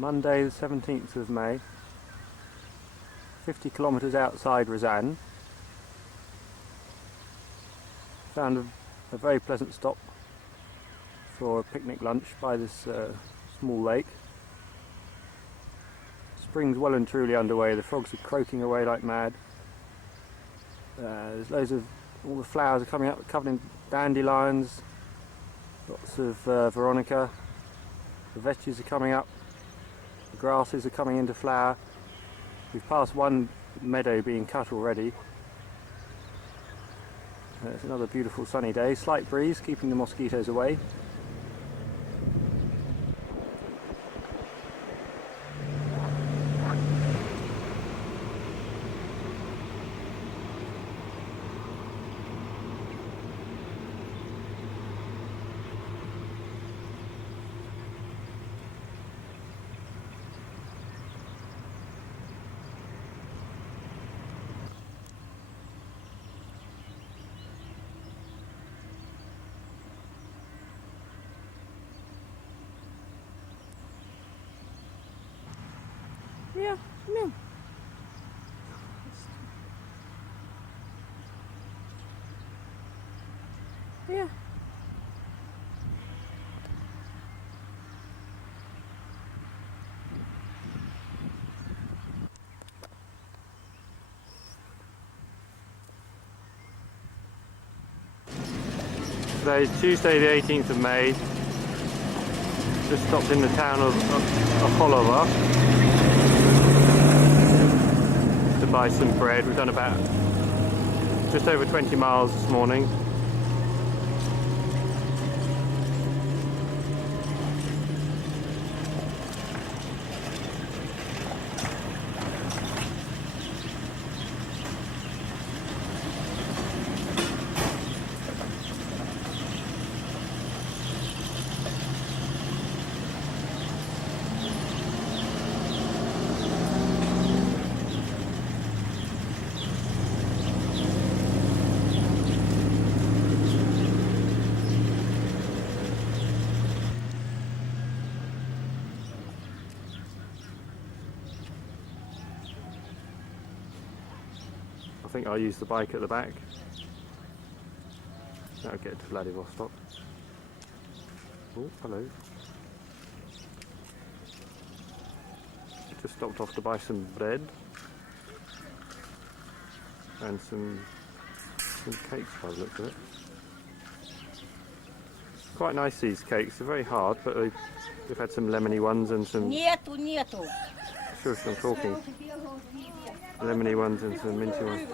Monday the 17th of May, 50 kilometres outside Razan. Found a very pleasant stop for a picnic lunch by this small lake. Spring's well and truly underway, the frogs are croaking away like mad. There's loads of, all the flowers are coming up, covered in dandelions, lots of veronica, the vetches are coming up, the grasses are coming into flower. We've passed one meadow being cut already. It's another beautiful sunny day, slight breeze keeping the mosquitoes away. Yeah, no. Yeah. Today's Tuesday the 18th of May. Just stopped in the town of Okholova to buy some bread. We've done about just over 20 miles this morning. I think I'll use the bike at the back. That'll get to Vladivostok. Oh, hello. Just stopped off to buy some bread and some cakes by the look of it. Quite nice, these cakes. They're very hard, but we've had some lemony ones and some... Sure, I'm talking. Lemony ones and some minty ones.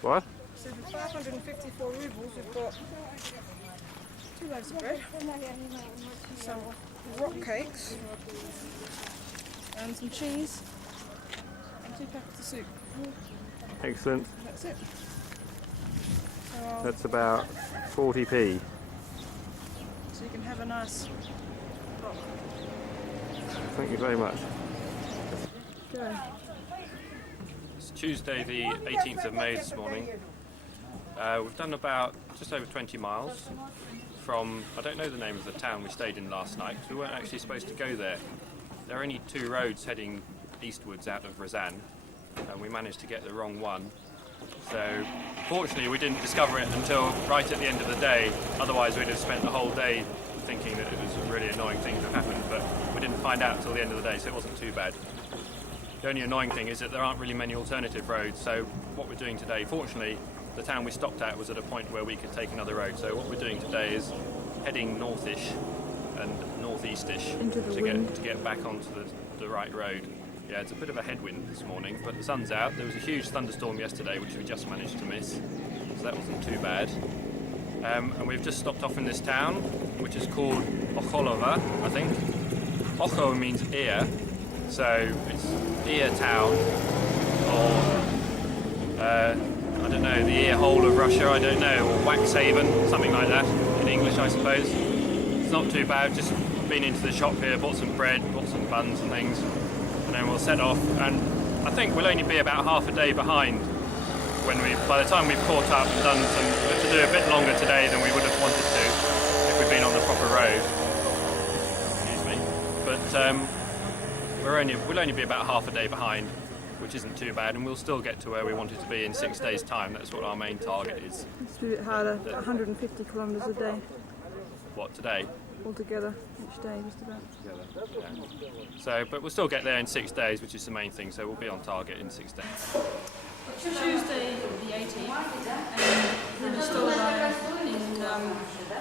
What? So for 554 rubles, we've got 2 loaves of bread, some rock cakes, and some cheese, and 2 packets of soup. Excellent. And that's it. That's about 40p. So you can have a nice rock. Thank you very much. Go. It's Tuesday the 18th of May this morning. We've done about just over 20 miles from, I don't know the name of the town we stayed in last night because we weren't actually supposed to go there. There are only 2 roads heading eastwards out of Razan and we managed to get the wrong one. So fortunately we didn't discover it until right at the end of the day, otherwise we'd have spent the whole day thinking that it was a really annoying thing to happen, but we didn't find out until the end of the day, so it wasn't too bad. The only annoying thing is that there aren't really many alternative roads, so what we're doing today, fortunately the town we stopped at was at a point where we could take another road, so what we're doing today is heading northish and northeastish to get back onto the right road. Yeah, it's a bit of a headwind this morning, but the sun's out. There was a huge thunderstorm yesterday which we just managed to miss, so that wasn't too bad. And we've just stopped off in this town, which is called Okholova, I think. Okho means ear, so it's ear town, or I don't know, the ear hole of Russia, I don't know, or wax haven, something like that, in English I suppose. It's not too bad, just been into the shop here, bought some bread, bought some buns and things, and then we'll set off, and I think we'll only be about half a day behind by the time we've caught up and done to do a bit longer today than we would have wanted to if we'd been on the proper road. Excuse me. But we'll only be about half a day behind, which isn't too bad, and we'll still get to where we wanted to be in 6 days' time. That's what our main target is. It's a bit harder, 150 kilometres a day What, today? altogether, each day just about. Yeah. So, but we'll still get there in 6 days, which is the main thing, so we'll be on target in 6 days. Tuesday the 18th, and we're still alive in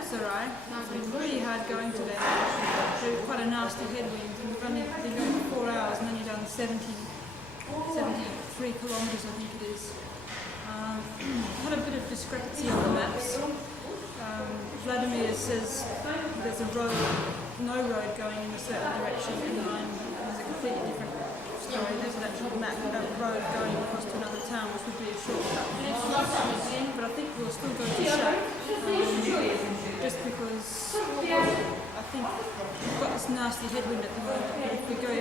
Sarai. It's been really hard going today. There was quite a nasty headwind, and we've only been going for 4 hours and only done 73 kilometres, I think it is. Had a bit of discrepancy on the maps. Vladimir says there's a road, no road going in a certain direction, and mine has a completely different story. There's an actual map, a road going across to another town, which would be a shortcut. But I think we'll still go to Shak, just because I think we've got this nasty headwind at the moment. But if we go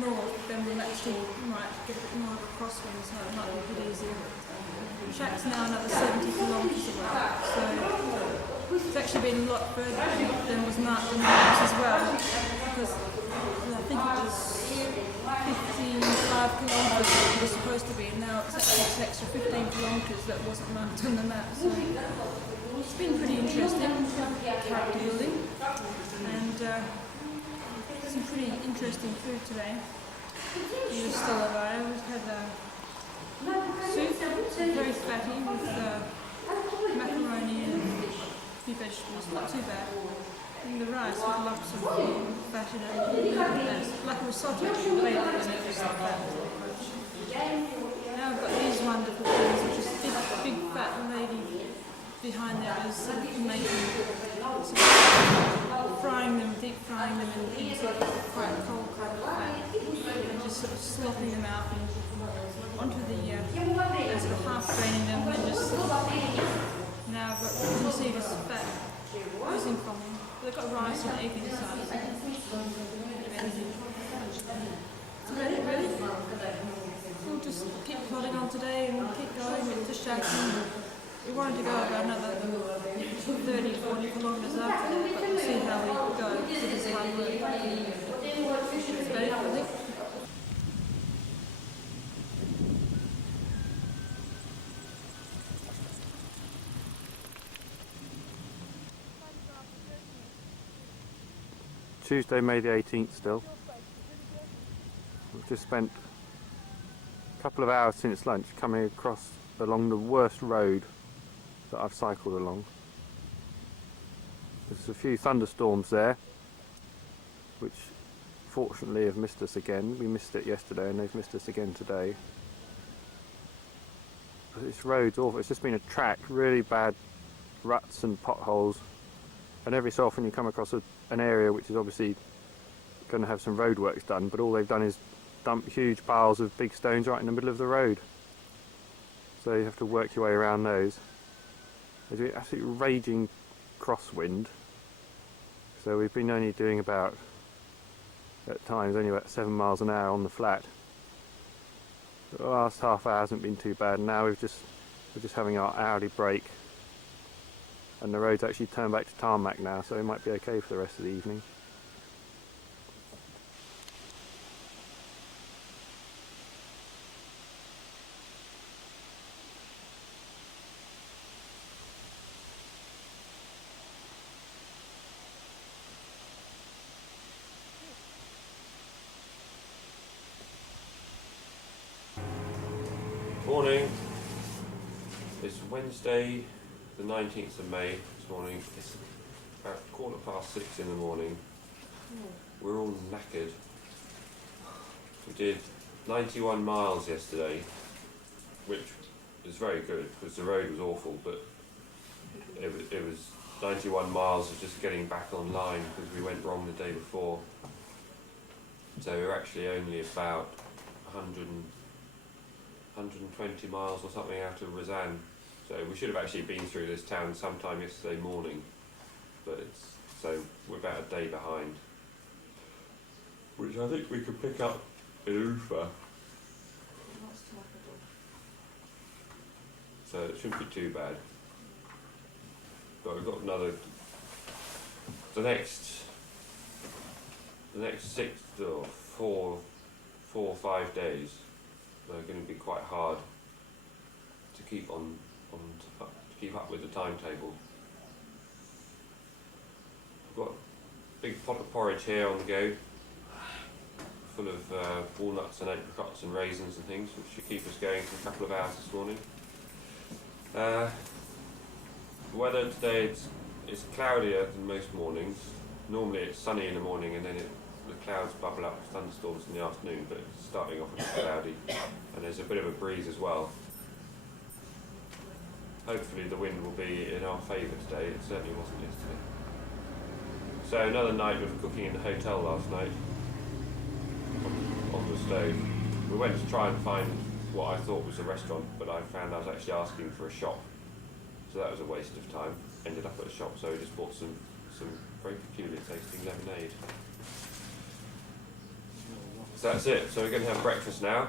north, then we'll actually might get a bit more of a crosswind, so it might be a bit easier. Shak's now another 70 kilometres away, so it's actually been a lot further than was marked in the maps as well, because I think it was 55 kilometres that it was supposed to be, and now it's actually an extra 15 kilometres that wasn't marked on the map. So it's been pretty interesting, character building, and some pretty interesting food today. We're still alive. We've had soup, very fatty, with macaroni and a few vegetables, not too bad. And the rice with lumps of fat in it, like a risotto, the way it was just like that. Now I've got these wonderful things, which is a big fat lady behind there is making, frying them, deep frying them in sort of quite cold kind of fat, and just sort of slopping them out and onto the sort of half draining them, and just now I've got, you can see this fat oozing from them. They've got rice and egg inside. So really, we'll just keep plodding on today and keep going with the Shak. We wanted to go about another 30, 40 kilometres after that, but we'll see how we go. This is hard work. That's about it, I think. Tuesday, May the 18th still. We've just spent a couple of hours since lunch coming across along the worst road that I've cycled along. There's a few thunderstorms there, which fortunately have missed us again. We missed it yesterday and they've missed us again today. But this road's awful. It's just been a track, really bad ruts and potholes, and every so often you come across an area which is obviously going to have some roadworks done, but all they've done is dump huge piles of big stones right in the middle of the road. So you have to work your way around those. There's an absolutely raging crosswind, so we've been only doing about, at times, only about 7 miles an hour on the flat. The last half hour hasn't been too bad. Now we're just having our hourly break, and the road's actually turned back to tarmac now, so it might be okay for the rest of the evening. Morning. It's Wednesday the 19th of May this morning. It's about 6:15 in the morning. We're all knackered. We did 91 miles yesterday, which is very good because the road was awful, but it was 91 miles of just getting back online because we went wrong the day before. So we're actually only about 120 miles or something out of Razan. So we should have actually been through this town sometime yesterday morning, but so we're about a day behind, which I think we could pick up in Ufa. So it shouldn't be too bad. But we've got the the next 4 or 5 days are going to be quite hard to keep to keep up with the timetable. We've got a big pot of porridge here on the go, full of walnuts and apricots and raisins and things, which should keep us going for a couple of hours this morning. The weather today is cloudier than most mornings. Normally it's sunny in the morning and then the clouds bubble up with thunderstorms in the afternoon, but it's starting off a bit cloudy and there's a bit of a breeze as well. Hopefully the wind will be in our favour today. It certainly wasn't yesterday. So another night of cooking in the hotel last night on the stove. We went to try and find what I thought was a restaurant, but I found I was actually asking for a shop. So that was a waste of time. Ended up at a shop, so we just bought some very peculiar tasting lemonade. So that's it. So we're going to have breakfast now,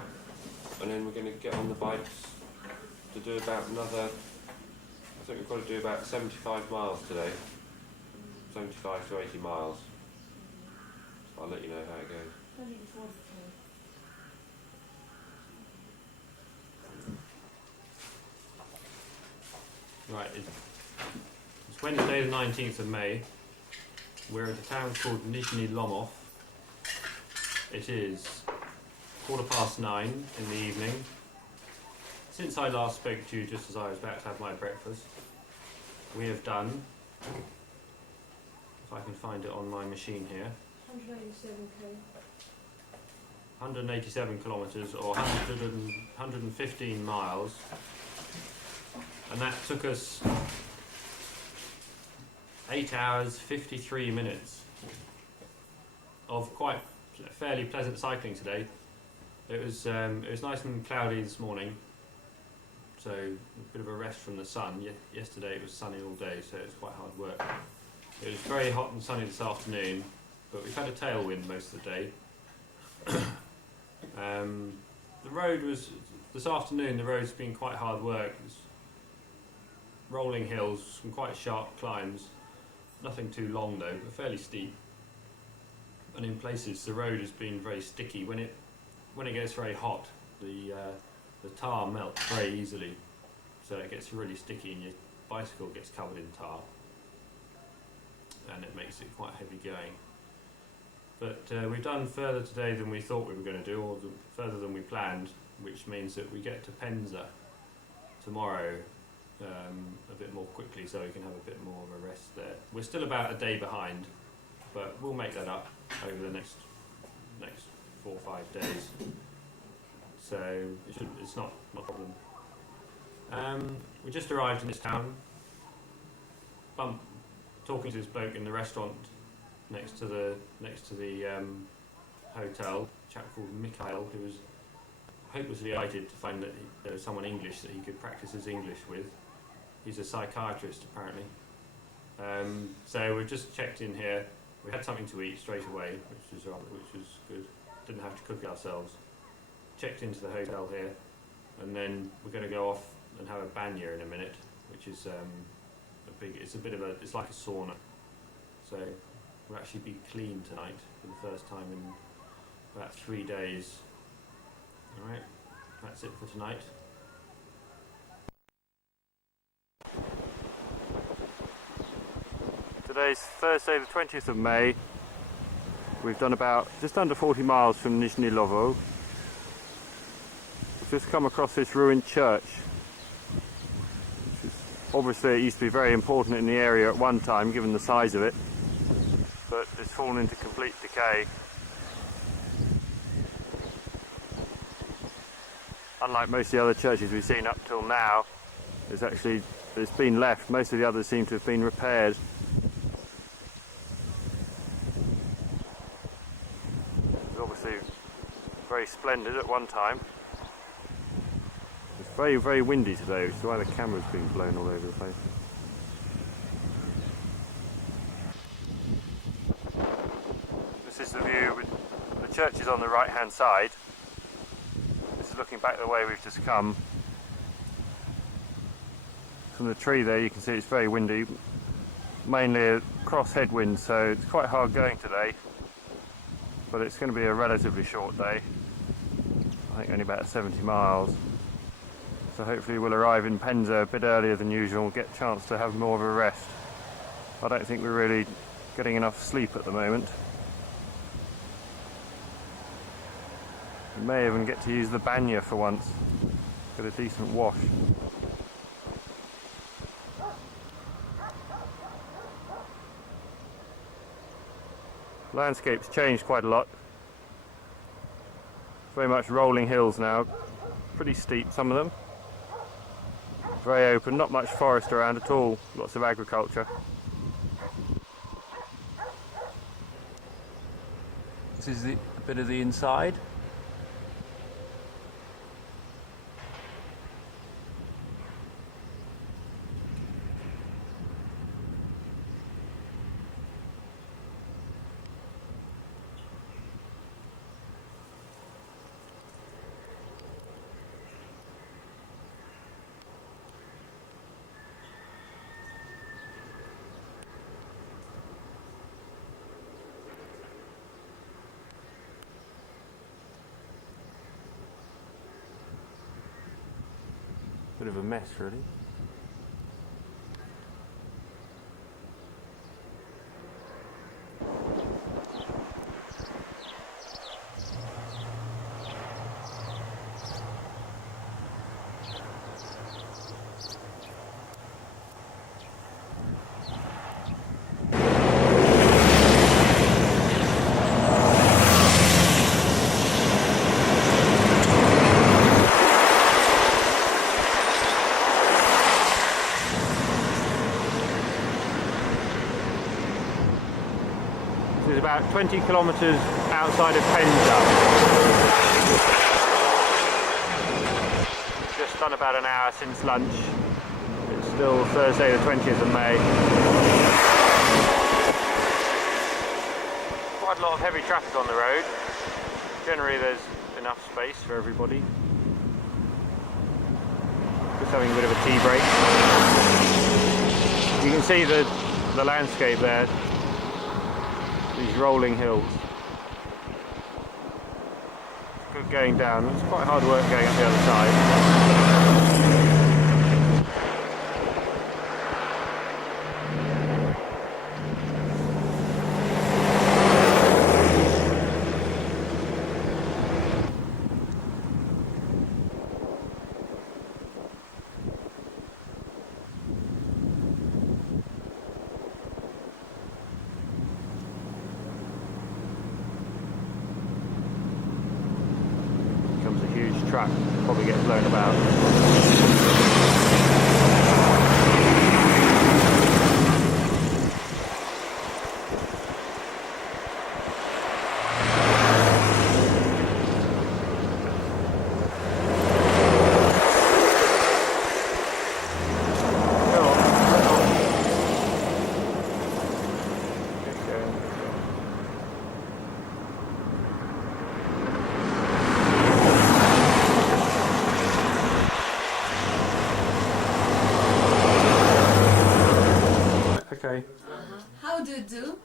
and then we're going to get on the bikes to do about another, I think we've got to do about 75 miles today. 75 to 80 miles. So I'll let you know how it goes. Right, it's Wednesday the 19th of May. We're at a town called Nizhny Lomov. It is 9:15 in the evening. Since I last spoke to you, just as I was about to have my breakfast, we have done, if I can find it on my machine here, 187 kilometres or 115 miles, and that took us 8 hours 53 minutes of quite fairly pleasant cycling today. It was nice and cloudy this morning, so a bit of a rest from the sun. Yesterday it was sunny all day, so it was quite hard work. It was very hot and sunny this afternoon, but we've had a tailwind most of the day. The road was, this afternoon the road's been quite hard work. It's rolling hills, some quite sharp climbs, nothing too long though, but fairly steep. And in places the road has been very sticky. When it gets very hot, the tar melts very easily, so it gets really sticky and your bicycle gets covered in tar, and it makes it quite heavy going. But we've done further today than we thought we were going to do, or further than we planned, which means that we get to Penza tomorrow a bit more quickly, so we can have a bit more of a rest there. We're still about a day behind, but we'll make that up over the next 4 or 5 days. So it's not a problem. We just arrived in this town. Talking to this bloke in the restaurant next to the hotel, a chap called Mikhail, who was hopelessly delighted to find that there was someone English that he could practice his English with. He's a psychiatrist apparently. So we've just checked in here. We had something to eat straight away, which was good. Didn't have to cook it ourselves. Checked into the hotel here, and then we're going to go off and have a banya in a minute, which is it's like a sauna. So we'll actually be clean tonight for the first time in about 3 days. Alright, that's it for tonight. Today's Thursday the 20th of May. We've done about just under 40 miles from Nizhny Lomov. We've just come across this ruined church. Obviously it used to be very important in the area at one time, given the size of it, but it's fallen into complete decay. Unlike most of the other churches we've seen up till now, it's been left. Most of the others seem to have been repaired. It was obviously very splendid at one time. It's very, very windy today, which is why the camera's being blown all over the place. This is the view. The church is on the right hand side. This is looking back the way we've just come. From the tree there you can see it's very windy, mainly a cross headwind, so it's quite hard going today. but it's going to be a relatively short day. I think only about 70 miles. So hopefully we'll arrive in Penza a bit earlier than usual and get a chance to have more of a rest. I don't think we're really getting enough sleep at the moment. We may even get to use the banya for once. Get a decent wash. Landscape's changed quite a lot. Very much rolling hills now. Pretty steep, some of them. Very open, not much forest around at all. Lots of agriculture. This is a bit of the inside. Bit of a mess, really. This is about 20 kilometres outside of Penza. Just done about an hour since lunch. It's still Thursday the 20th of May. Quite a lot of heavy traffic on the road. Generally there's enough space for everybody. Just having a bit of a tea break. You can see the landscape there. These rolling hills. Good going down. It's quite hard work going up the other side. Comes a huge truck, probably get blown about. Okay. How do you do?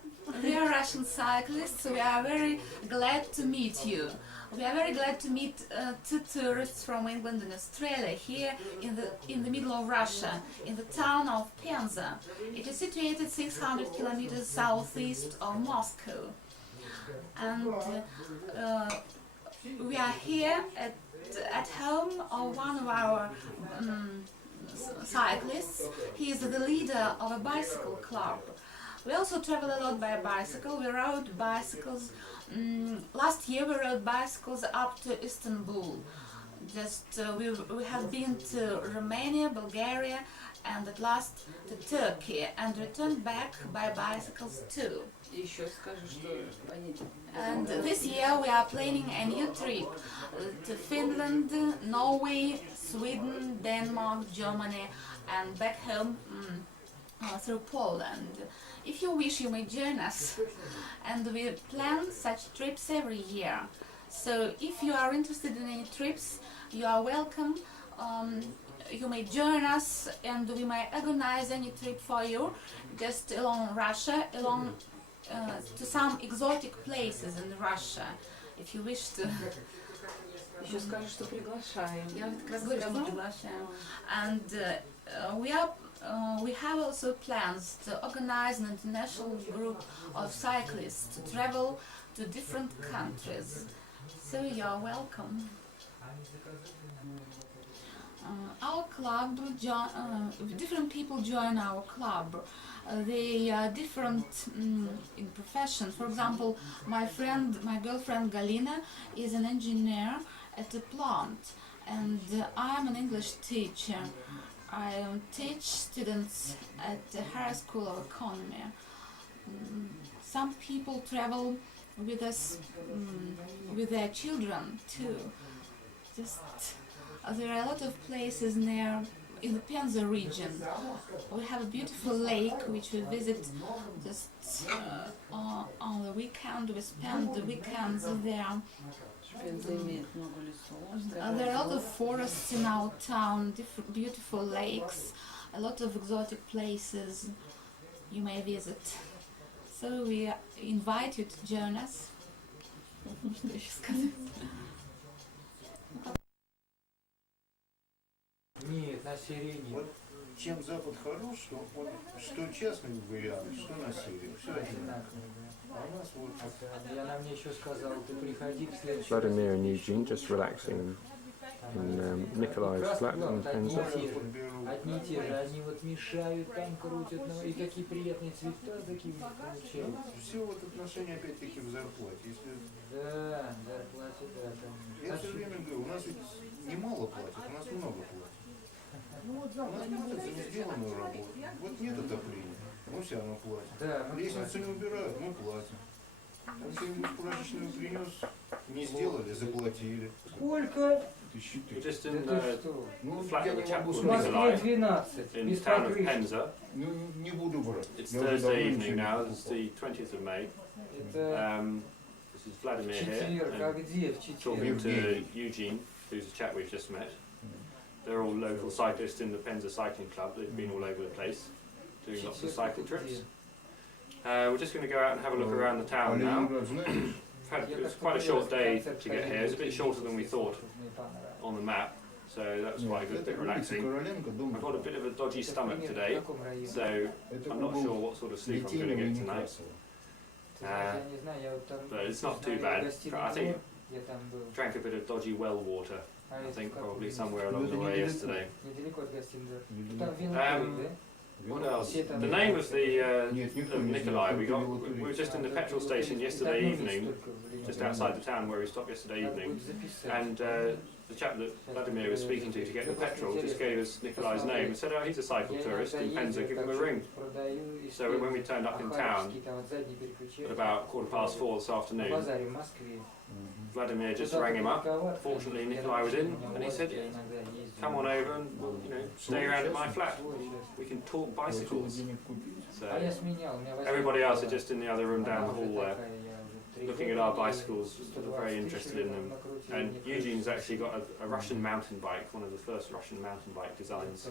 We are Russian cyclists. We are very glad to meet you. We are very glad to meet two tourists from England and Australia here in the middle of Russia, in the town of Penza. It is situated 600 kilometers southeast of Moscow. And we are here at home of one of our cyclists. He is the leader of a bicycle club. We also travel a lot by bicycle. We rode bicycles. Last year we rode bicycles up to Istanbul. We have been to Romania, Bulgaria, and at last to Turkey, and returned back by bicycles too. And this year we are planning a new trip to Finland, Norway, Sweden, Denmark, Germany, and back home through Poland. If you wish, you may join us, and we plan such trips every year. So if you are interested in any trips, you are welcome. You may join us, and we may organize any trip for you, just along Russia, along to some exotic places in Russia, if you wish to. Еще скажешь, что приглашаем. Я как раз говорю, что мы приглашаем. And we have also plans to organize an international group of cyclists to travel to different countries. So you're welcome. Our club, different people join our club. They are different in profession. For example, my girlfriend Galina is an engineer at a plant, and I'm an English teacher. I teach students at the Higher School of Economy. Some people travel with us with their children too. There are a lot of places near in the Penza region. We have a beautiful lake which we visit just on the weekend. We spend the weekends there. There are a lot of forests in our town, beautiful lakes, a lot of exotic places you may visit. So we invite you to join us. Нет, на сирене. Вот чем Запад хорош, что он что частный вариант, что на севере. Все одинаково. А у нас вот... И она мне еще сказала, ты приходи к следующему. Vladimir and Eugene just relaxing in Nikolai's flat in Penza. Одни и те же, они вот мешают, там крутят, ну и какие приятные цвета такие получают. Все вот отношения опять-таки в зарплате. Если... Да, зарплате, да. Там. Я все время говорю, у нас ведь немало платят, у нас много платят. У нас платят за несделанную работу. Вот нет отопления, мы все равно платим. Да, Лестницу не убирают, мы платим. Там что-нибудь прачечную принес, не сделали, заплатили. Сколько? Тысячи ты. Just Да in ты что? Ну, flat я of не the chap могу called В Москве Nikolai 12, in без the town of покрышки. Penza. Ну, не буду брать. It's Я уже Thursday давно evening ничего не now, it's покупал. the 20th of May. Это This is Vladimir here, четверг, а and где в talking четверг? to Eugene, who's a chap we've just met. They're all local cyclists in the Penza Cycling Club. They've been all over the place, doing lots of cycle trips. We're just going to go out and have a look around the town now. It was quite a short day to get here. It was a bit shorter than we thought on the map, so that was quite a good bit relaxing. I've got a bit of a dodgy stomach today, so I'm not sure what sort of sleep I'm going to get tonight. But it's not too bad. I think drank a bit of dodgy well water. I think probably somewhere along the way yesterday. What else? The name of Nikolai. We were just in the petrol station yesterday evening, just outside the town where we stopped yesterday evening, and the chap that Vladimir was speaking to get the petrol just gave us Nikolai's name and said, "Oh, he's a cycle tourist in Penza. Give him a ring." So when we turned up in town at about 4:15 this afternoon, Vladimir just rang him up. Fortunately, Nikolai was in, and he said, "Come on over and stay around at my flat. We can talk bicycles." So everybody else is just in the other room down the hall there, looking at our bicycles, very interested in them. And Eugene's actually got a Russian mountain bike, one of the first Russian mountain bike designs. So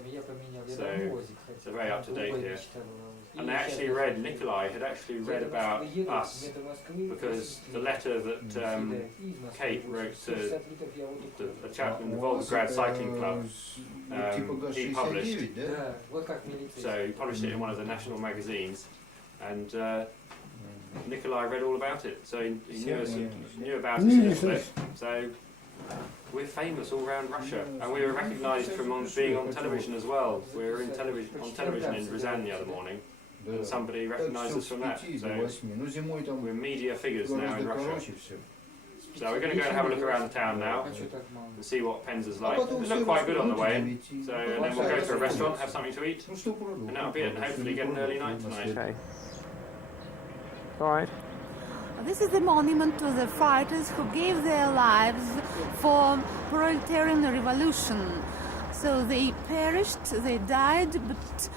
they're very up to date here. And they actually Nikolai had actually read about us, because the letter that Kate wrote to the chap in the Volgograd Cycling Club, he published. So he published it in one of the national magazines, and Nikolai read all about it, so he knew about us a little bit. So we're famous all around Russia, and we were recognised from being on television as well. We were on television in Ryazan the other morning, and somebody recognised us from that. So we're media figures now in Russia. So we're going to go and have a look around the town now and see what Penza's like. It looked quite good on the way, so and then we'll go to a restaurant, have something to eat, and that'll be it, and hopefully get an early night tonight. Okay. All right. This is the monument to the fighters who gave their lives for proletarian revolution. So they perished, they died, but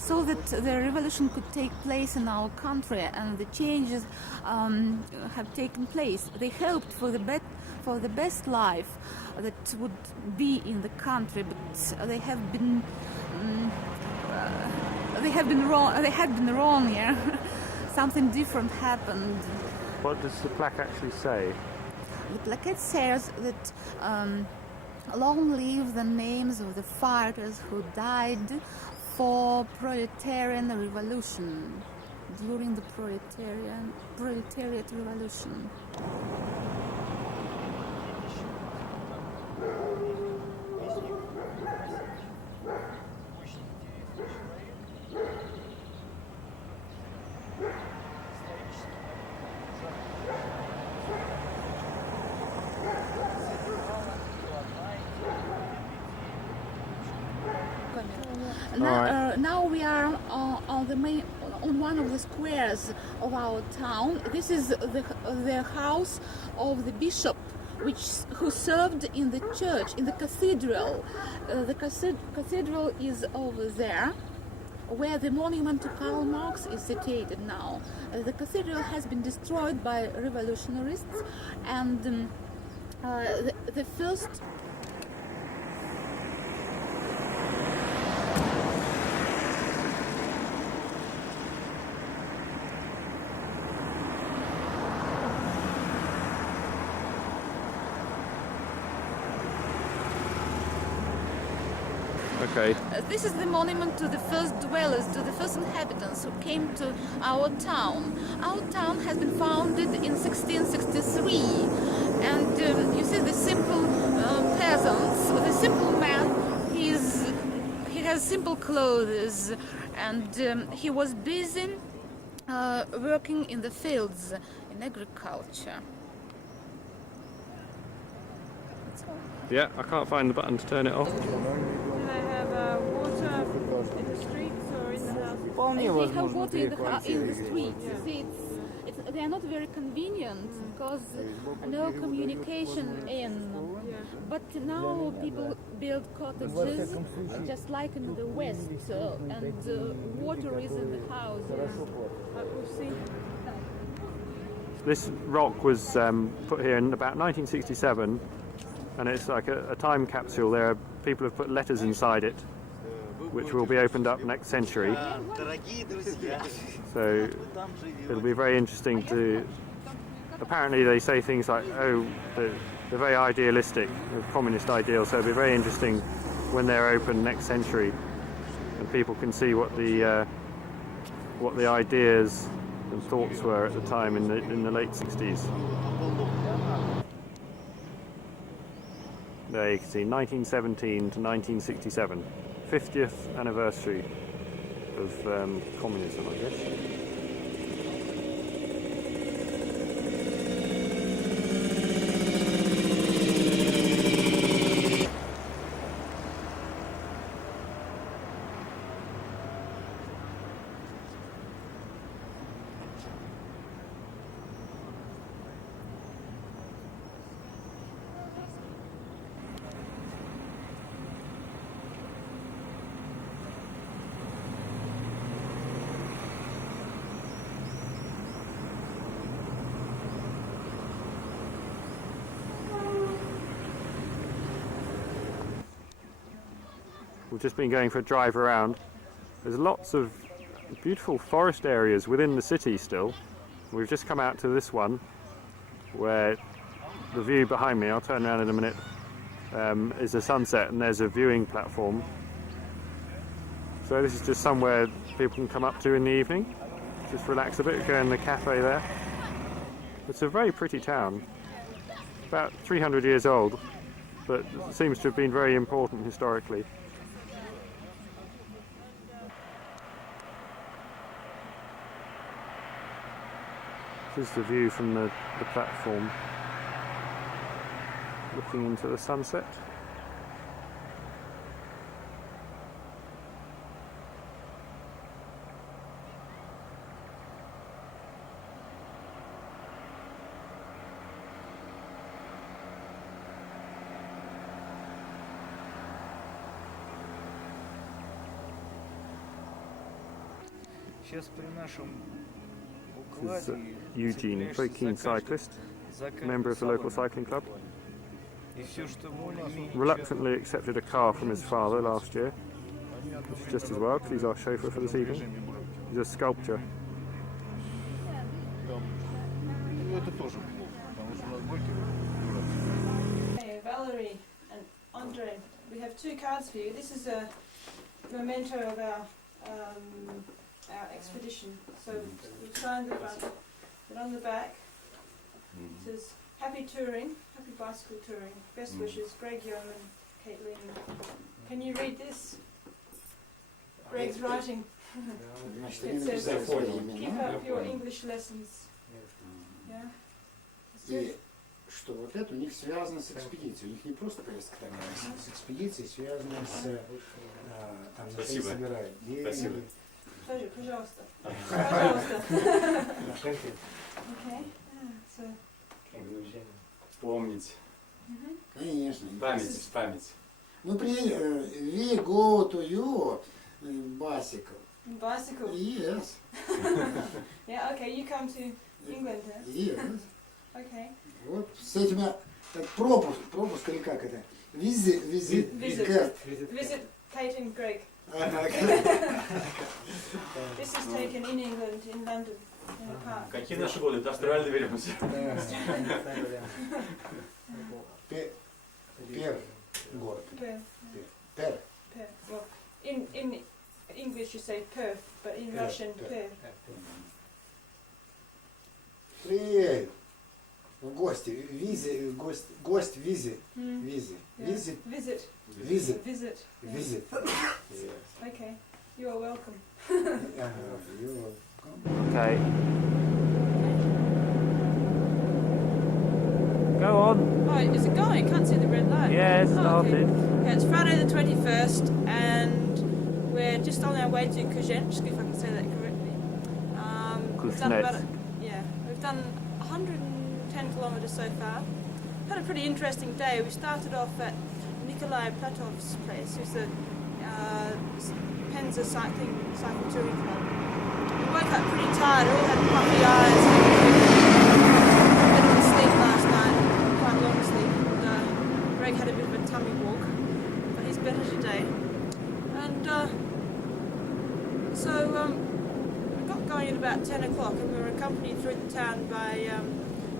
so that the revolution could take place in our country and the changes have taken place. They hoped for the best life that would be in the country, but they have been wrong. They had been wrong here. something different happened. What does the plaque actually say? The plaque says that long live the names of the fighters who died for proletarian revolution during the proletariat revolution. Now we are on one of the squares of our town. This is the house of the bishop, who served in the church, in the cathedral. The cathedral is over there, where the monument to Karl Marx is situated now. The cathedral has been destroyed by revolutionists, and the first. Okay. This is the monument to the first dwellers, to the first inhabitants who came to our town. Our town has been founded in 1663, and you see the simple peasants, the simple man. He has simple clothes, and he was busy working in the fields, in agriculture. Yeah, I can't find the button to turn it off. Do they have water in the streets or in the houses? Вполне They have возможно, water in the квартиры. streets. You see, they are not very convenient because no communication in. But now people build cottages just like in the West, and water is in the houses. We've seen. This rock was put here in about 1967, and it's like a time capsule. People have put letters inside it, which will be opened up next century. So it'll be very interesting to. Apparently, they say things like, "Oh, they're very idealistic, the communist ideal." So it'll be very interesting when they're open next century, and people can see what the ideas and thoughts were at the time in the late 60s. There you can see 1917 to 1967, 50th anniversary of communism, I guess. We've just been going for a drive around. There's lots of beautiful forest areas within the city still. We've just come out to this one where the view behind me, I'll turn around in a minute, is the sunset, and there's a viewing platform. So this is just somewhere people can come up to in the evening, just relax a bit, go in the cafe there. It's a very pretty town, about 300 years old, but seems to have been very important historically. This is the view from the platform, looking into the sunset. Сейчас при нашем This is Eugene, very keen cyclist, member of the local cycling club. Reluctantly accepted a car from his father last year, which is just as well because he's our chauffeur for this evening. He's a sculptor. это тоже плохо, потому что у нас гольки дурацкие. Hey, Valerie and Andre, we have two cards for you. This is a memento of our expedition. So we've signed the front, but on the back it says happy touring, happy bicycle touring. Best wishes, Greg Young and Caitlin. Can you read this? Greg's writing. It says keep up your English lessons. Yeah. И что вот это у них связано с экспедицией. У них не просто поездка такая, а с экспедицией, связанной с там на собирают. Спасибо. Пожалуйста. Пожалуйста. Конкретно. Okay. So. Помнить. Конечно. Память, память. Ну, we go to you bicycle. Bicycle. Yes. Yeah, okay, you come to England, huh? Yes. Okay. Вот с этими пропуск или как это? Visit. Visit Kate and Greg. This is taken in England, in London, in a park. Какие наши годы? До Австралии доберемся. Пер город. Perth. Пер. Perth. Well, in English you say Perth, but in Russian Perth. Привет. В гости. Гость визит. Yeah. Visit. Visit. Visit. Okay, you are welcome. Okay. Go on. Oh, is it going? I can't see the red light. Yeah, it started. Okay. Yeah, it's Friday the 21st, and we're just on our way to Kuzensk, if I can say that correctly. We've done we've done 110 kilometres so far. Had a pretty interesting day. We started off at Nikolai Platov's place, who's the Penza cycle touring club. We woke up pretty tired, all had puffy eyes. A bit of a sleep last night, quite long sleep. And, Greg had a bit of a tummy walk, but he's better today. And so we got going at about 10 o'clock, and we were accompanied through the town by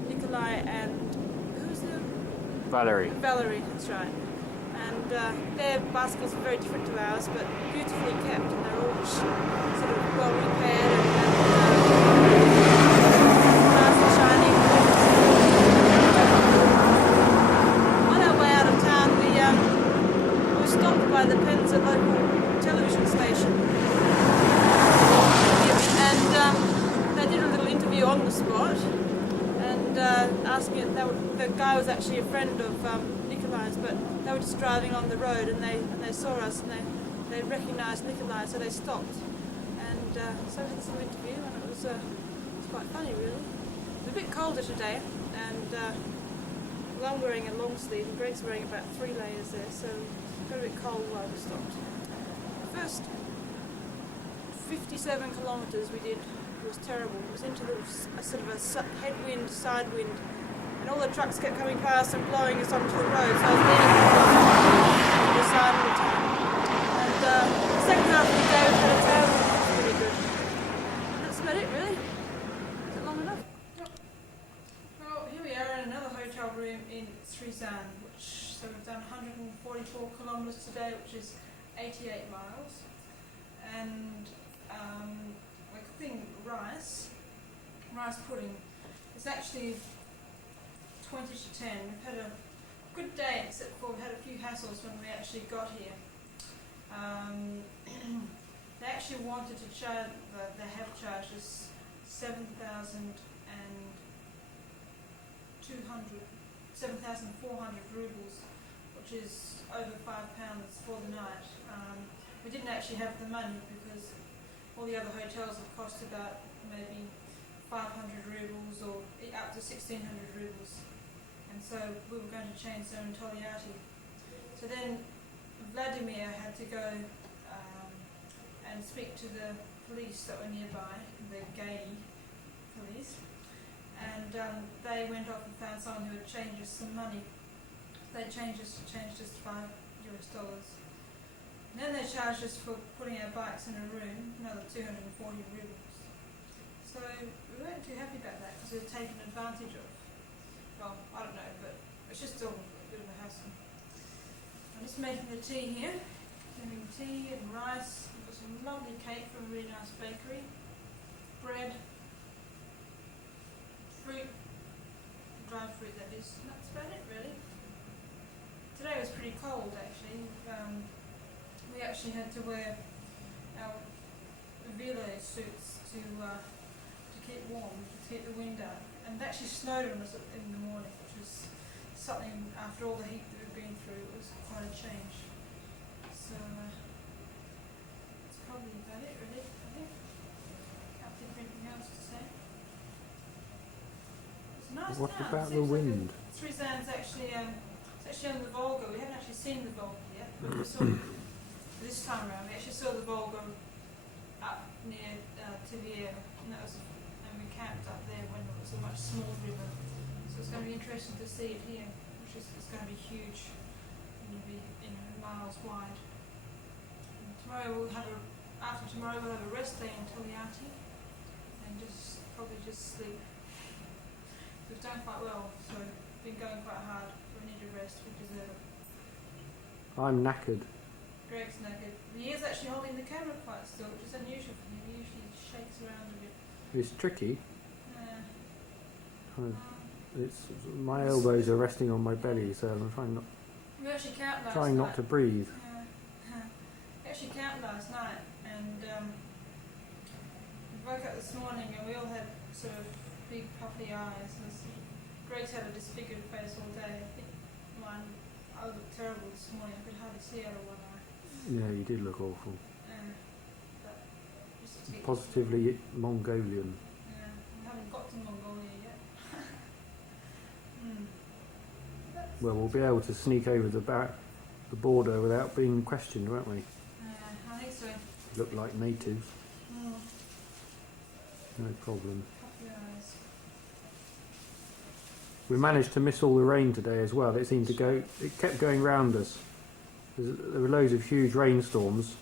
Nikolai and who's the Valerie. Valerie, that's right. And their bicycles are very different to ours, but beautifully kept, and they're all sort of well repaired and nice and shiny. On our way out of town, we were stopped by the Penza local television station, and they did a little interview on the spot, and asking it. The guy was actually a friend of Nikolai's, but they were just driving on the road, and they saw us, and they recognised Nikolai, so they stopped, and so we had this little interview, and it was quite funny, really. It was a bit colder today, and well, I'm wearing a long sleeve, and Greg's wearing about 3 layers there, so it got a bit cold while we stopped. The first 57 kilometres we did was terrible. It was into a sort of a headwind, side wind, and all the trucks kept coming past and blowing us onto the road, so I was leaning to the side all the time. And the second half of the day we had a tailwind, which was pretty good. And that's about it, really. Is it long enough? Yep. Well, here we are in another hotel room in Srizan, so we've done 144 kilometres today, which is 88 miles. And we're cooking rice pudding. It's actually 20 to 10. We've had a good day, except for we've had a few hassles when we actually got here. They actually wanted to charge, they have charged us 7,400 rubles, which is over £5 for the night. We didn't actually have the money because all the other hotels have cost about maybe 500 rubles or up to 1,600 rubles. And so we were going to change there in Togliatti. So then Vladimir had to go and speak to the police that were nearby, the gay police, and they went off and found someone who would change us some money. They changed us $5. And then they charged us for putting our bikes in a room, another 240 rubles. So we weren't too happy about that because we were taken advantage of. Well, I don't know, but it's just still a bit of a hassle. I'm just making the tea here. Having tea and rice. I've got some lovely cake from a really nice bakery. Bread. Fruit. Dried fruit, that is. And that's about it, really. Today was pretty cold, actually. We actually had to wear our velo suits to keep warm, to keep the wind out. And it actually snowed on us in the morning, which was something, after all the heat that we've been through, it was quite a change. So, that's probably about it, really, I think. Can't think of anything else to say. It's a nice What town. about the Seems like wind? Ryazan's actually, it's actually on the Volga. We haven't actually seen the Volga yet, but we saw this time around. We actually saw the Volga up near Tver, and we camped up there when it was a much smaller river. So it's going to be interesting to see it here, which is it's going to be huge. It's going to be miles wide. And after tomorrow we'll have a rest day in Togliatti, and probably just sleep. We've done quite well, so we've been going quite hard. We need a rest. We deserve it. I'm knackered. Greg's naked. He is actually holding the camera quite still, which is unusual for him. He usually shakes around a bit. It's tricky. Uh, It's my elbows are resting on my belly, so I'm we actually camped last trying night. not to breathe. We actually camped last night, and we woke up this morning and we all had sort of big puffy eyes. Greg's had a disfigured face all day. I think I looked terrible this morning. I could hardly see out of one eye. Yeah, you did look awful. But just to keep- Positively Mongolian. Yeah, we haven't got to Mongolia yet. Well, we'll be able to sneak over the border without being questioned, won't we? I think so. Look like natives, no problem. Puffy eyes. We managed to miss all the rain today as well. It kept going round us. There were loads of huge rainstorms,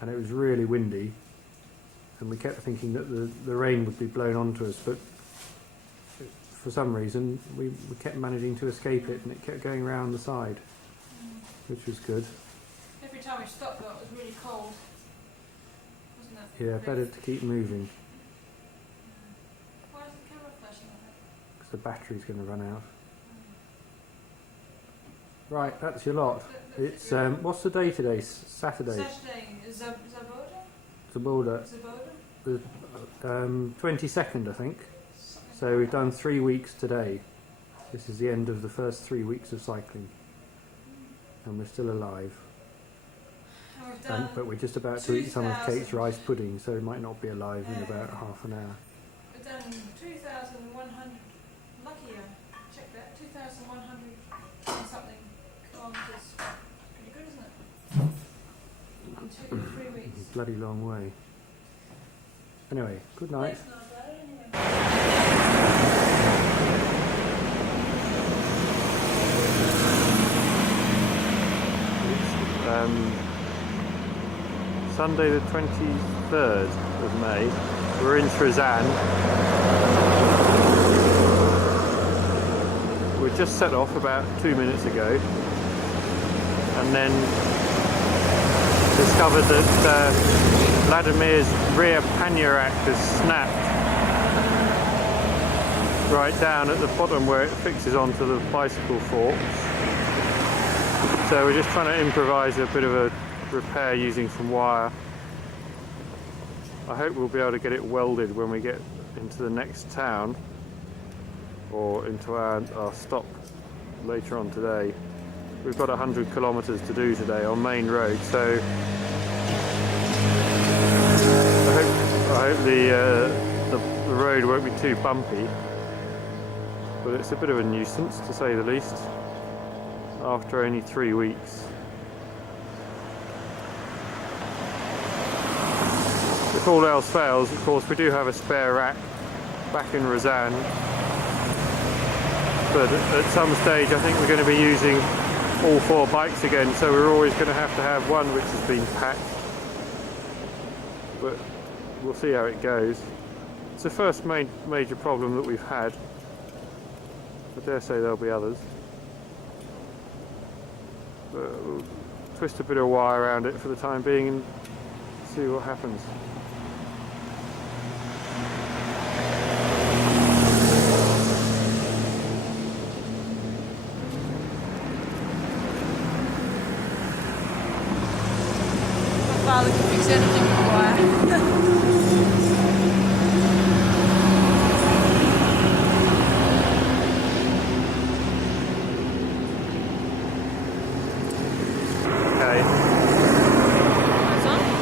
and it was really windy. And we kept thinking that the rain would be blown onto us, but for some reason we kept managing to escape it, and it kept going round the side, which was good. Every time we stopped, though, it was really cold, wasn't it? Yeah, better to keep moving Why is the camera flashing like that? because the battery's going to run out. Right, that's your lot. It's what's the day today? Saturday. Saturday is Zaboda? Zaboda. Zaboda? 22nd, I think. So we've done 3 weeks today. This is the end of the first 3 weeks of cycling, and we're still alive. And we've done But we're just about to eat some of 2,000. Kate's rice pudding, so we might not be alive in about half an hour. We've done 2,100. Lucky I checked that. 2,100 and something kilometres. Pretty good, isn't it? In 3 weeks. Bloody long way. Anyway, good night. It's not bad anyway. Sunday the 23rd of May. We're in Ryazan. We just set off about 2 minutes ago, and then discovered that Vladimir's rear pannier rack has snapped right down at the bottom where it fixes onto the bicycle forks. So we're just trying to improvise a bit of a repair using some wire. I hope we'll be able to get it welded when we get into the next town, or into our stop later on today. We've got 100 kilometres to do today on main road, so I hope the road won't be too bumpy, but it's a bit of a nuisance to say the least after only 3 weeks. If all else fails, of course, we do have a spare rack back in Ryazan, but at some stage I think we're going to be using all 4 bikes again, so we're always going to have one which has been packed, but we'll see how it goes. It's the first major problem that we've had. I dare say there'll be others. But we'll twist a bit of wire around it for the time being and see what happens. My father can fix anything with wire.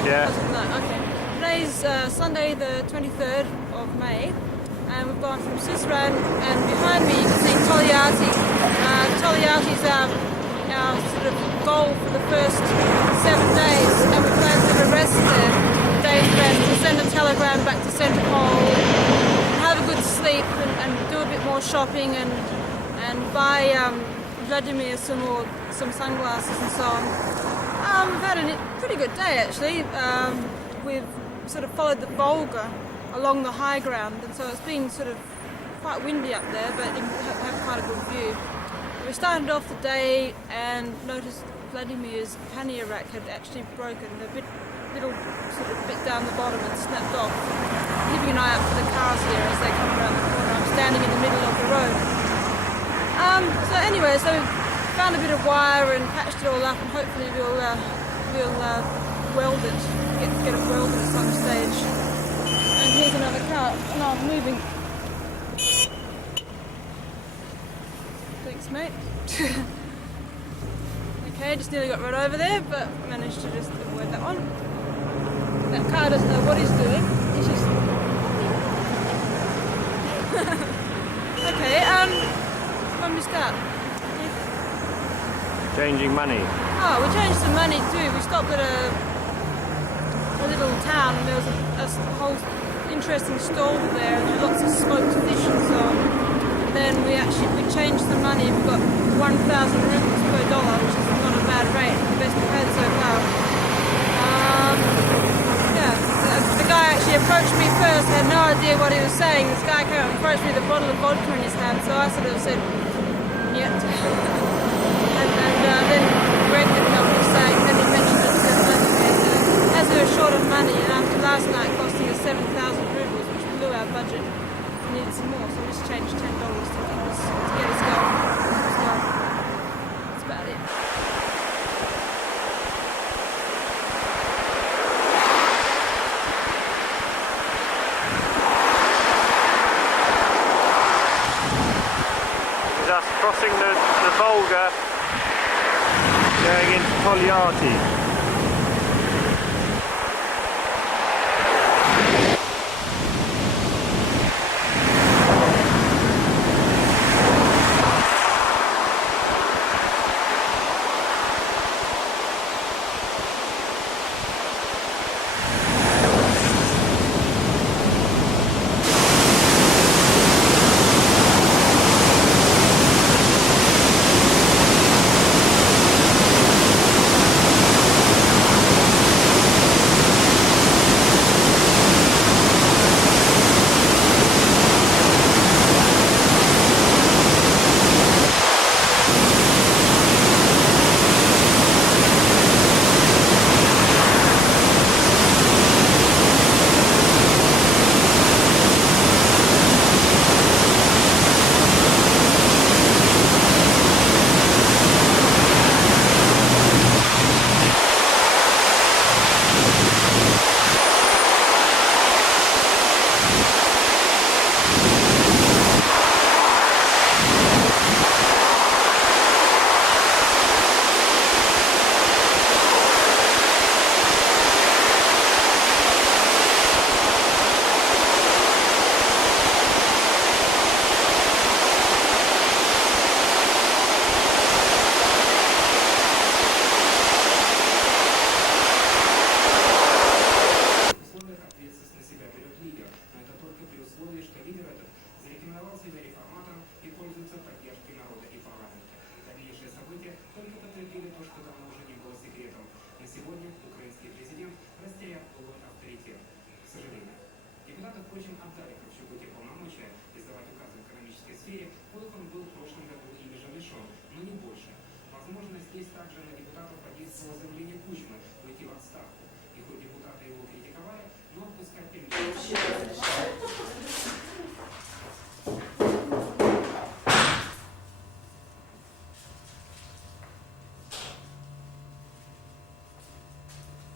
Yeah. No, okay. Today's Sunday the 23rd of May and we've gone from Siberian and behind me you can see Tolyatti. Tolyatti is our sort of goal for the first 7 days and we plan to have a rest there. Day's rest, we'll send a telegram back to Centre Pole, have a good sleep and do a bit more shopping and buy Vladimir some sunglasses and so on. We've had a pretty good day actually. We've sort of followed the Volga along the high ground and so it's been sort of quite windy up there but you have quite a good view. We started off the day and noticed Vladimir's pannier rack had actually broken, a little sort of bit down the bottom and snapped off. Keeping an eye out for the cars here as they come around the corner. I'm standing in the middle of the road. So anyway, so we found a bit of wire and patched it all up and hopefully we'll weld it, get it welded at some stage. And here's another car. No, I'm moving. Thanks, mate. Okay, just nearly got right over there, but managed to just avoid that one. That car doesn't know what he's doing. He's just... Okay, when we start? Changing money. Oh, we changed some money too. We stopped at a little town and there was a whole interesting stall there and there were lots of smoked fish and so on. And then we changed the money. We got 1,000 rubles per dollar, which is not a bad rate. The best we've had so far. Yeah, the guy actually approached me first. I had no idea what he was saying. This guy came and approached me with a bottle of vodka in his hand, so I sort of said, "Yet." And then Greg didn't know what he was saying. Then he mentioned it to Vladimir. As we were short of money, and after last night costing us 7,000 rubles, which blew our budget, we needed some more, so we just changed $10 to get us going. So that's about it. This is us crossing the Volga, going into Tolyatti.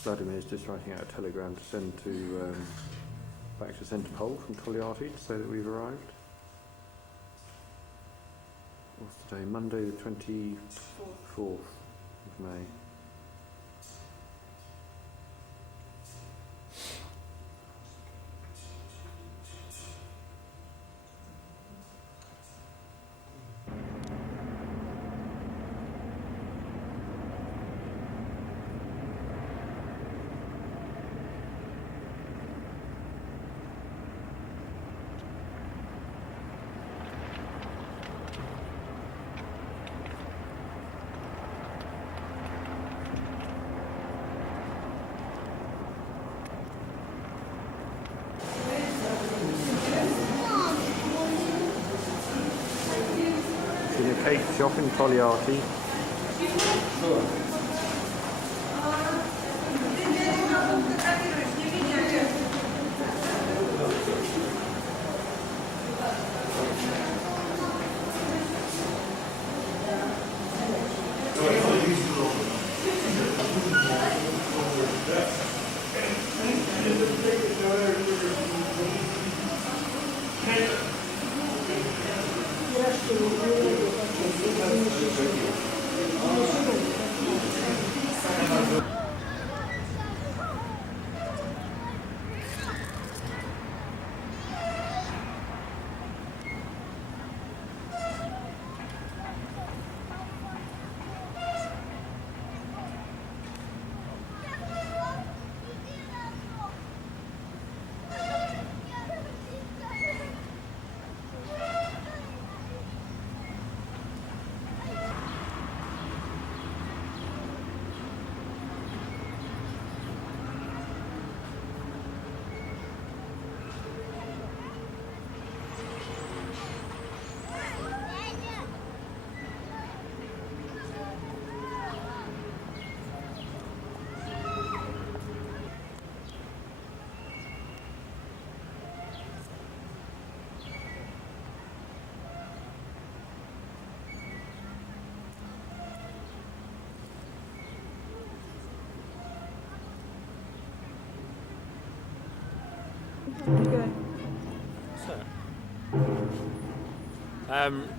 Vladimir's just writing out a telegram to send to back to Centre Pole from Togliatti to say that we've arrived. What's today? Monday the 24th of May. In a cake shop in Togliatti.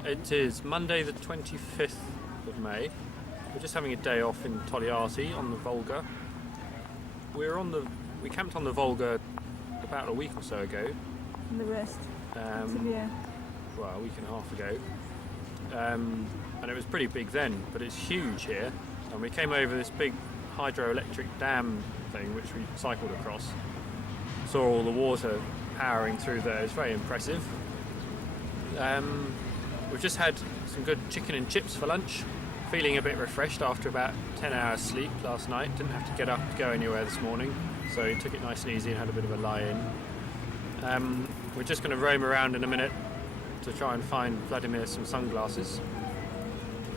It is Monday the 25th of May. We're just having a day off in Togliatti on the Volga. We camped on the Volga about a week or so ago. And the rest. Siberian. Well, a week and a half ago. And it was pretty big then, but it's huge here. And we came over this big hydroelectric dam thing which we cycled across. Saw all the water powering through there. It's very impressive. We've just had some good chicken and chips for lunch. Feeling a bit refreshed after about 10 hours sleep last night. Didn't have to get up to go anywhere this morning, so took it nice and easy and had a bit of a lie-in. We're just going to roam around in a minute to try and find Vladimir some sunglasses,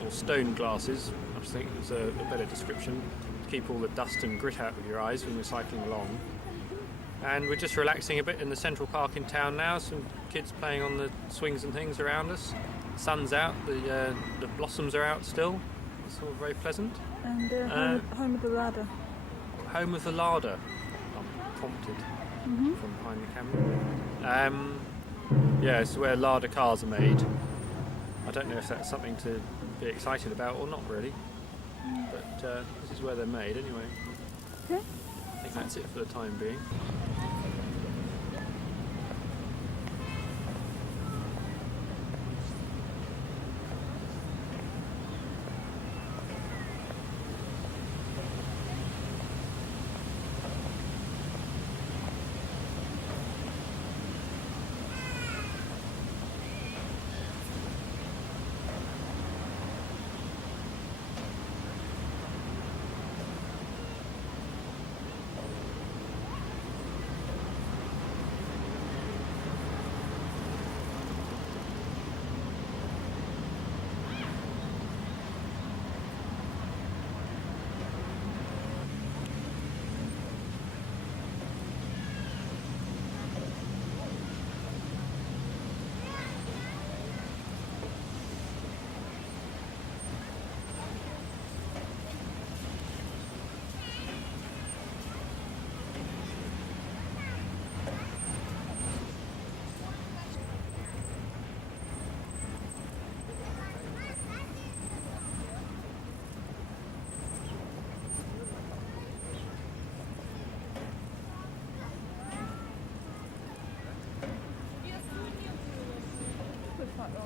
or stone glasses, I think is a better description, to keep all the dust and grit out of your eyes when you're cycling along. And we're just relaxing a bit in the central park in town now. Some kids playing on the swings and things around us. Sun's out, the blossoms are out still. It's all very pleasant. And home of the larder. Home of the larder, I'm prompted from behind the camera. Yeah, it's where larder cars are made. I don't know if that's something to be excited about or not really. But this is where they're made anyway. Okay. I think that's it for the time being.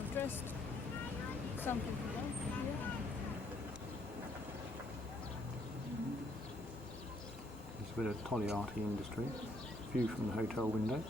well dressed. Some people don't. There's a bit of Togliatti industry. View from the hotel window.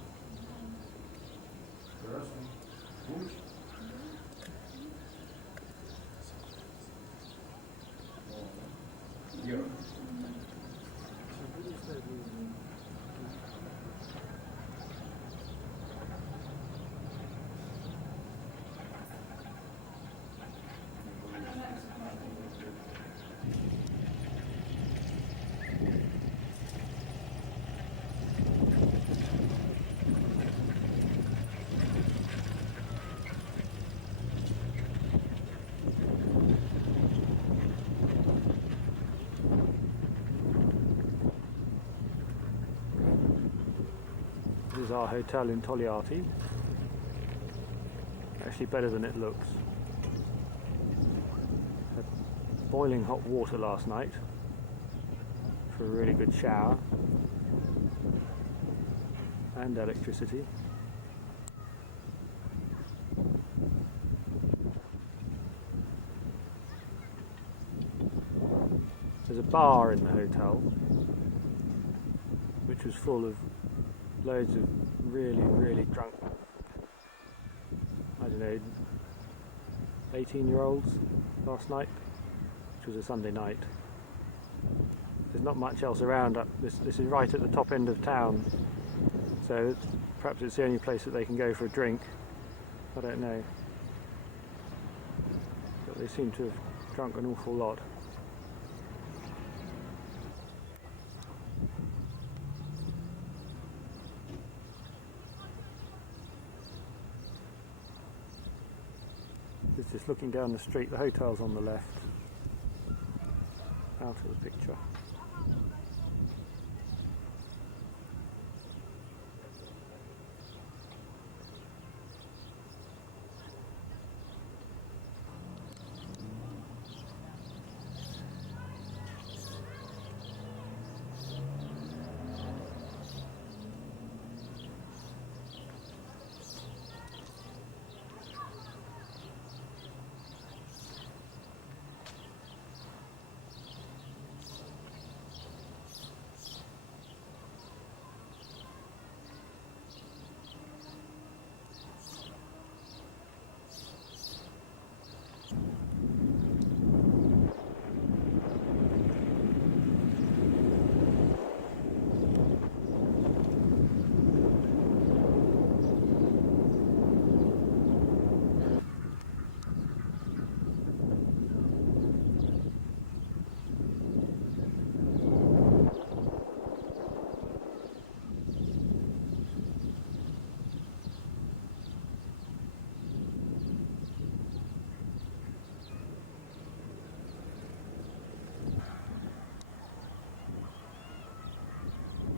This is our hotel in Togliatti. Actually better than it looks. Had boiling hot water last night for a really good shower. And electricity. There's a bar in the hotel which was full of loads of really drunk, I don't know, 18-year-olds last night, which was a Sunday night. There's not much else around. This is right at the top end of town, so perhaps it's the only place that they can go for a drink. I don't know. But they seem to have drunk an awful lot. It's just looking down the street. The hotel's on the left, out of the picture.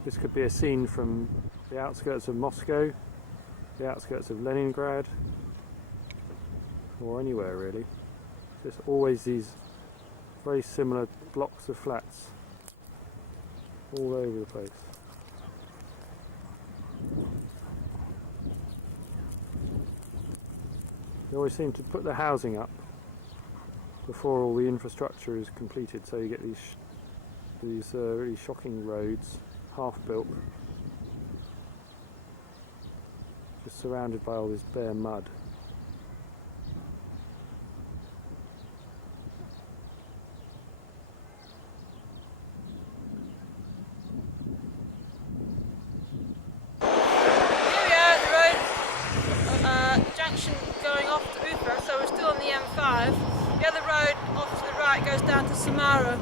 This could be a scene from the outskirts of Moscow, the outskirts of Leningrad, or anywhere really. There's always these very similar blocks of flats all over the place. They always seem to put the housing up before all the infrastructure is completed, so you get these really shocking roads, half-built, just surrounded by all this bare mud. Here we are at the road junction going off to Ufa, so we're still on the M5. The other road off to the right goes down to Samara.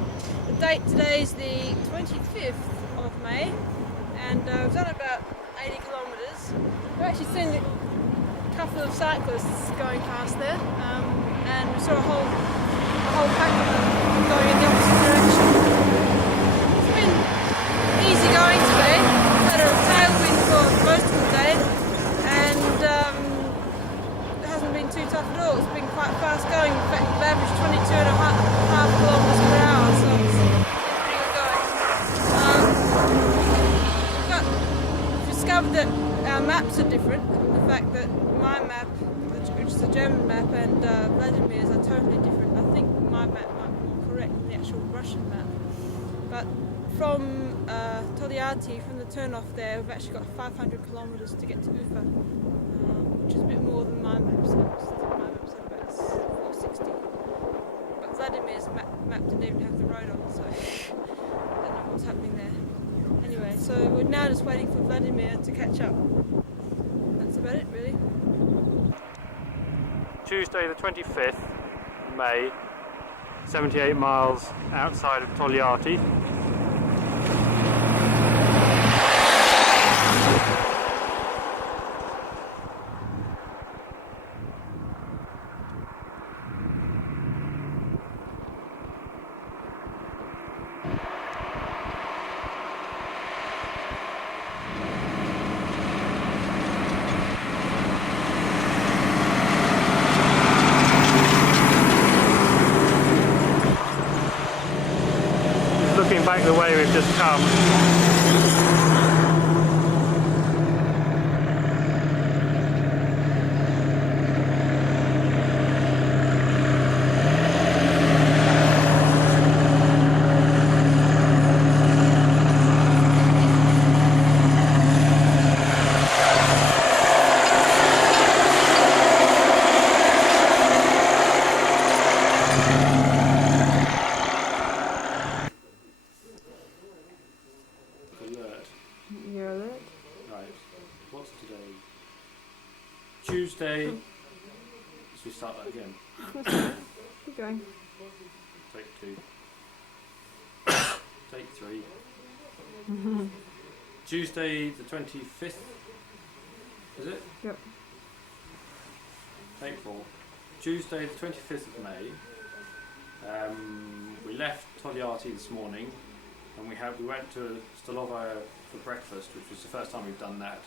The date today is the 25th of May, and we've done about 80 kilometres. We've actually seen a couple of cyclists going past there, and we saw a whole pack of them going in the opposite direction. It's been easy going today. We've had a tailwind for most of the day, and it hasn't been too tough at all. It's been quite fast going. In fact, we've averaged 22.5 kilometres per hour, so it's pretty good going. We've discovered that our maps are different, and the fact that my map, which is the German map and Vladimir's are totally different. I think my map might be more correct than the actual Russian map. But from Togliatti, from the turn-off there, we've actually got 500 kilometres to get to Ufa, which is a bit more than my map says. My map said about 460. But Vladimir's map didn't even have the road on, so I don't know what's happening there. Anyway, so we're now just waiting for Vladimir to catch up. That's about it, really. Tuesday the 25th May, 78 miles outside of Togliatti. Looking back the way we've just come, You're alert. right, what's today? Tuesday, should we start that again? Keep going. Take 2. Take 3. Tuesday the 25th, is it? Yep. Take 4. Tuesday the 25th of May. We left Togliatti this morning and we went to Stolova for breakfast, which was the first time we've done that.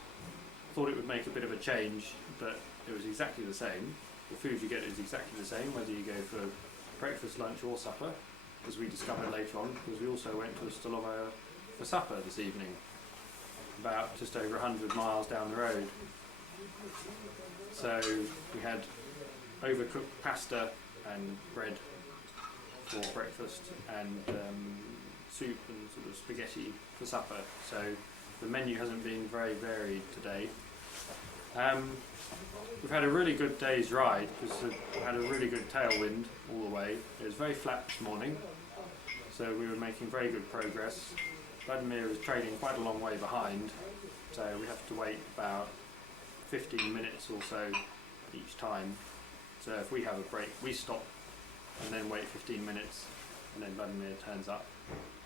Thought it would make a bit of a change, but it was exactly the same. The food you get is exactly the same, whether you go for breakfast, lunch or supper, as we discovered later on, because we also went to Stolova for supper this evening, about just over 100 miles down the road. So we had overcooked pasta and bread for breakfast and soup and sort of spaghetti for supper. So the menu hasn't been very varied today. We've had a really good day's ride because we had a really good tailwind all the way. It was very flat this morning, so we were making very good progress. Vladimir was trailing quite a long way behind, so we have to wait about 15 minutes or so each time. So if we have a break, we stop and then wait 15 minutes, and then Vladimir turns up,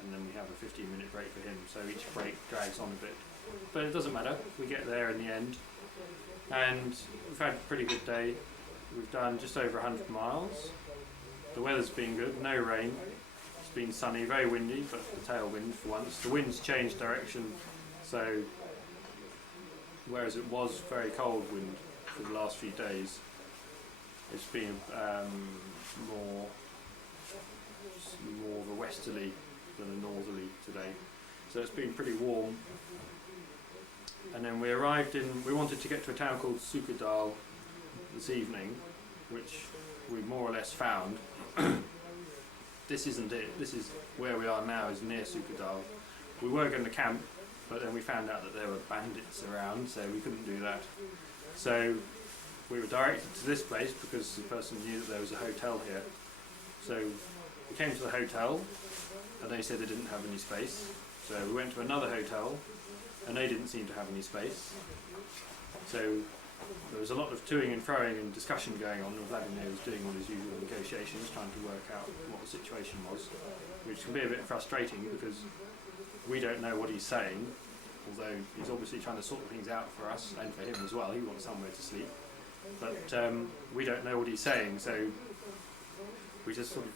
and then we have a 15-minute break for him. So each break drags on a bit, but it doesn't matter. We get there in the end, and we've had a pretty good day. We've done just over 100 miles. The weather's been good, no rain. It's been sunny, very windy, but the tailwind for once. The wind's changed direction, so whereas it was very cold wind for the last few days, it's been more of a westerly than a northerly today. So it's been pretty warm. And then we wanted to get to a town called Sukadal this evening, which we more or less found. This isn't it. This is where we are now, is near Sukadal. We were going to camp, but then we found out that there were bandits around, so we couldn't do that. So we were directed to this place because the person knew that there was a hotel here. So we came to the hotel and they said they didn't have any space. So we went to another hotel and they didn't seem to have any space. So there was a lot of toing and froing and discussion going on, and Vladimir was doing all his usual negotiations, trying to work out what the situation was, which can be a bit frustrating because we don't know what he's saying, although he's obviously trying to sort things out for us and for him as well. He wants somewhere to sleep. But we don't know what he's saying, so we just sort of,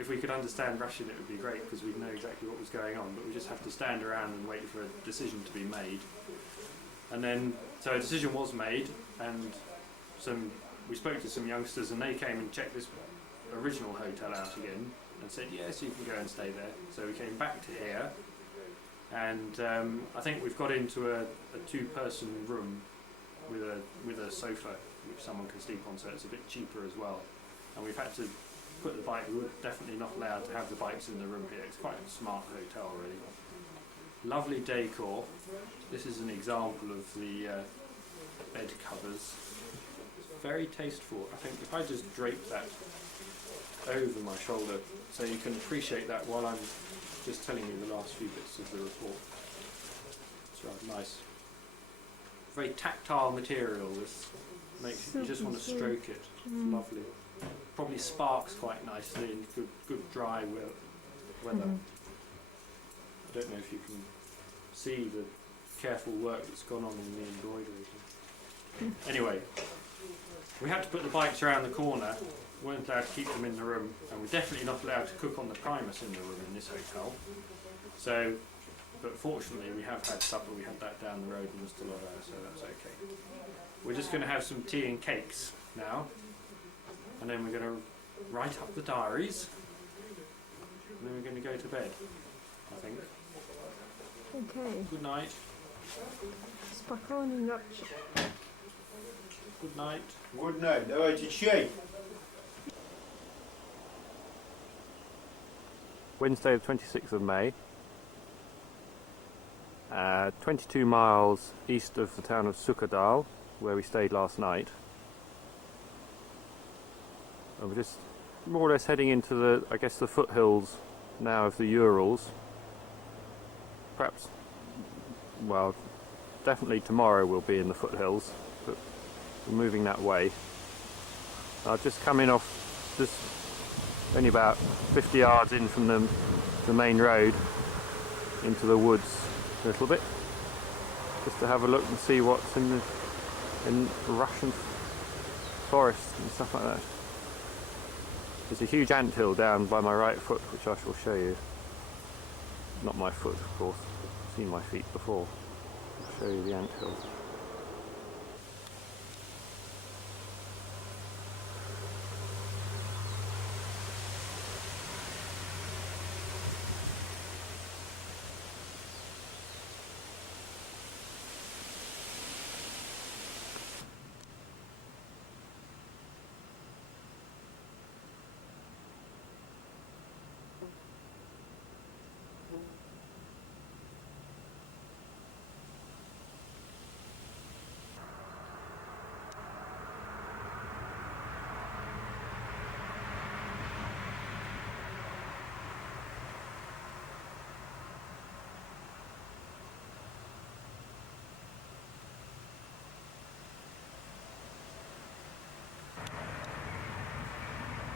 if we could understand Russian it would be great because we'd know exactly what was going on, but we just have to stand around and wait for a decision to be made. And then, so a decision was made, and we spoke to some youngsters and they came and checked this original hotel out again and said, yes, you can go and stay there. So we came back to here, and I think we've got into a two-person room with a sofa which someone can sleep on, so it's a bit cheaper as well. And we've had to put the bike, we were definitely not allowed to have the bikes in the room here. It's quite a smart hotel really. Lovely decor. This is an example of the bed covers. It's very tasteful. I think if I just drape that over my shoulder so you can appreciate that while I'm just telling you the last few bits of the report. It's rather nice. Very tactile material. This makes you just want to stroke it. It's lovely. Probably sparks quite nicely in good dry weather. I don't know if you can see the careful work that's gone on in the embroidery. Anyway, we had to put the bikes around the corner. We weren't allowed to keep them in the room, and we're definitely not allowed to cook on the primus in the room in this hotel. So, but fortunately we have had supper. We had that down the road in the Stolova, so that's okay. We're just going to have some tea and cakes now, and then we're going to write up the diaries, and then we're going to go to bed, I think. Okay. Good night. Spokojnej nocy. Good night. Good night, давайте чай. Wednesday the 26th of May, 22 miles east of the town of Sukadal, where we stayed last night. And we're just more or less heading into the, I guess, the foothills now of the Urals. Perhaps, well, definitely tomorrow we'll be in the foothills, but we're moving that way. I've just come in off, just only about 50 yards in from the main road into the woods a little bit, just to have a look and see what's in Russian forest and stuff like that. There's a huge anthill down by my right foot, which I shall show you. Not my foot, of course. I've seen my feet before. I'll show you the anthill.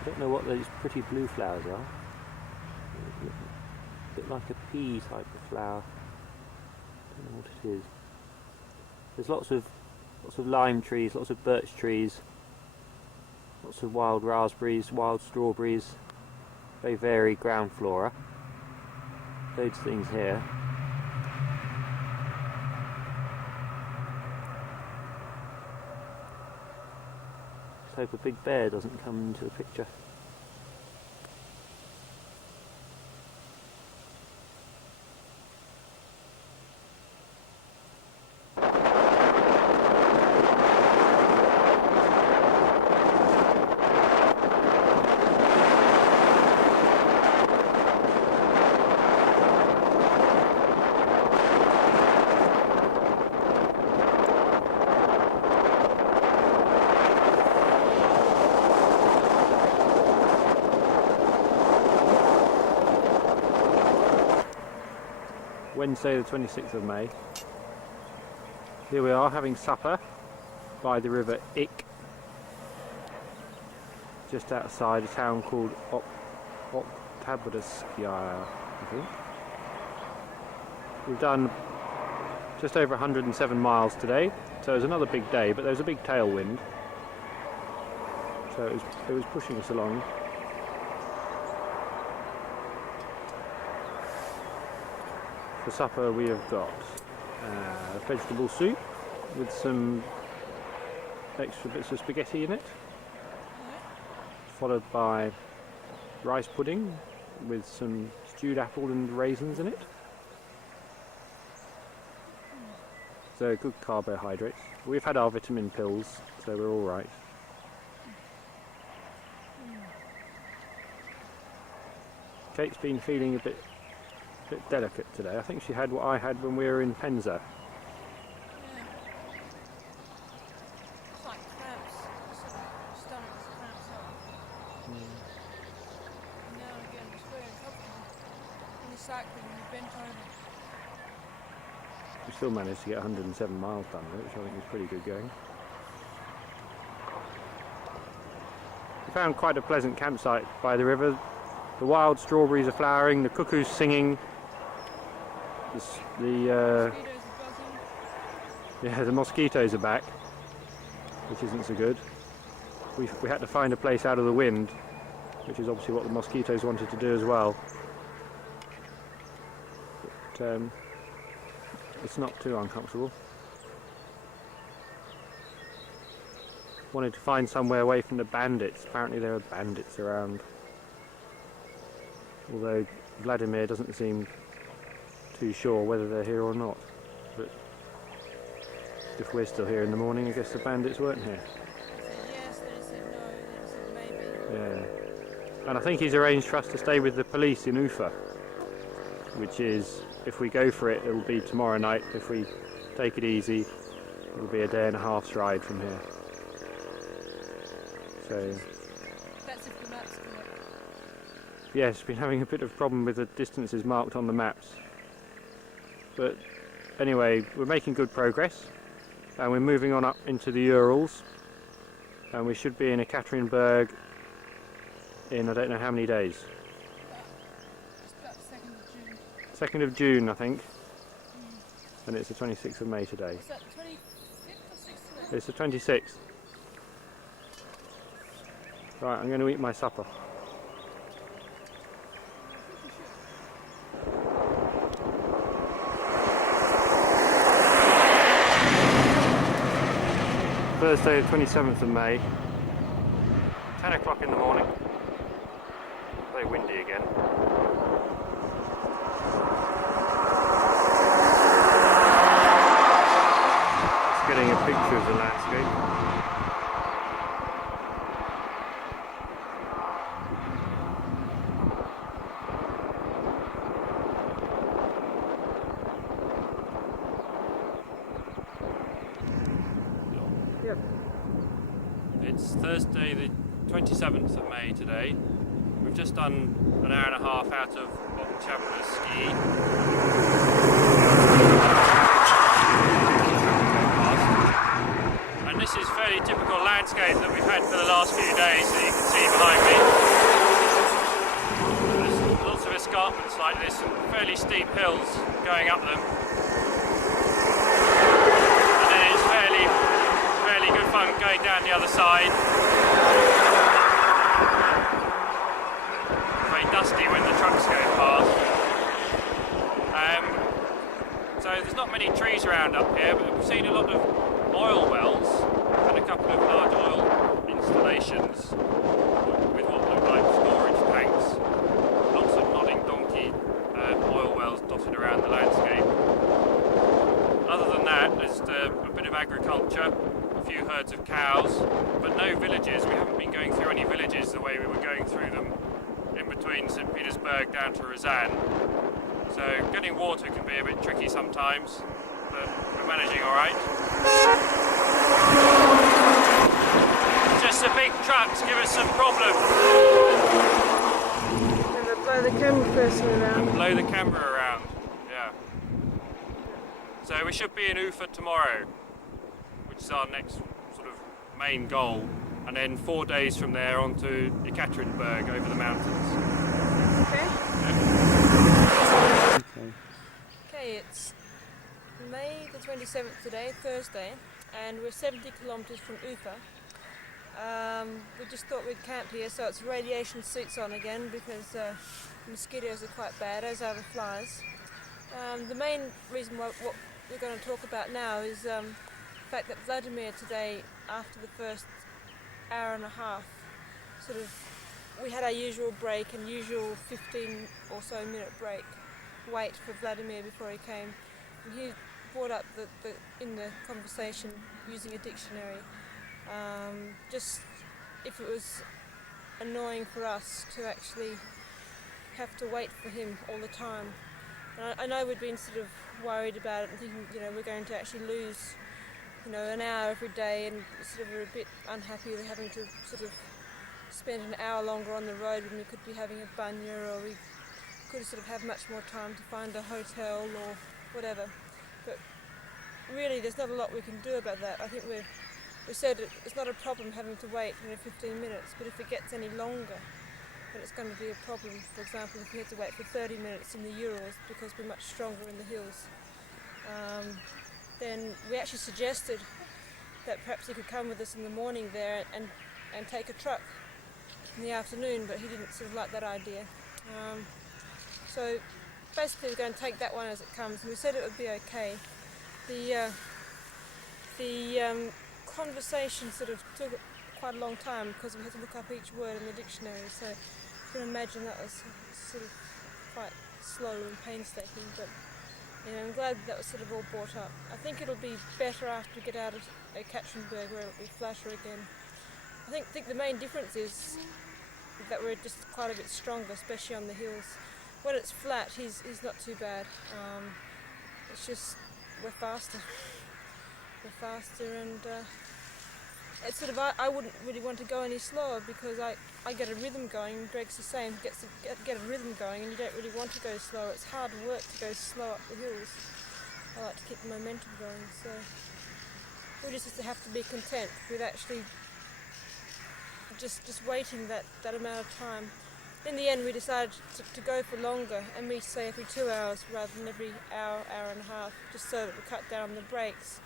I don't know what those pretty blue flowers are. A bit like a pea type of flower. I don't know what it is. There's lots of lime trees, lots of birch trees, lots of wild raspberries, wild strawberries, very varied ground flora. Loads of things here. Just hope a big bear doesn't come into the picture. Wednesday the 26th of May. Here we are having supper by the river Ik, just outside a town called Oktyabrsky, I think. We've done just over 107 miles today, so it was another big day, but there was a big tailwind, so it was pushing us along. For supper we have got vegetable soup with some extra bits of spaghetti in it, followed by rice pudding with some stewed apple and raisins in it, they're good carbohydrates. We've had our vitamin pills, so we're all right. Kate's been feeling a bit delicate today. I think she had what I had when we were in Penza. Yeah. It's like cramps. Stomach's cramps up. And now and again it's very uncomfortable. When you're cycling and you're bent over. We still managed to get 107 miles done, which I think is pretty good going. We found quite a pleasant campsite by the river. The wild strawberries are flowering, the cuckoo's singing. Mosquitoes are buzzing. Yeah, the mosquitoes are back, which isn't so good. We had to find a place out of the wind, which is obviously what the mosquitoes wanted to do as well. But it's not too uncomfortable. Wanted to find somewhere away from the bandits. Apparently there are bandits around. Although Vladimir doesn't seem too sure whether they're here or not. But if we're still here in the morning, I guess the bandits weren't here. They said yes, then it said no, then it said maybe. Yeah. And I think he's arranged for us to stay with the police in Ufa, which is, if we go for it, it'll be tomorrow night. If we take it easy, it'll be a day and a half's ride from here. So, That's if the maps come up. yes, been having a bit of problem with the distances marked on the maps. But anyway, we're making good progress, and we're moving on up into the Urals, and we should be in Ekaterinburg in I don't know how many days. It's about the 2nd of June. 2nd of June, I think, and it's the 26th of May today. Is that 25th or 6th? It's the 26th. Right, I'm going to eat my supper. Thursday the 27th of May, 10 o'clock in the morning. Very windy again. Just getting a picture of the landscape. Yep. It's Thursday the 27th of May today. We've just done an hour and a half out of Bogchabla ski. And this is fairly typical landscape that we've had for the last few days that you can see behind me. There's lots of escarpments like this and fairly steep hills going up them. And then it's fairly good fun going down the other side. Very dusty when the trucks go past. So there's not many trees around up here, but we've seen a lot of oil wells and a couple of large oil installations with what look like storage tanks. Lots of nodding donkey oil wells dotted around the landscape. Other than that, there's a bit of agriculture, a few herds of cows, but no villages. We haven't been going through any villages the way we were going through them in between St. Petersburg down to Ryazan. So getting water can be a bit tricky sometimes, but we're managing all right. Just the big trucks give us some problems. And they blow the camera person around. Blow the camera around, yeah. So we should be in Ufa tomorrow, which is our next sort of main goal, and then 4 days from there on to Ekaterinburg over the mountains. Okay. Yeah. Okay, it's May the 27th today, Thursday, and we're 70 kilometres from Ufa. We just thought we'd camp here, so it's radiation suits on again because mosquitoes are quite bad, as are the flies. The main reason what we're going to talk about now is the fact that Vladimir today, after the first hour and a half, we had our usual break and usual 15 or so minute break wait for Vladimir before he came. And he brought up in the conversation using a dictionary. Just if it was annoying for us to actually have to wait for him all the time. And I know we'd been sort of worried about it and thinking, we're going to actually lose, an hour every day, and sort of we're a bit unhappy with having to sort of spend an hour longer on the road when we could be having a banya, or we could sort of have much more time to find a hotel or whatever. But really there's not a lot we can do about that. I think we said it's not a problem having to wait 15 minutes, but if it gets any longer, then it's going to be a problem. For example, if we had to wait for 30 minutes in the Urals because we're much stronger in the hills, then we actually suggested that perhaps he could come with us in the morning there and take a truck in the afternoon, but he didn't sort of like that idea. So basically we're going to take that one as it comes, and we said it would be okay. The conversation sort of took quite a long time because we had to look up each word in the dictionary, so you can imagine that was sort of quite slow and painstaking, but I'm glad that was sort of all brought up. I think it'll be better after we get out of Katrinberg, where it'll be flatter again. I think the main difference is that we're just quite a bit stronger, especially on the hills. When it's flat, he's not too bad. It's just we're faster. We're faster, and it's sort of I wouldn't really want to go any slower because I get a rhythm going. And Greg's the same, gets to get a rhythm going, and you don't really want to go slower. It's hard work to go slow up the hills. I like to keep the momentum going, so we just have to be content with actually just waiting that amount of time. In the end, we decided to go for longer, and we say every 2 hours rather than every hour and a half, just so that we cut down on the breaks.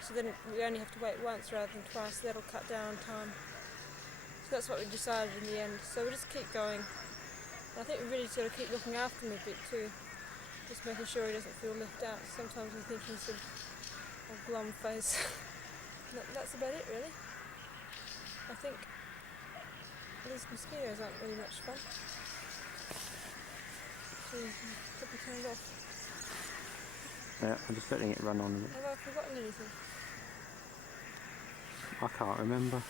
So then we only have to wait once rather than twice. So that'll cut down on time. So that's what we decided in the end. So we just keep going. And I think we really sort of keep looking after him a bit too, just making sure he doesn't feel left out. Sometimes we think he's sort of a glum face. That's about it, really. I think these mosquitoes aren't really much fun. So you can probably turn it off. Yeah, I'm just letting it run on a bit. Have I forgotten anything? I can't remember.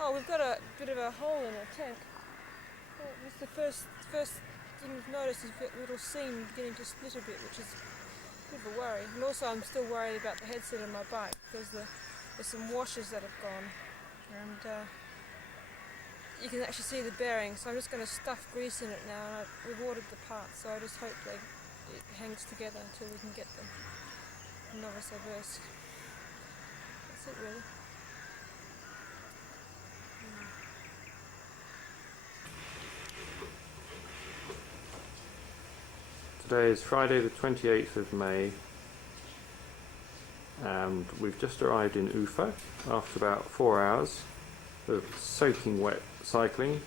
Oh, we've got a bit of a hole in our tank. Oh, it's the first thing we've noticed is a little seam beginning to split a bit, which is a bit of a worry. And also I'm still worried about the headset on my bike because there's some washers that have gone. And you can actually see the bearings, so I'm just going to stuff grease in it now. And we've ordered the parts, so I just hope it hangs together until we can get them. Novice averse. That's it, really. Today is Friday the 28th of May, and we've just arrived in Ufa after about 4 hours of soaking wet cycling.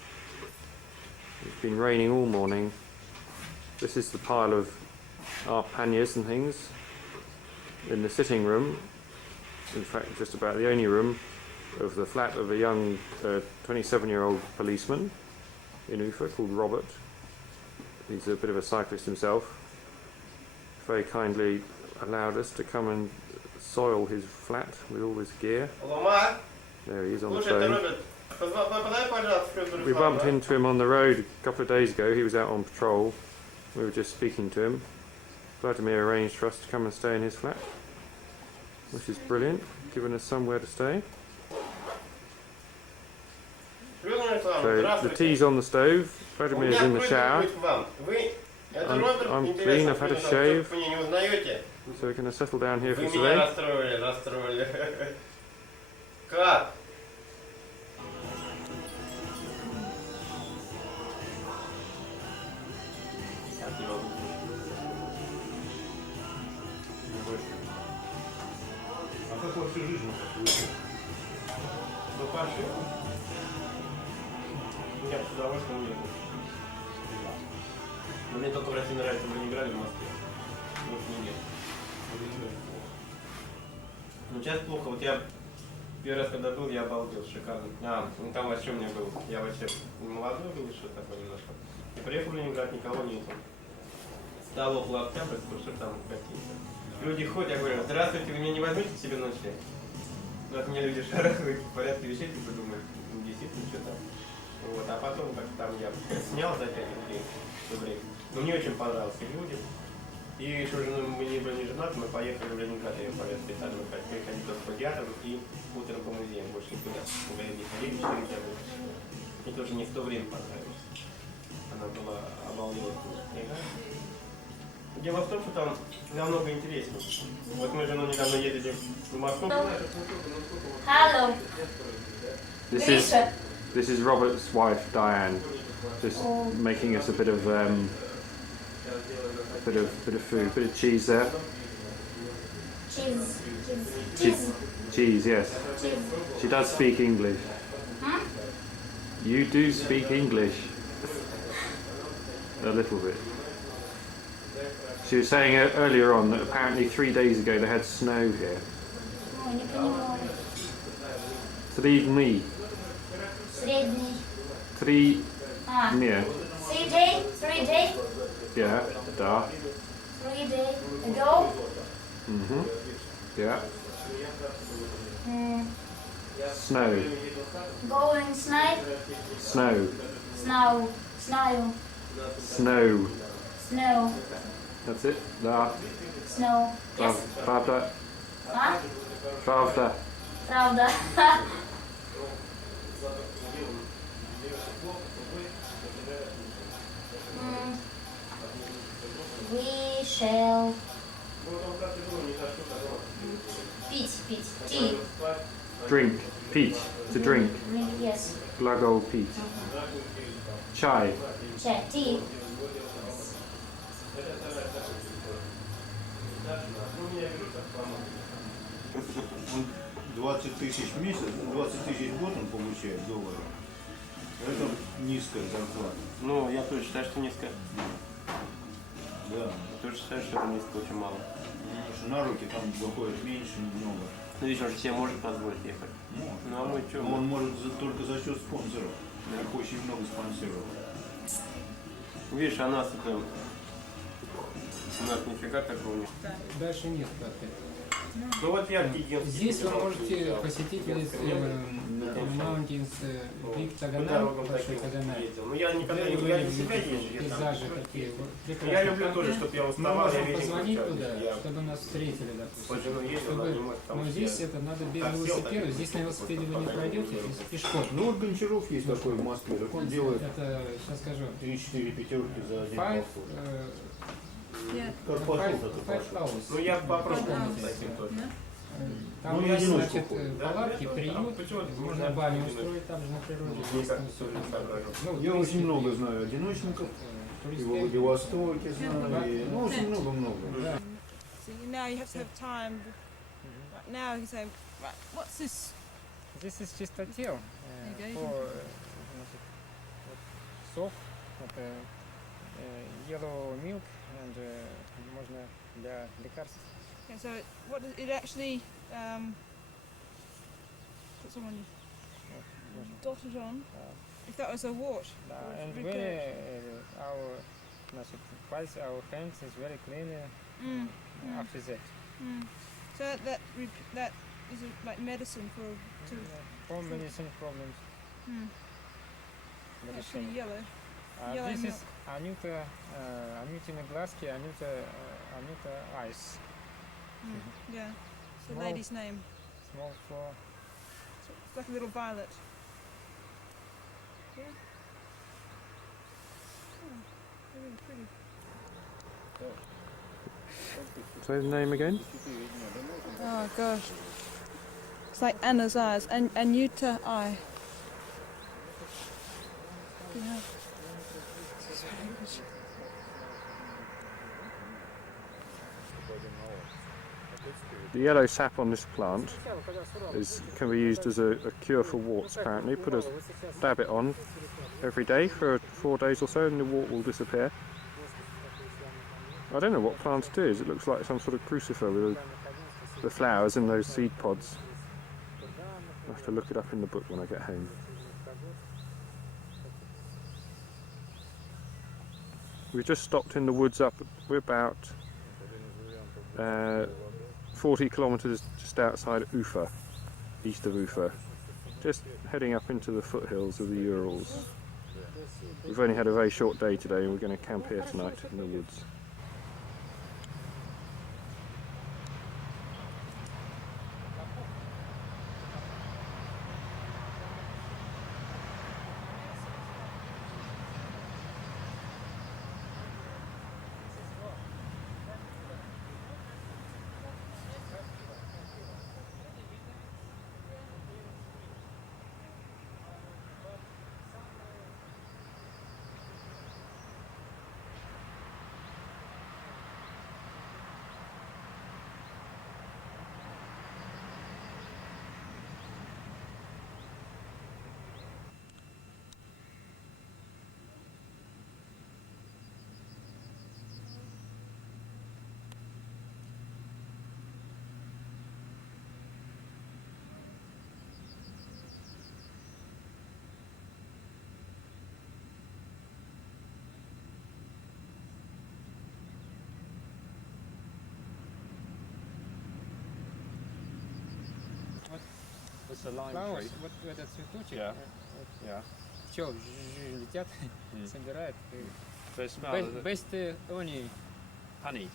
It's been raining all morning. This is the pile of our panniers and things in the sitting room, in fact just about the only room of the flat of a young 27-year-old policeman in Ufa called Robert. He's a bit of a cyclist himself. Very kindly allowed us to come and soil his flat with all his gear. There he is on the phone. We bumped into him on the road a couple of days ago. He was out on patrol. We were just speaking to him. Vladimir arranged for us to come and stay in his flat, which is brilliant, giving us somewhere to stay. So the tea's on the stove, Vladimir's in the shower. I'm clean, I've had a shave, so we're going to settle down here for today. Нет, с удовольствием уеду. Но мне только в России нравится в Ленинграде, в Москве. Больше нет. Ну, сейчас плохо. Вот я первый раз, когда был, я обалдел. Шикарно. Ну там вообще у меня был. Я вообще молодой был, что такое немножко. И приехал в Ленинград, никого нету. стал около Октябрьского, что там какие-то. Люди ходят, я говорю, здравствуйте, вы меня не возьмете себе ночлег? Ну, от меня люди шарахают в порядке вещей, типа думают, ну, действительно, что там. Вот, а потом как там я снял за 5 рублей в то время. Но мне очень понравились люди. И еще же мы не были женаты, мы поехали в Ленинград, я ее повез специально приходить только по театрам и утром по музеям, больше никуда. Куда я не ходили, 4 дня было. Мне тоже не в то время понравилось. Она была обалденная книга. Дело в том, что там намного интереснее. Вот мы с женой недавно ездили в Москву. Hello. This is Robert's wife Diane, just making us a bit of food, bit of cheese there. Cheese, yes. Cheese. She does speak English. Hmm? You do speak English. A little bit. She was saying earlier on that apparently 3 days ago they had snow here. Ой, не понимаю. 3 дней. Средний. 3 А, dni. 3 day? 3 day? Yeah, da. 3 day ago? Yeah. Mm, Snow. going snipe? Snow. Snow. Snow. Snow. Snow. That's it. Da. Snow. Yes. Pravda. А? Pravda. Правда. Mm, we shall пить. Tea. Drink. Pete. To drink. Drink, yes. Gлагол pить. Chai. Tea. Он 20 тысяч в месяц, 20 тысяч в год он получает долларов. Это низкая зарплата. Ну, я тоже считаю, что низко. Да. Я тоже считаю, что это низко, очень мало. Потому что на руки там выходит меньше, немного. Ну, видишь, он же себе может позволить ехать. Может. Ну, а мы что? Но он может только за счет спонсоров. Их очень много спонсоров. Видишь, а нас это... У нас нифига такого нет. Дальше нет опять. Ну вот я Кигел. Здесь вы можете посетить Mountains Big Taganai, большой Таганай. Ну я никогда не Были для себя езжу. Я там. пейзажи такие. Вот, Я прекрасно. люблю тоже, чтобы я Мы уставал, я можем вечером позвонить включаю. туда, Я чтобы нас встретили, допустим. с женой ездил, она не может, потому Но что здесь я это надо без так сел, велосипеда. так Здесь на велосипеде вы не пройдете, пешком. Ну вот Гончаров есть такой в Москве, так он делает Это, сейчас скажу, 3-4 пятерки за один five, поход. Карпатов это пошел. hours. Ну я попробовал с таким тоже. Там Ну, у не нас, одиночку значит, ходит. палатки, Да, приют, почему? можно Можно баню один устроить там же на природе. Ну, никак тоже не соображу. Ну, в Я очень принципе, много знаю одиночников, и в туристы. Владивостоке знаю, и, ну очень много-много. Да. So now you have to have time. Right now you say, right, what's this? Здесь есть чистотел. Окей. Значит, вот сок, это yellow milk, and можно для лекарств. Yeah, so what does it actually puts on dotted on? If that was a wart. Да, it would and be very good. our значит, pulse, our hands is very clean after that. So that is like medicine for to. Home medicine problems. That's pretty yellow. Yellow This milk. is Anюта, Анютины глазки, Анюta eyes. Yeah. It's the Small. lady's name. Small for It's like a little violet. Yeah. Oh, really pretty. Say the name again. Oh gosh. It's like Anna's eyes. Anюta eye. Yeah. The yellow sap on this plant can be used as a cure for warts apparently. Dab it on every day for 4 days or so and the wart will disappear. I don't know what plant it is. It looks like some sort of crucifer with the flowers in those seed pods. I'll have to look it up in the book when I get home. We just stopped in the woods up. We're about 40 kilometers just outside Ufa, east of Ufa. Just heading up into the foothills of the Urals. We've only had a very short day today and we're going to camp here tonight in the woods. It's a lime Flowers, tree. вот этот цветочек. Yeah. Yeah. Пчел летят, собирают. They smell the Best honey. honey.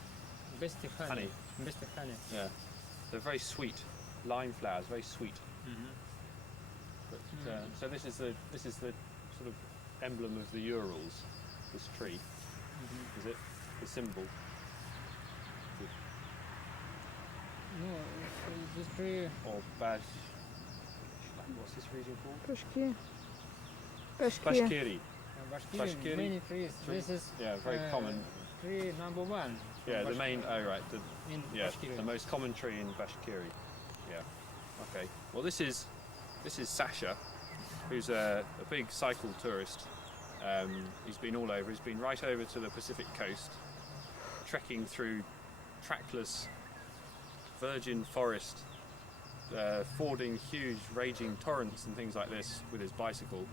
Best honey. Honey. Best honey. Yeah. They're very sweet. Lime flowers, very sweet. But, so this is the sort of emblem of the Urals. This tree, is it? The symbol. No, this tree. Or Bash. What's this region called? Bashkir. Bashkir. Bashkiri. Bashkiri, many trees. This is very common. tree number one. Yeah, the main. Oh right. In Yeah, Bashkiri. the most common tree in Bashkiri. Yeah. Okay. Well, this is Sasha, who's a big cycle tourist. He's been all over. He's been right over to the Pacific coast, trekking through trackless virgin forest, fording huge raging torrents and things like this with his bicycle.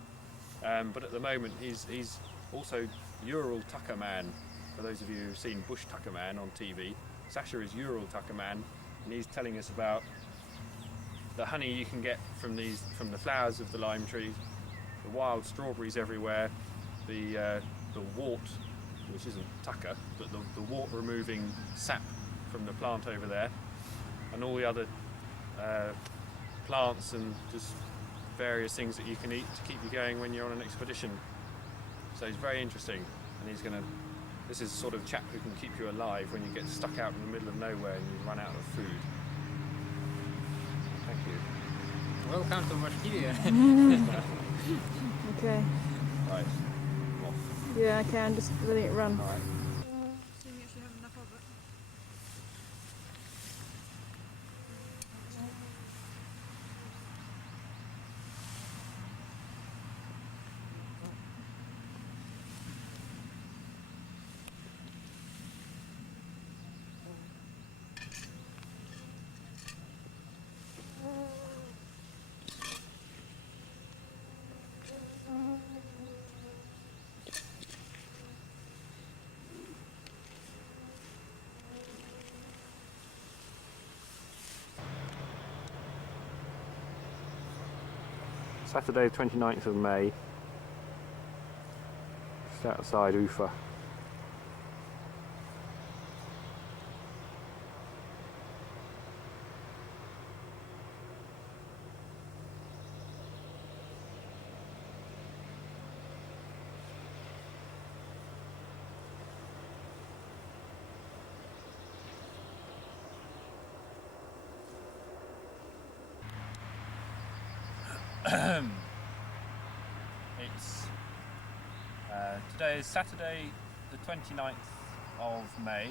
But at the moment he's also Ural Tucker Man. For those of you who've seen Bush Tucker Man on TV, Sasha is Ural Tucker Man, and he's telling us about the honey you can get from the flowers of the lime trees, the wild strawberries everywhere, the wart, which isn't tucker, but the wart removing sap from the plant over there, and all the other plants and just various things that you can eat to keep you going when you're on an expedition. So he's very interesting, and this is the sort of chap who can keep you alive when you get stuck out in the middle of nowhere and you run out of food. Thank you. Welcome to Bashkiri. Okay. Right. Off. Yeah, okay, I'm just letting it run. All right. Saturday 29th of May, just outside Ufa. Today is Saturday the 29th of May.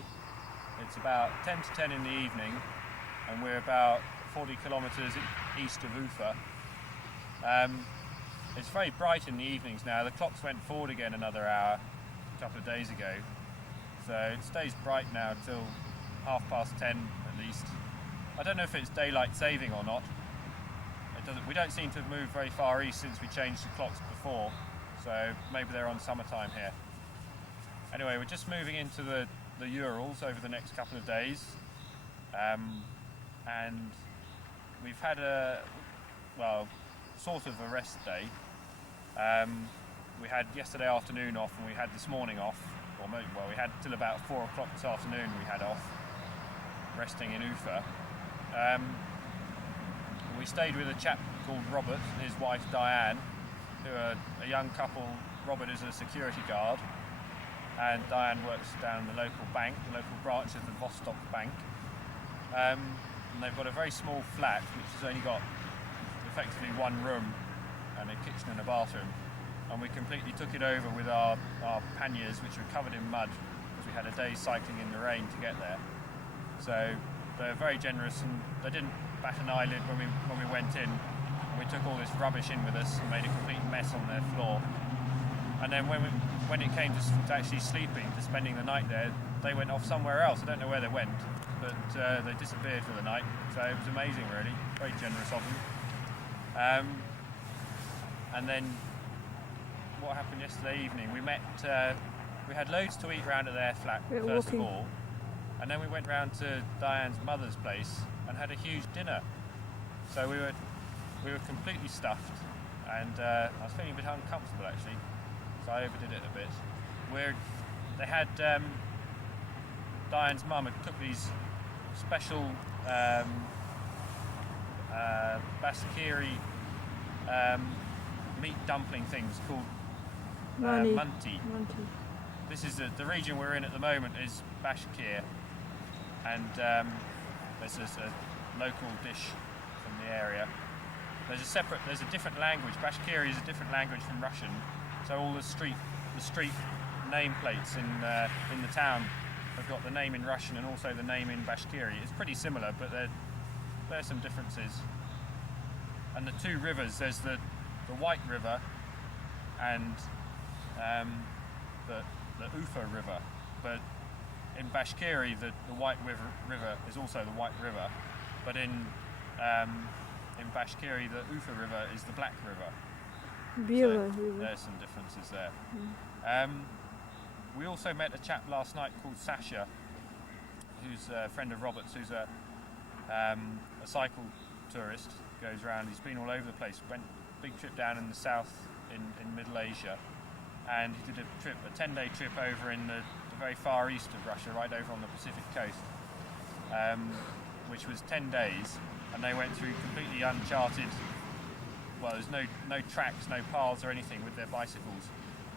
It's about 10 to 10 in the evening and we're about 40 kilometres east of Ufa. It's very bright in the evenings now. The clocks went forward again another hour a couple of days ago. So it stays bright now till 10:30 at least. I don't know if it's daylight saving or not. We don't seem to have moved very far east since we changed the clocks before, so maybe they're on summertime here. Anyway, we're just moving into the Urals over the next couple of days, and we've had sort of a rest day. We had yesterday afternoon off, and we had this morning off. We had till about 4 o'clock this afternoon we had off, resting in Ufa. We stayed with a chap called Robert and his wife Diane, who are a young couple. Robert is a security guard, and Diane works down the local bank, the local branch of the Vostok Bank. And they've got a very small flat which has only got effectively one room and a kitchen and a bathroom. And we completely took it over with our panniers, which were covered in mud because we had a day cycling in the rain to get there. So they're very generous, and they didn't bat an eyelid when we went in. And we took all this rubbish in with us and made a complete mess on their floor. And then when it came to actually sleeping, to spending the night there, they went off somewhere else. I don't know where they went, but they disappeared for the night. So it was amazing, really. Very generous of them. And then what happened yesterday evening, we had loads to eat round at their flat first of all, and then we went round to Diane's mother's place and had a huge dinner. So we were completely stuffed, and I was feeling a bit uncomfortable actually, so I overdid it a bit. They had Diane's mum had cooked these special Bashkiri meat dumpling things called Munti. This is the region we're in at the moment is Bashkir, and there's a local dish from the area. There's a different language. Bashkiri is a different language from Russian. So all the street nameplates in the town have got the name in Russian and also the name in Bashkiri. It's pretty similar, but there's some differences. And the two rivers, there's the White River and the Ufa River, but in Bashkiri the White River is also the White River, but in Bashkiri the Ufa River is the Black River. So there's some differences there. We also met a chap last night called Sasha, who's a friend of Robert's, who's a cycle tourist, goes around, he's been all over the place, went big trip down in the south in Middle Asia, and he did a 10-day trip over in the very far east of Russia, right over on the Pacific coast, which was 10 days, and they went through completely uncharted, well, there's no tracks, no paths or anything with their bicycles,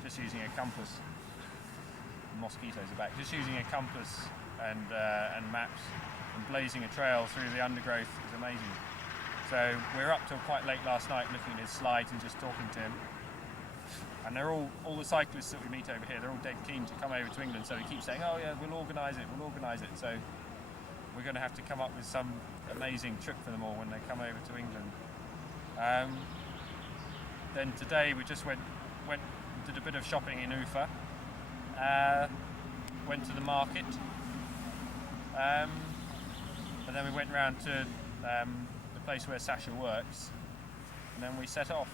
just using a compass. Mosquitoes are back. Just using a compass and maps and blazing a trail through the undergrowth is amazing. So we were up till quite late last night looking at his slides and just talking to him. And they're all the cyclists that we meet over here, they're all dead keen to come over to England, so we keep saying, oh yeah, we'll organise it. So we're going to have to come up with some amazing trip for them all when they come over to England. Then today we just went did a bit of shopping in Ufa, went to the market, and then we went round to the place where Sasha works, and then we set off.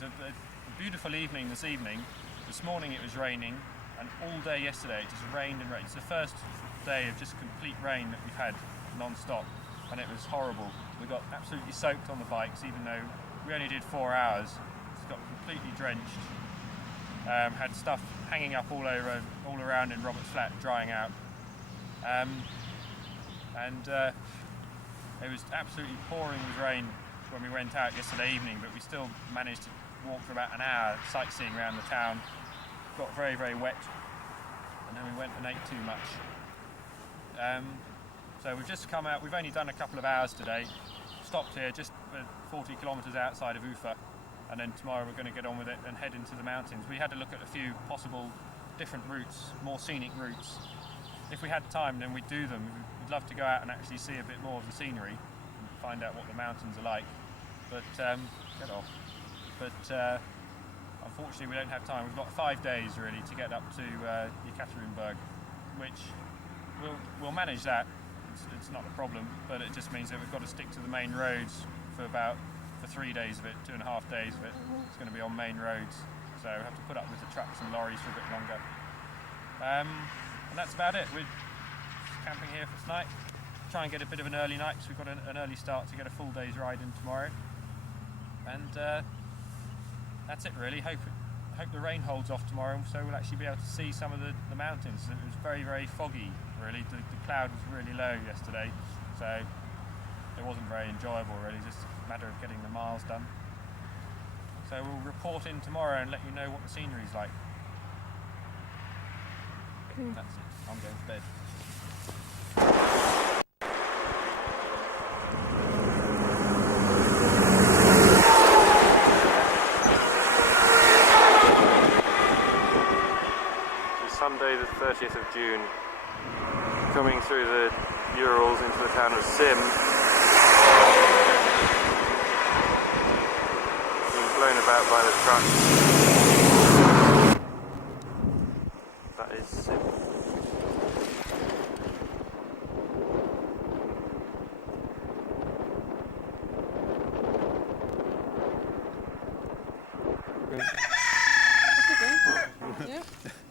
It was a beautiful evening this evening. This morning it was raining, and all day yesterday it just rained and rained. It's the first day of just complete rain that we've had non-stop, and it was horrible. We got absolutely soaked on the bikes, even though we only did 4 hours. Just got completely drenched. Had stuff hanging up all around in Robert's flat, drying out. It was absolutely pouring with rain when we went out yesterday evening, but we still managed to walk for about an hour sightseeing around the town. Got very, very wet, and then we went and ate too much. So we've just come out, we've only done a couple of hours today, stopped here just 40 kilometres outside of Ufa, and then tomorrow we're going to get on with it and head into the mountains. We had to look at a few possible different routes, more scenic routes. If we had time, then we'd do them. We'd love to go out and actually see a bit more of the scenery and find out what the mountains are like. But get off. But unfortunately we don't have time. We've got 5 days really to get up to Yekaterinburg, which we'll manage that. It's not a problem, but it just means that we've got to stick to the main roads for 3 days of it, 2.5 days of it. It's going to be on main roads, so we have to put up with the trucks and lorries for a bit longer. And that's about it. We're camping here for tonight. Try and get a bit of an early night because we've got an early start to get a full day's ride in tomorrow. And that's it really. Hope the rain holds off tomorrow, so we'll actually be able to see some of the mountains. It was very, very foggy really. The cloud was really low yesterday, so it wasn't very enjoyable really, just a matter of getting the miles done. So we'll report in tomorrow and let you know what the scenery's like. That's it. I'm going to bed. It's Sunday the 30th of June. Coming through the Urals into the town of Sim. Being blown about by the trucks. That is Sim. Yeah.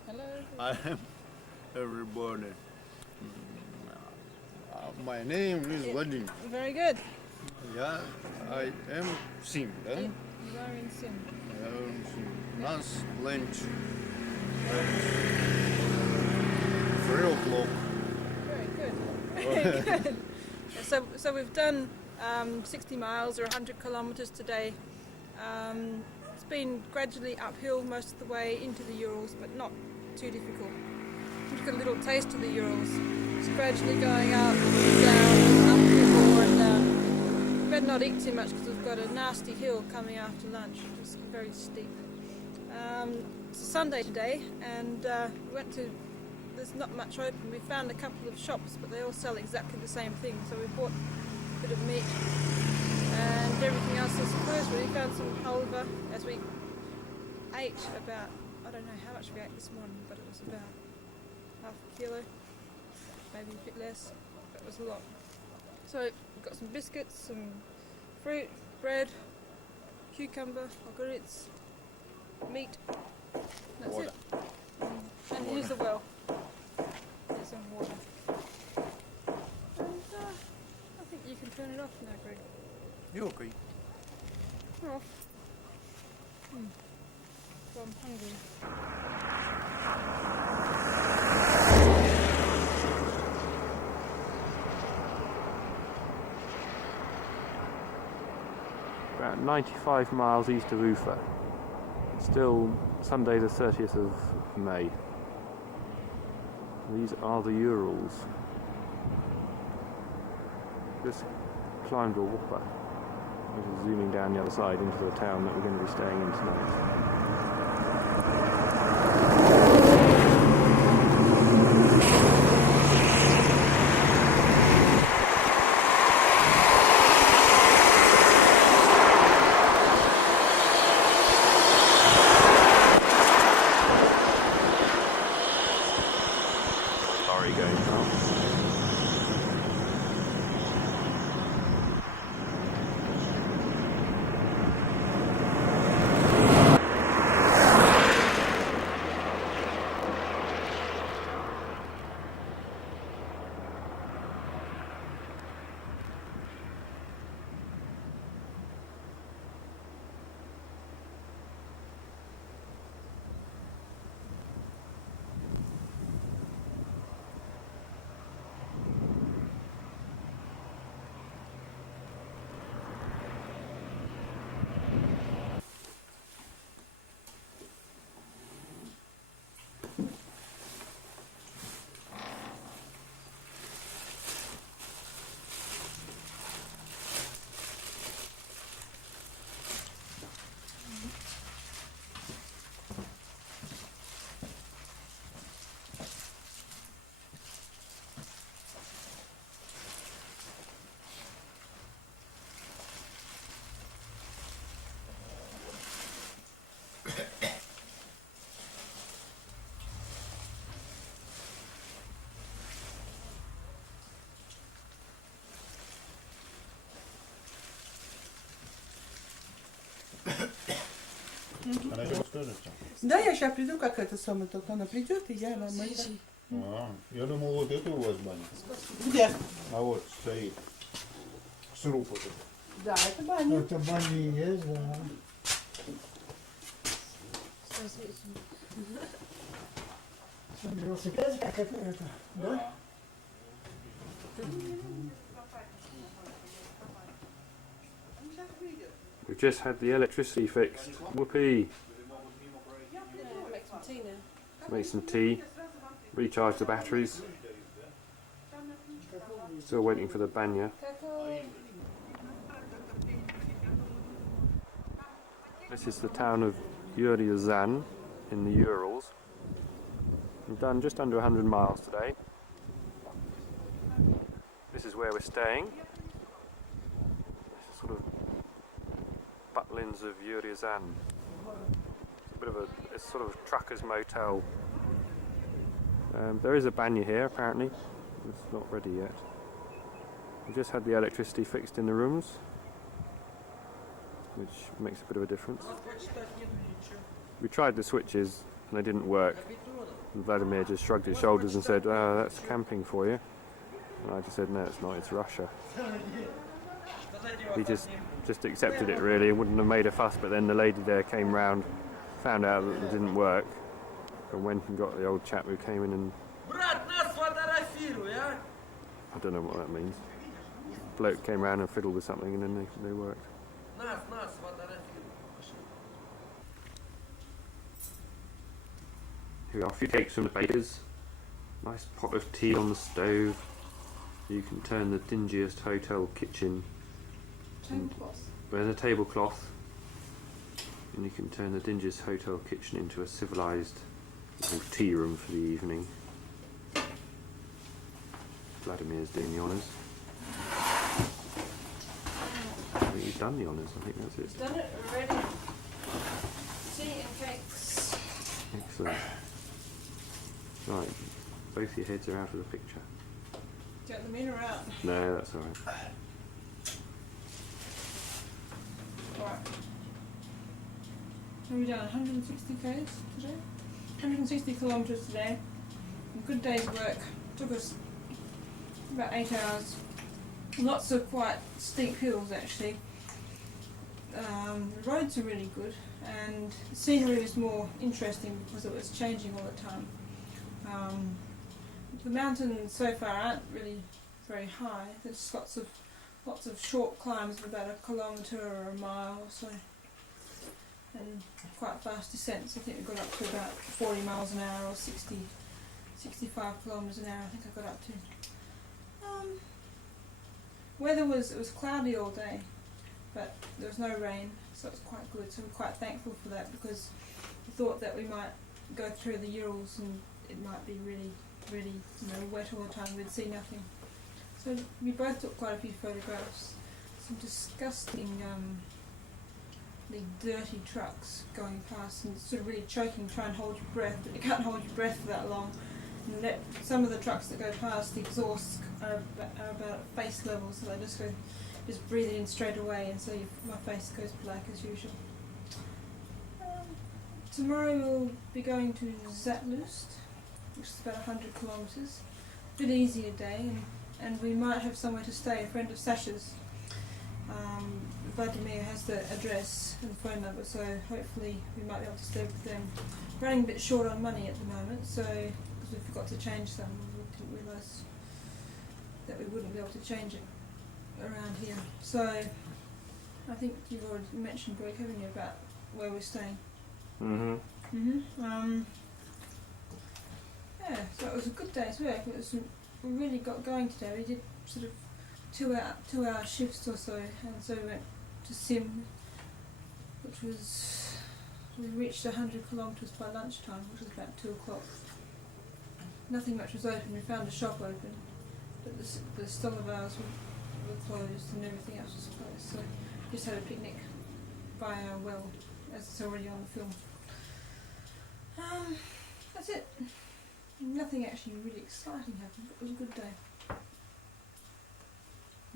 Hello. I am everybody. My name is Vadim. Very good. Yeah, I am Sim, да? You are in Sim. Я am Sim. Нас lunch. 3 o'clock. Very good. Very good. So we've done 60 miles or 100 kilometres today. It's been gradually uphill most of the way into the Urals, but not too difficult. We've got a little taste of the Urals. It's gradually going up and down, up before and down. We better not eat too much because we've got a nasty hill coming after lunch. It's very steep. It's a Sunday today, and we went to. There's not much open. We found a couple of shops, but they all sell exactly the same thing. So we bought a bit of meat and everything else I suppose. We found some halva as we ate about, I don't know how much we ate this morning, but it was about half a kilo, maybe a bit less, but it was a lot. So we've got some biscuits, some fruit, bread, cucumber, marguerites, meat. That's Water. it. And here's the well. There's some water. And I think you can turn it off now, Greg. You okay? We're off. So I'm hungry. About 95 miles east of Ufa. Still Sunday the 30th of May. These are the Urals. Just climbed a whopper, which is zooming down the other side into the town that we're going to be staying in tonight. Lorry going past. Да, я сейчас приду, как это самое, только она придет, и я вам это... Я думал, вот это у вас баня. Где? А вот стоит. Сруб вот этот. Да, это баня. Это баня и есть, да. Велосипед, как это, да? We've just had the electricity fixed. Whoopee! Make some tea now. Make some tea. Recharge the batteries. Still waiting for the banya. This is the town of Yuryazan in the Urals. We've done just under 100 miles today. This is where we're staying. This is sort of butlins of Yuryazan. It's a bit of it's sort of a trucker's motel. There is a banya here apparently. It's not ready yet. We just had the electricity fixed in the rooms, which makes a bit of a difference. We tried the switches and they didn't work. And Vladimir just shrugged his shoulders and said, "Oh, that's camping for you." And I just said, "No, it's not, it's Russia." He just accepted it really, wouldn't have made a fuss, but then the lady there came round, found out that it didn't work, and went and got the old chap who came in and... I don't know what that means. Bloke came round and fiddled with something and then they worked. Here we are, a few cakes from the bakers. Nice pot of tea on the stove. You can turn the dingiest hotel kitchen. There's a tablecloth. And you can turn the dingiest hotel kitchen into a civilised little tea room for the evening. Vladimir's doing the honours. I think you've done the honours, I think that's it. Done it already. Tea and cakes. Excellent. Right, both your heads are out of the picture. Do you want them in or out? No, that's alright. Right. We've done 160 k's today. 160 kilometres today. A good day's work. Took us about 8 hours. Lots of quite steep hills actually. The roads are really good and the scenery was more interesting because it was changing all the time. The mountains so far aren't really very high. There's lots of short climbs of about 1 kilometre or a mile or so, and quite fast descents. I think we got up to about 40 miles an hour or 65 kilometres an hour. I think I got up to. Weather it was cloudy all day, but there was no rain, so it was quite good. So we're quite thankful for that because we thought that we might go through the Urals and it might be really wet all the time. We'd see nothing. So we both took quite a few photographs. Some disgusting, dirty trucks going past and sort of really choking, trying to hold your breath, but you can't hold your breath for that long. And some of the trucks that go past, the exhausts are about face level, so they just breathe it in straight away, and so my face goes black as usual. Tomorrow we'll be going to Zatlust, which is about 100 kilometres. A bit easier day, and we might have somewhere to stay. A friend of Sasha's, Vladimir, has the address and phone number, so hopefully we might be able to stay with them. Running a bit short on money at the moment, so because we forgot to change some, we didn't realise that we wouldn't be able to change it around here. So I think you've already mentioned, Greg, haven't you, about where we're staying? Yeah, so it was a good day's work. We really got going today. We did sort of 2 hour shifts or so, and so we went to Sim, which was, we reached 100 kilometres by lunchtime, which was about 2 o'clock. Nothing much was open. We found a shop open, but the stall of ours were closed and everything else was closed. So we just had a picnic by our well, as it's already on the film. That's it. Nothing actually really exciting happened, but it was a good day.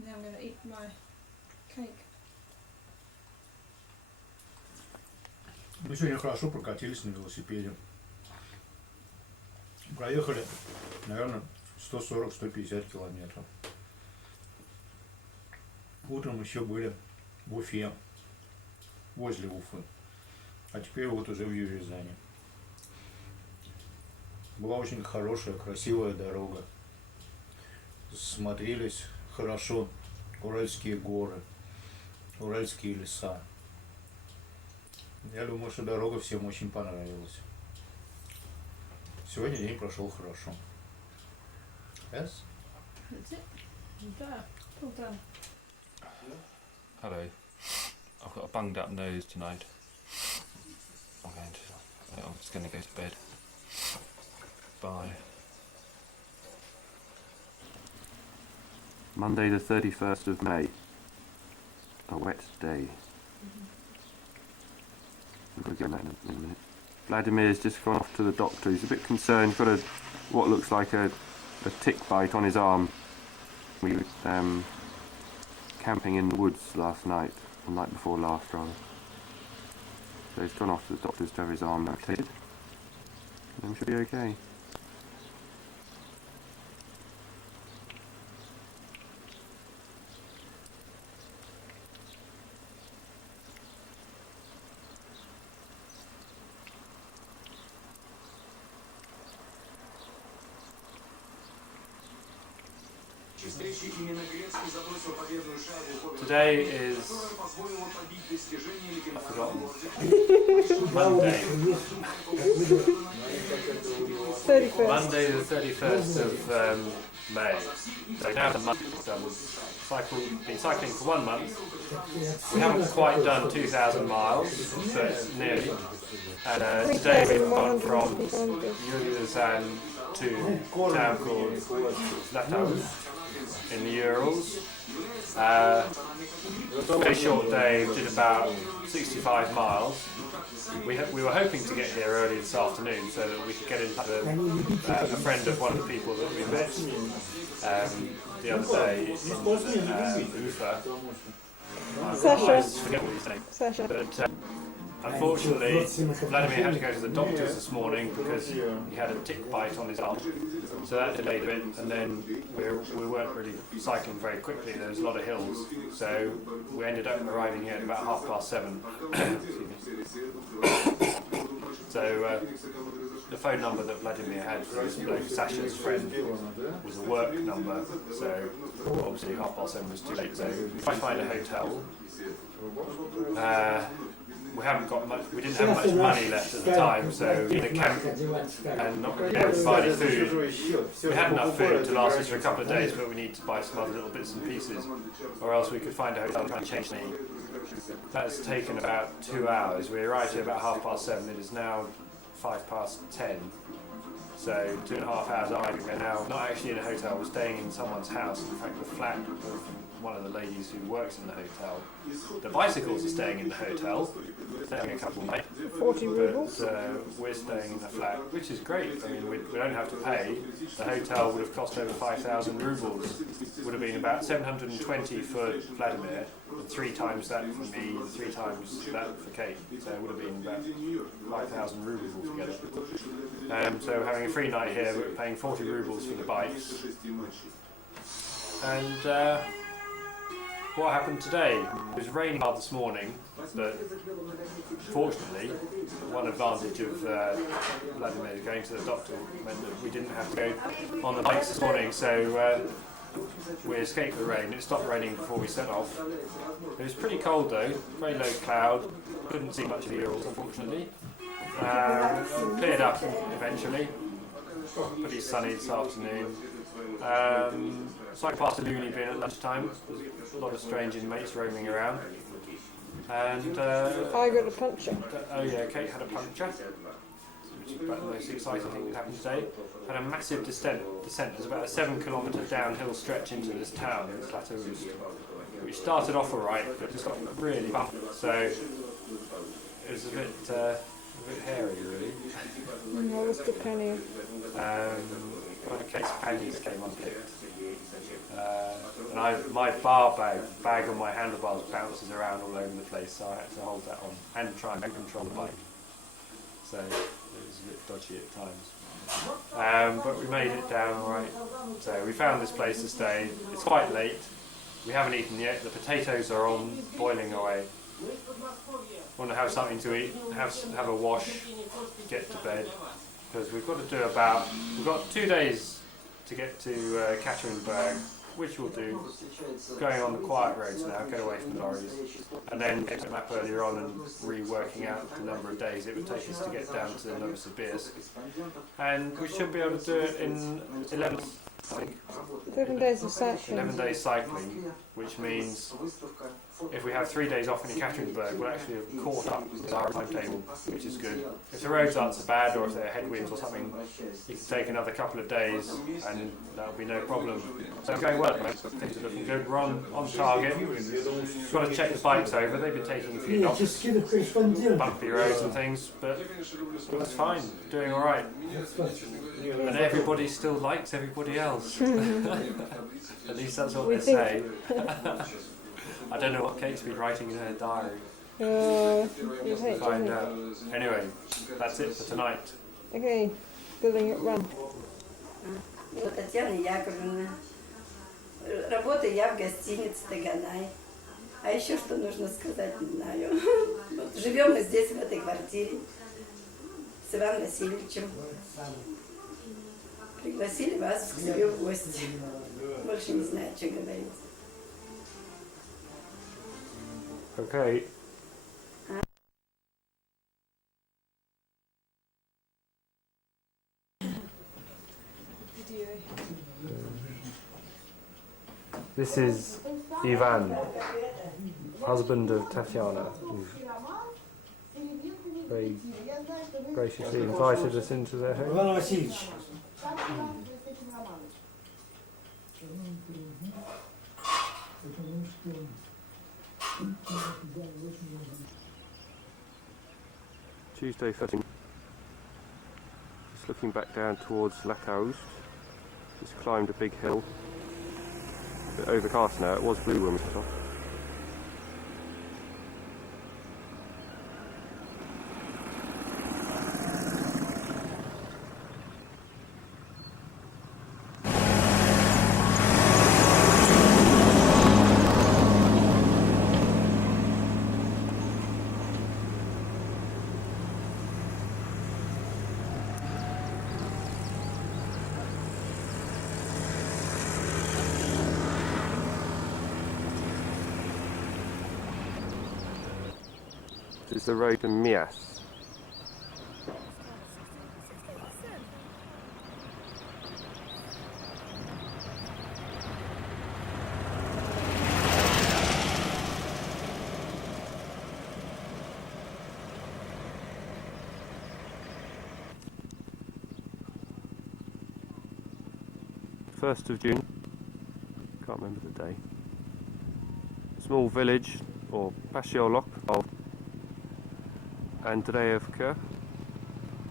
Now I'm going to eat my cake. Мы сегодня хорошо прокатились на велосипеде. Проехали, наверное, 140-150 километров. Утром еще были в Уфе, возле Уфы. А теперь вот уже в Рязани. Была очень хорошая, красивая дорога. Смотрелись хорошо Уральские горы, Уральские леса. Я думаю, что дорога всем очень понравилась. Сегодня день прошел хорошо. Yes? Hello. I've got a bunged up nose tonight. I'm just going to go to bed. Bye. Monday the 31st of May. A wet day. We'll get that in a minute. Vladimir's just gone off to the doctor. He's a bit concerned. He's got what looks like a tick bite on his arm. We were camping in the woods last night, the night before last rather. So he's gone off to the doctor's to have his arm amputated. And should be okay. Today is, I've forgotten, Monday. 31st. Monday the 31st of May. So now the month been cycling for 1 month. We haven't quite done 2,000 miles, but nearly. And today we've gone from Yulian to a town called Zlatow in the Urals. It was a very short day. We did about 65 miles. We were hoping to get here early this afternoon so that we could get in touch with a friend of one of the people that we met the other day in Ufa. Sasha. I forget what he's saying. Sasha. But unfortunately, Vladimir had to go to the doctors this morning because he had a tick bite on his arm. So that delayed a bit, and then we weren't really cycling very quickly. There was a lot of hills, so we ended up arriving here at about 7:30. So the phone number that Vladimir had for this bloke, Sasha's friend, was a work number. So obviously 7:30 was too late. So we tried to find a hotel. We haven't got much. We didn't have much money left at the time, so in a camp and not really able to buy any food. We had enough food to last us for a couple of days, but we need to buy some other little bits and pieces, or else we could find a hotel and change the. That has taken about 2 hours. We arrived here about 7:30. It is now 10:05. So 2.5 hours arriving. We're now not actually in a hotel. We're staying in someone's house. In fact, the flat of one of the ladies who works in the hotel. The bicycles are staying in the hotel. Staying a couple of nights. 40 rubles. But we're staying in the flat, which is great. I mean, we don't have to pay. The hotel would have cost over 5,000 rubles. Would have been about 720 for Vladimir, and 3 times that for me, 3 times that for Kate. So it would have been about 5,000 rubles altogether. So having a free night here, we're paying 40 rubles for the bikes. And what happened today? It was raining hard this morning, but fortunately, one advantage of Vladimir going to the doctor meant that we didn't have to go on the bikes this morning, so we escaped the rain. It stopped raining before we set off. It was pretty cold though, very low cloud, couldn't see much of the Urals unfortunately. Cleared up eventually, pretty sunny this afternoon. Cycled past a loony bin at lunchtime. There's a lot of strange inmates roaming around. And I got a puncture. oh yeah, Kate had a puncture, which is about the most exciting thing that happened today. Had a massive descent. There's about a 7-kilometre downhill stretch into this town, this plateau, which started off alright, but just got really bumpy. So it was a bit hairy, really. What was the penny? One of Kate's panties came unpicked. And my bar bag on my handlebars bounces around all over the place, so I had to hold that on and try and control the bike. so it was a bit dodgy at times. But we made it down alright. So we found this place to stay. It's quite late. We haven't eaten yet. The potatoes are on, boiling away. Want to have something to eat, have a wash, get to bed, because we've got to do we've got 2 days to get to Katerinburg, which we'll do, going on the quiet roads now, get away from the lorries, and then get a map earlier on and reworking out the number of days it would take us to get down to Novosibirsk. And we should be able to do it in 11, I think. 11 days of cycling. 11 days cycling, which means if we have 3 days off in Ekaterinburg, we'll actually have caught up with our timetable, which is good. If the roads aren't so bad, or if there are headwinds or something, you can take another couple of days, and that'll be no problem. So it's going well, mate. Things are looking good. We're on target. Just got to check the bikes over. They've been taking a few knocks, bumpy roads and things, but that's fine. Doing all right. And everybody still likes everybody else. At least that's what they say. I don't know what Kate's been writing in her diary. Find out. Anyway, that's it for tonight. Okay, building it run. Татьяна Яковлевна. Работаю я в гостинице Таганай. А еще что нужно сказать, не знаю. Вот живем мы здесь, в этой квартире, с Иваном Васильевичем. Пригласили вас к себе в гости. Больше не знаю, что говорить. Okay. This is Ivan, husband of Tatiana, who very graciously invited us into their home. Иван Васильевич. Tuesday 13. Just looking back down towards Lacaus. Just climbed a big hill. A bit overcast now, it was blue when we set off. This is the road to Mias. First of June, can't remember the day. Small village, or Pasiolok, of and Andreevka,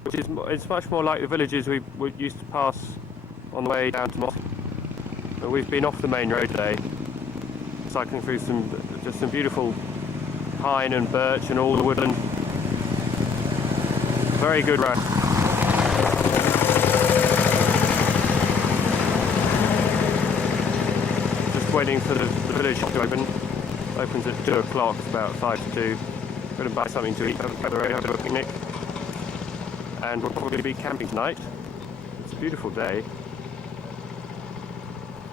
which is it's much more like the villages we used to pass on the way down to Moscow. But we've been off the main road today, cycling through some beautiful pine and birch and all the woodland. Very good road. Just waiting for the village to open. Opens at 2 o'clock, it's about 5 to 2. Going to buy something to eat, have a picnic, and we'll probably be camping tonight. It's a beautiful day.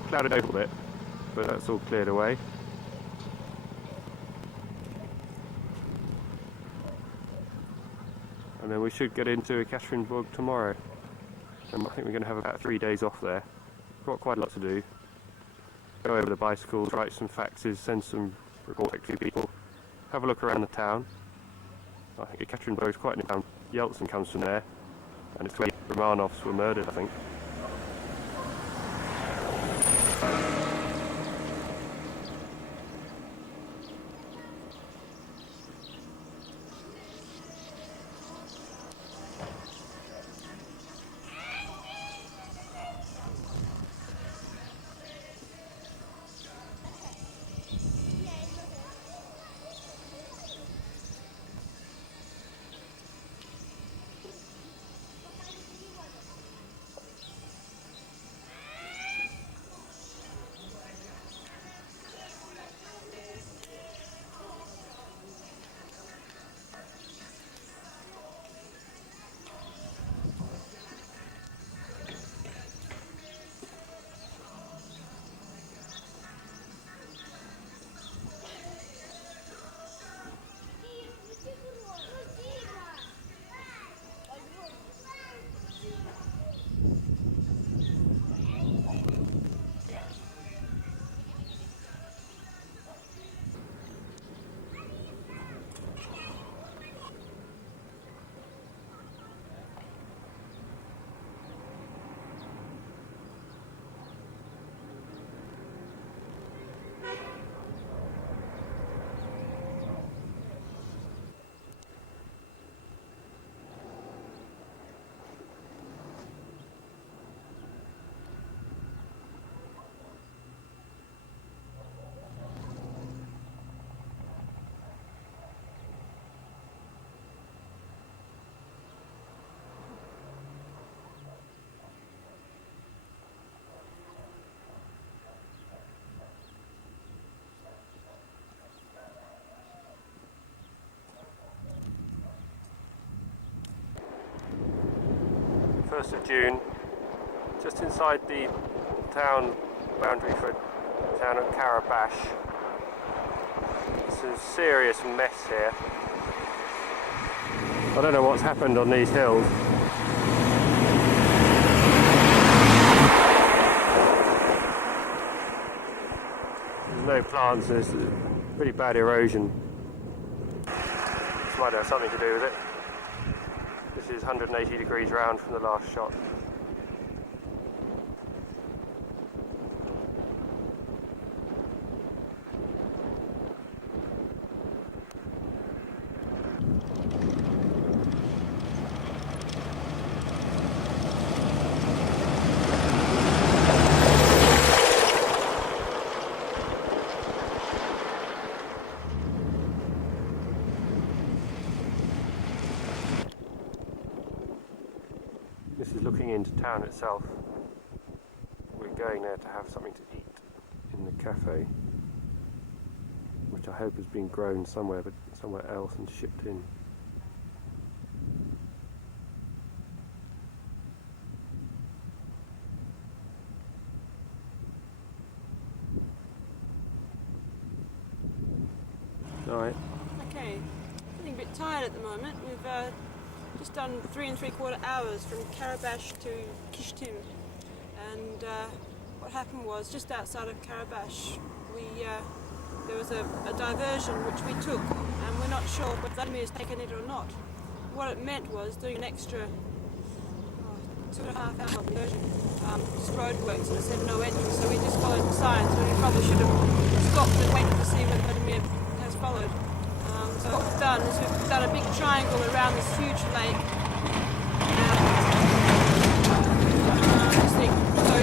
Clouded a little bit, but that's all cleared away. And then we should get into Ekaterinburg tomorrow. And I think we're going to have about 3 days off there. Got quite a lot to do. Go over the bicycles, write some faxes, send some reports to people. Have a look around the town. I think Ekaterinburg is quite a new town. Yeltsin comes from there, and it's where the Romanovs were murdered, I think. 1st of June, just inside the town boundary for the town of Karabash. It's a serious mess here. I don't know what's happened on these hills. There's no plants, there's pretty bad erosion. This might have something to do with it. This is 180 degrees round from the last shot. This is looking into town itself. We're going there to have something to eat in the cafe, which I hope has been grown somewhere else and shipped in. Alright. Okay, feeling a bit tired at the moment. We've just done 3 3/4 hours from Karabash to Kishtim, and what happened was just outside of Karabash there was a diversion which we took, and we're not sure whether Vladimir's taken it or not. What it meant was doing an extra 2.5 hour diversion, just roadworks, and it said no entry, so we just followed the signs when we probably should have stopped and waited to see whether Vladimir has followed. So what we've done is we've done a big triangle around this huge lake. So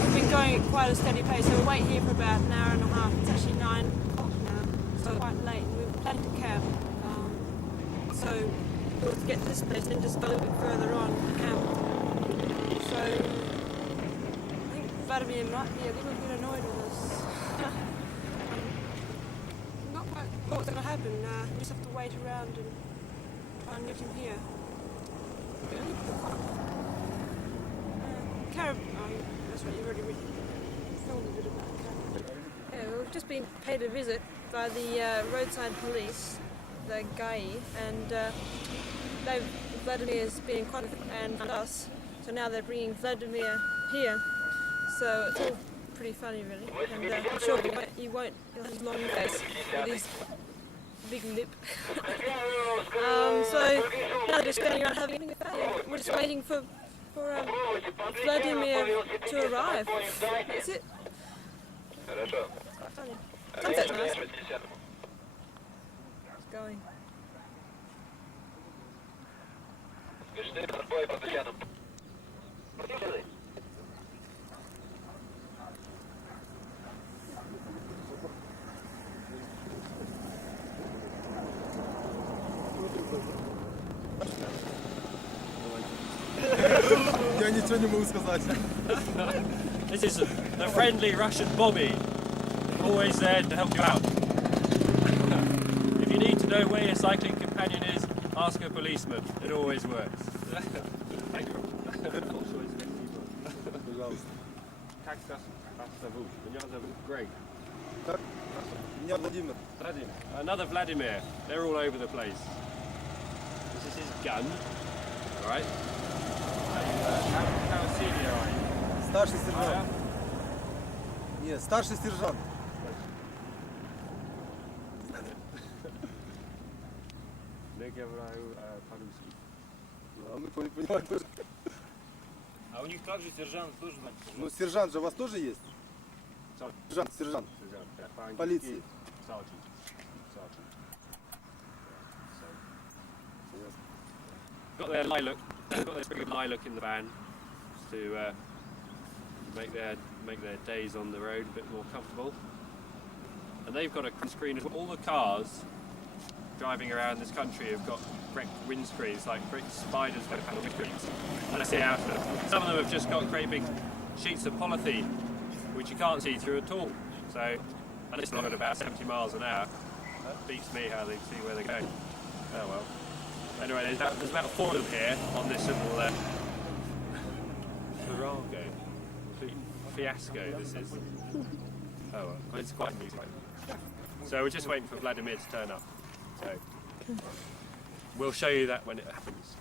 we've been going at quite a steady pace. So we'll wait here for about an hour and a half. It's actually 9 o'clock now, so quite late. We were planning to camp. So we'll get to this place and then just go a little bit further on to camp. So I think Vladimir might be a little bit annoyed with us. What's going to happen? We just have to wait around and try and get him here. That's right, you've already filmed a bit about Carib. Yeah, we've just been paid a visit by the roadside police, the GAI, and Vladimir's been in contact and us, so now they're bringing Vladimir here. So it's all pretty funny, really, and I'm sure he'll have his long face with his big lip. So now they're just going around having a party. We're just waiting for Vladimir to arrive. That's it. Sunset's nice. It's going. Я ничего не могу сказать. This is the friendly Russian Bobby, always there to help you out. If you need to know where your cycling companion is, ask a policeman. It always works. Thank you. Как вас зовут? Меня зовут Greg. Меня Владимир. Vladimir. Another Vladimir. They're all over the place. This is his gun. All right. How senior are you? Старший сержант. Нет, старший сержант. Не говорю по-русски. А мы не понимаем тоже. А у них также сержант тоже. Ну, сержант же у вас тоже есть? Сержант. Полиции. Got their lilac. Got their sprig of lilac in the van to make their days on the road a bit more comfortable. And they've got a screen. All the cars driving around this country have got great windscreens, like great spiders that have windscreens. And I see out of them. Some of them have just got great big sheets of polythene, which you can't see through at all. So, and it's along at about 70 miles an hour. That beats me how they see where they're going. Oh well. Anyway, there's about 4 of them here on this little fiasco this is. Oh, well, it's quite amusing. So we're just waiting for Vladimir to turn up. So we'll show you that when it happens.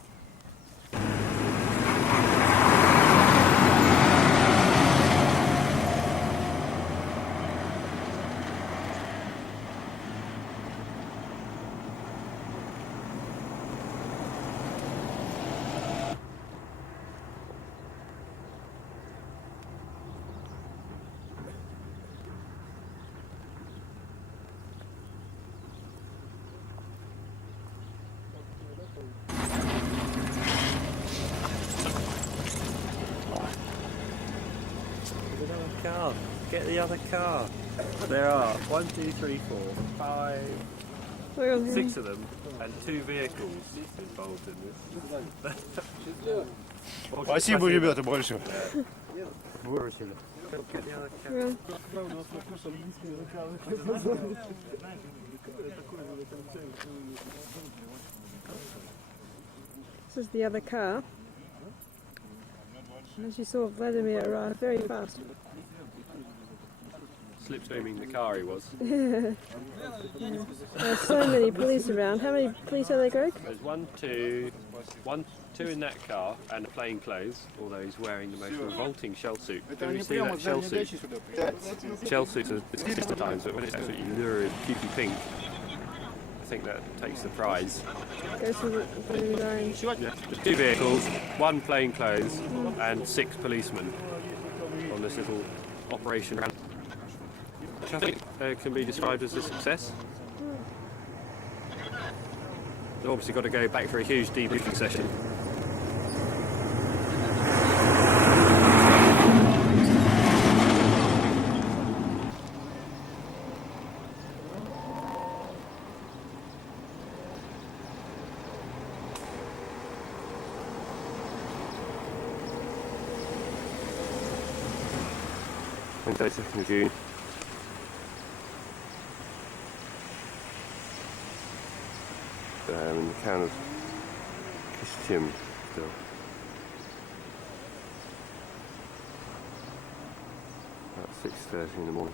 Car. Get the other car. There are 1, 2, 3, 4, 5, 6 of them, and 2 vehicles involved in this. Спасибо, ребята, большое. Выручили. Get the other car. This is the other car. As you saw, Vladimir arrived very fast. Slipstreaming the car he was. There's so many police around. How many police are there, Greg? There's two in that car and plain clothes, although he's wearing the most revolting shell suit. Can you see that shell suit? Shell suits are discussed at times, but when it's absolutely lurid, cutey pink, I think that takes the prize. Goes to the blue line. Yeah. There's 2 vehicles, 1 plain clothes, and 6 policemen on this little operation, which I think can be described as a success. They've obviously got to go back for a huge debriefing session. Wednesday, 2nd of June. In the town of Kishtim still. About 6:30 in the morning.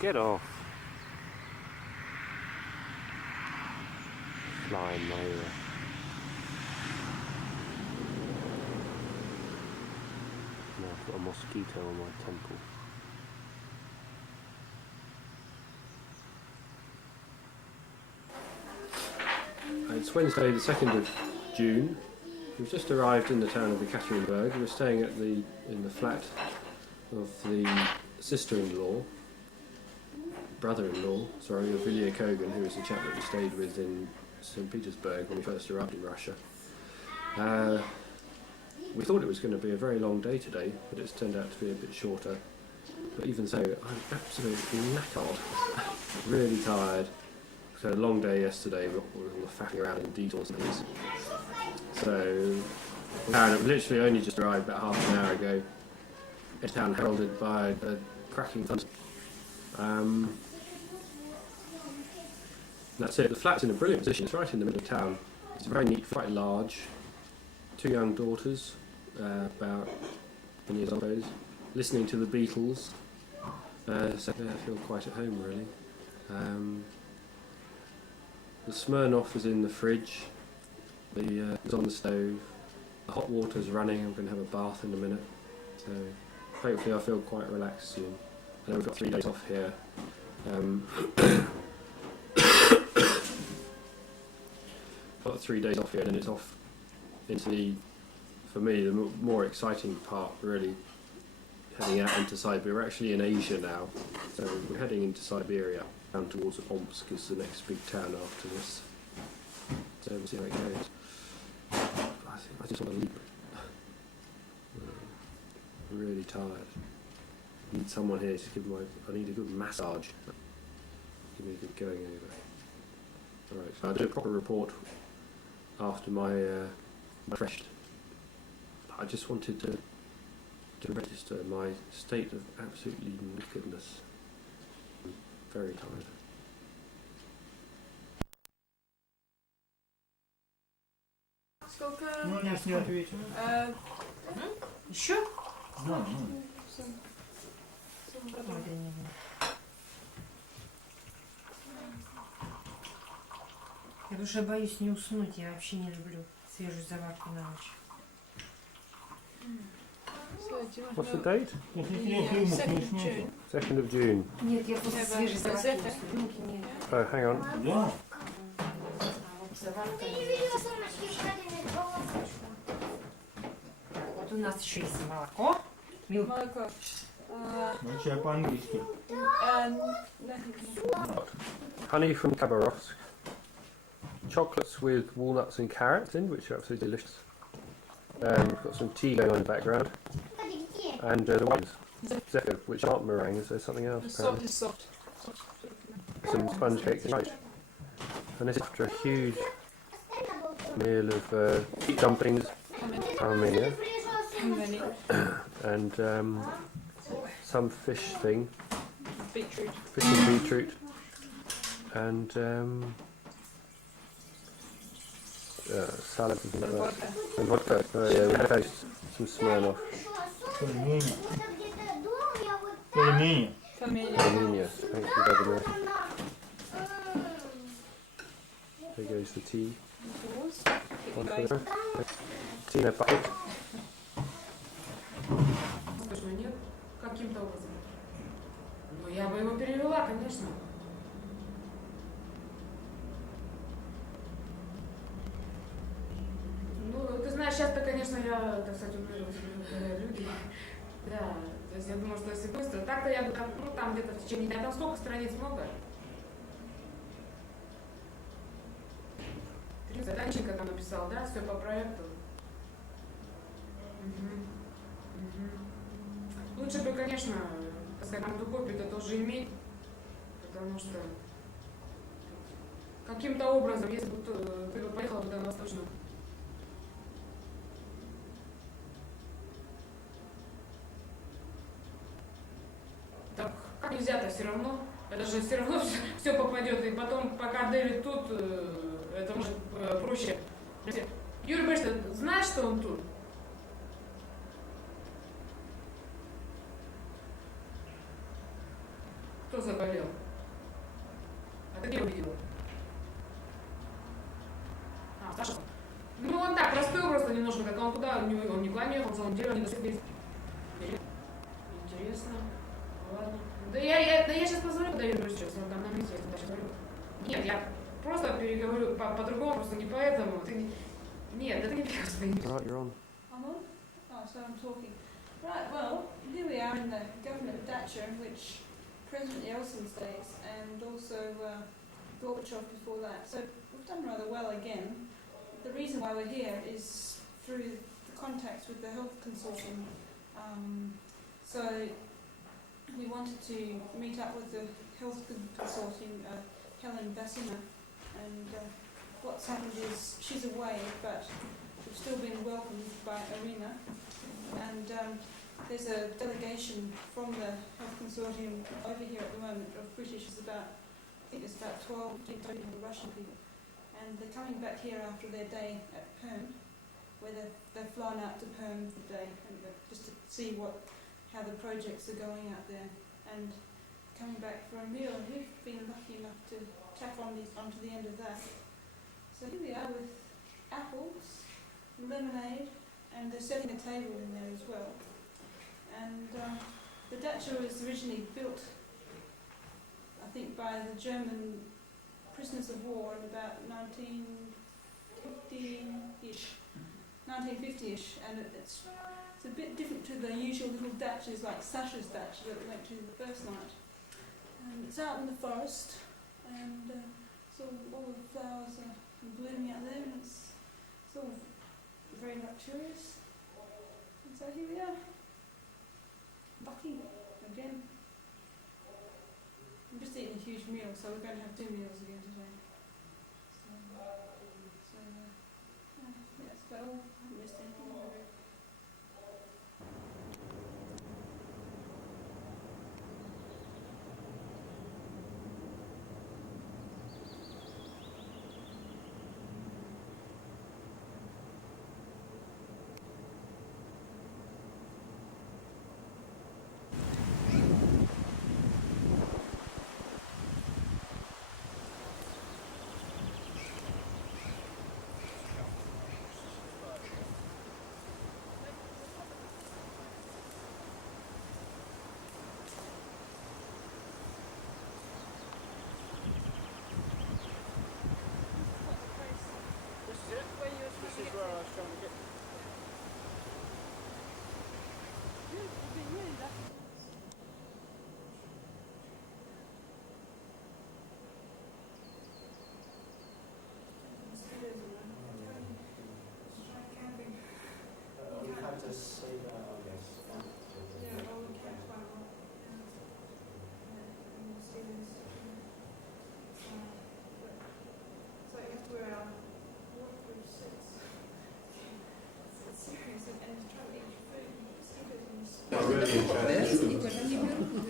Get off. Flying over. Now I've got a mosquito on my temple. It's Wednesday the 2nd of June. We've just arrived in the town of Ekaterinburg. We're staying at in the flat of the sister-in-law, brother-in-law, sorry, of Ilya Kogan, who was the chap that we stayed with in St. Petersburg when we first arrived in Russia. We thought it was going to be a very long day today, but it's turned out to be a bit shorter. But even so, I'm absolutely knackered, really tired. So a long day yesterday, we were all faffing around in detours and things. So, Karen literally only just arrived about half an hour ago, a town heralded by a cracking thunder. That's it. The flat's in a brilliant position. It's right in the middle of town. It's very neat, quite large. 2 young daughters, about 10 years old, I suppose, listening to the Beatles. So I feel quite at home, really. The Smirnoff is in the fridge. It's on the stove. The hot water's running. I'm going to have a bath in a minute. So hopefully I'll feel quite relaxed soon. And then we've got 3 days off here. Got 3 days off here, and then it's off into the, for me, the more exciting part, really, heading out into Siberia. We're actually in Asia now, so we're heading into Siberia, down towards Omsk is the next big town after this. So we'll see how it goes. I just want to leave. I'm really tired. I need someone here to give I need a good massage. Give me a good going over. Alright, so I did a proper report after my refreshed. I just wanted to register my state of absolutely nakedness. I'm very tired. Сколько? Ну, если не ответил. Еще? Да, Я уже боюсь не уснуть, я вообще не люблю свежую заварку на ночь. What's the date? 2nd of June. Нет, я после свежей заварки усну. Oh, hang on. Да. Заварка. Вот у нас еще есть молоко. Молоко. Ну, чай по-английски. Honey from Khabarovsk. Chocolates with walnuts and carrots in, which are absolutely delicious. We've got some tea going on in the background. And the wines. Zephyr, which aren't meringues, there's something else. Soft is soft. Some sponge cakes and and this is after a huge meal of meat dumplings, Armenia, and some fish thing, Beetroot. fish and beetroot, and salad and things like that. And vodka. Oh yeah, we had a taste. Some Smirnoff. Пельмени. Armenia. Thank you very much. There goes the tea. One for there. Tea in a bucket. Нет, каким-то образом. Ну, я бы его перевела, конечно. Ну, ты знаешь, сейчас-то, конечно, я, так сказать, умею люди. Да, то есть я думаю, что если быстро, так-то я бы там, ну, там где-то в течение дня, там сколько страниц много? Данченко там написал, да, все по проекту. Лучше бы, конечно, так сказать, нам эту копию-то тоже иметь, потому что каким-то образом, если бы ты бы поехала туда на Восточную. Так, как нельзя-то все равно? Это же все равно все попадет, и потом, пока Дэвид тут, это может проще. Юрий Борисович, знаешь, что он тут? Кто заболел? А ты где увидела? А, Саша. Ну, он так, простой просто немножко, как он куда, он никуда не ехал, на самом деле, они до сих пор. Интересно. Ладно. Да я сейчас позвоню, когда Юрий Борисович, там на месте, я сейчас говорю. Нет, я просто переговорю по-другому, просто не поэтому. Ты... Нет, это не переговорю. Right, you're on. I'm on? Oh, so I'm talking. Right, well, here we are in the government dacha, which President Yeltsin stays, and also Gorbachev before that. So we've done rather well again. The reason why we're here is through the contacts with the health consortium. So we wanted to meet up with the health consortium, Helen Basina, and what's happened is she's away, but we've still been welcomed by Irina, and there's a delegation from the Health Consortium over here at the moment of British. It's about, I think it's about 12 including the Russian people, and they're coming back here after their day at Perm, where they've flown out to Perm for the day and just to see how the projects are going out there, and coming back for a meal. And we've been lucky enough to tap onto the end of that. So here we are with apples, lemonade, and they're setting a table in there as well. And the dacha was originally built, I think, by the German prisoners of war in about 1950-ish, and it's a bit different to the usual little dachas like Sasha's dacha that we went to the first night. And it's out in the forest, and so all the flowers are blooming out there, and it's all very luxurious. And so here we are. Lucky again. I'm just eating a huge meal, so we're going to have 2 meals again today. So yeah, it's about all. I haven't missed anything.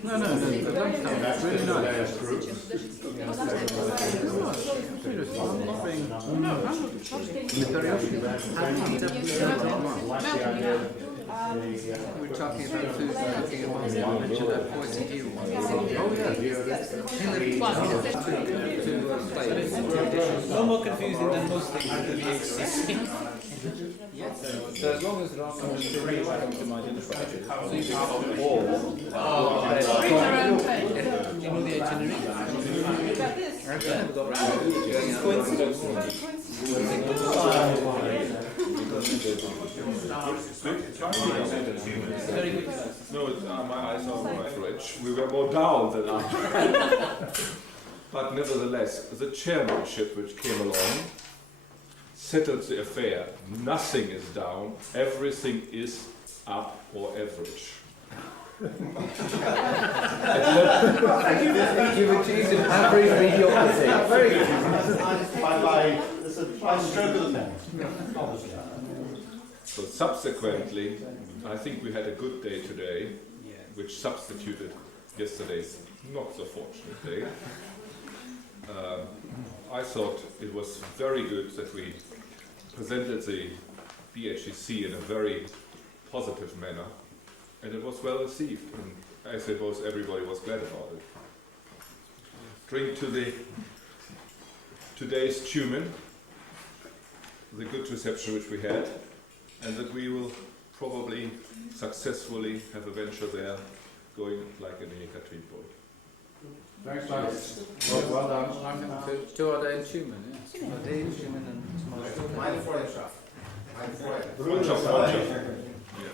No, don't come. It's really nice. Seriously, I'm not being... No, very often. We're talking about food cooking and one mentioned that poison view. Oh yeah. No more confusing than most things in the VHC. So as long as there are no three items to my dinner project, so you pick up all. You know the itinerary? No, my eyes are on my fridge. We were more down than up. But nevertheless, the chairmanship which came along settled the affair. Nothing is down, everything is up or average. You've achieved an average mediocrity. Very good. So subsequently, I think we had a good day today, which substituted yesterday's not so fortunate day. I thought it was very good that we presented the BHEC in a very positive manner, and it was well received, and I suppose everybody was glad about it. Drink to today's tumen, the good reception which we had, and that we will probably successfully have a venture there going like an Ekaterinburg. Thanks, guys. Well done. Two ordained tumen, yeah. Ordained tumen and tomorrow. Meine Freundschaft. Meine Freundschaft. Freundschaft. Yeah.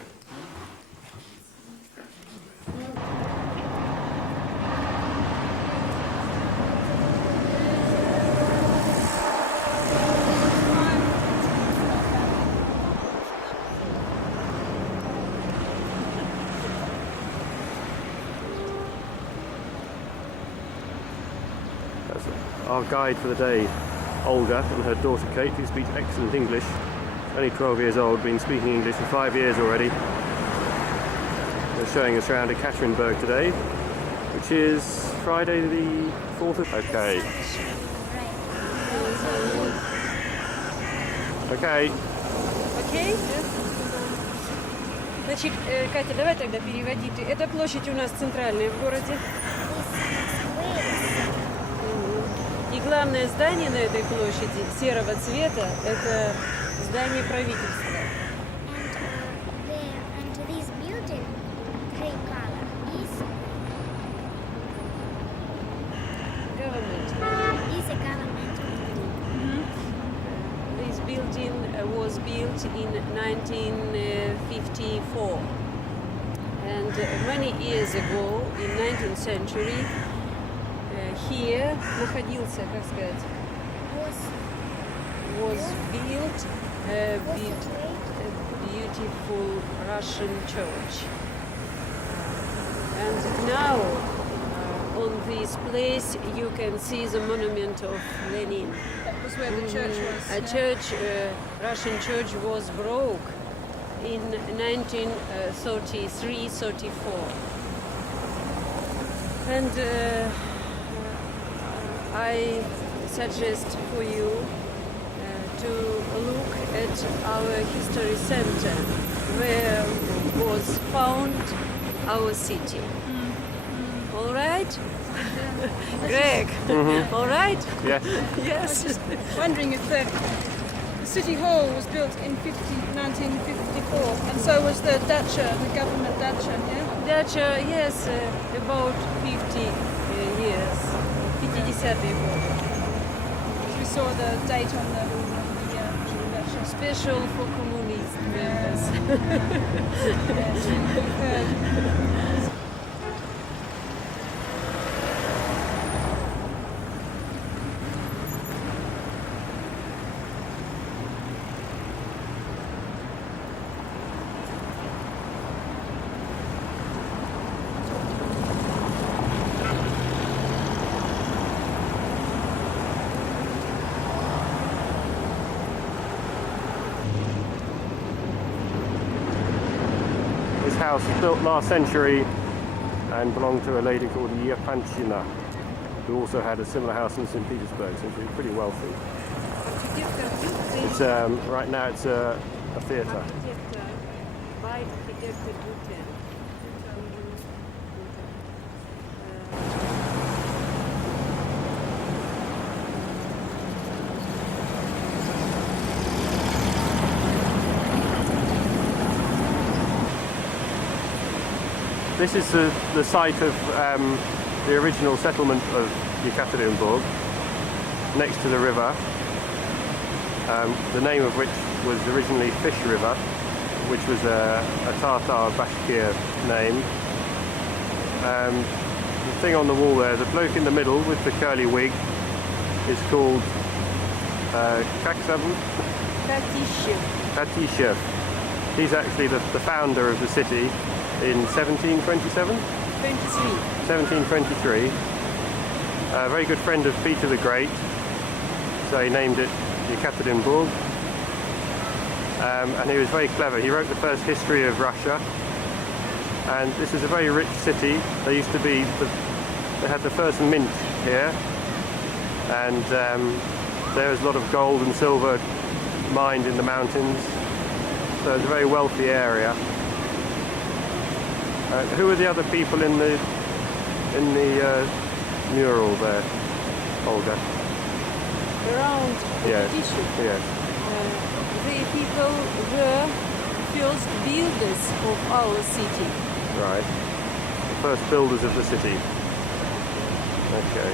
Our guide for the day, Olga, and her daughter Kate, who speaks excellent English. Only 12 years old, been speaking English for 5 years already. They're showing us around Ekaterinburg today, which is Friday the 4th of... Okay. Okay. Окей? Значит, Катя, давай тогда переводи ты. Эта площадь у нас центральная в городе. И главное здание на этой площади серого цвета – это здание правительства. This building was built in 1954, and many years ago, in 19th century, here находился, как сказать, was built a beautiful Russian church, and now on this place you can see the monument of Lenin. That was where the church was. A church, Russian church was broke in 1933-34. And I suggest for you to look at our history center where was found our city. All right? Greg, all right? Yes. Yes. I was just wondering if the City Hall was built in 1954, and so was the dacha, the government dacha, yeah? Dacha, yes, about 50 years. 50-е годы. We saw the date on the dacha. Special for communist members. Yes, we've heard. This house was built last century and belonged to a lady called Yepanchina, who also had a similar house in St. Petersburg, so she's pretty wealthy. It's, right now it's a theatre. This is the site of the original settlement of Yekaterinburg, next to the river, the name of which was originally Fish River, which was a Tatar Bashkir name. The thing on the wall there, the bloke in the middle with the curly wig is called Katishev. He's actually the founder of the city in 1723. A very good friend of Peter the Great, so he named it Yekaterinburg. And he was very clever. He wrote the first history of Russia, and this is a very rich city. They used to be, they had the first mint here, and there was a lot of gold and silver mined in the mountains, so it's a very wealthy area. Who are the other people in the mural there, Olga? Around Yes. Yes. The people were first builders of our city. Right. The first builders of the city. Okay.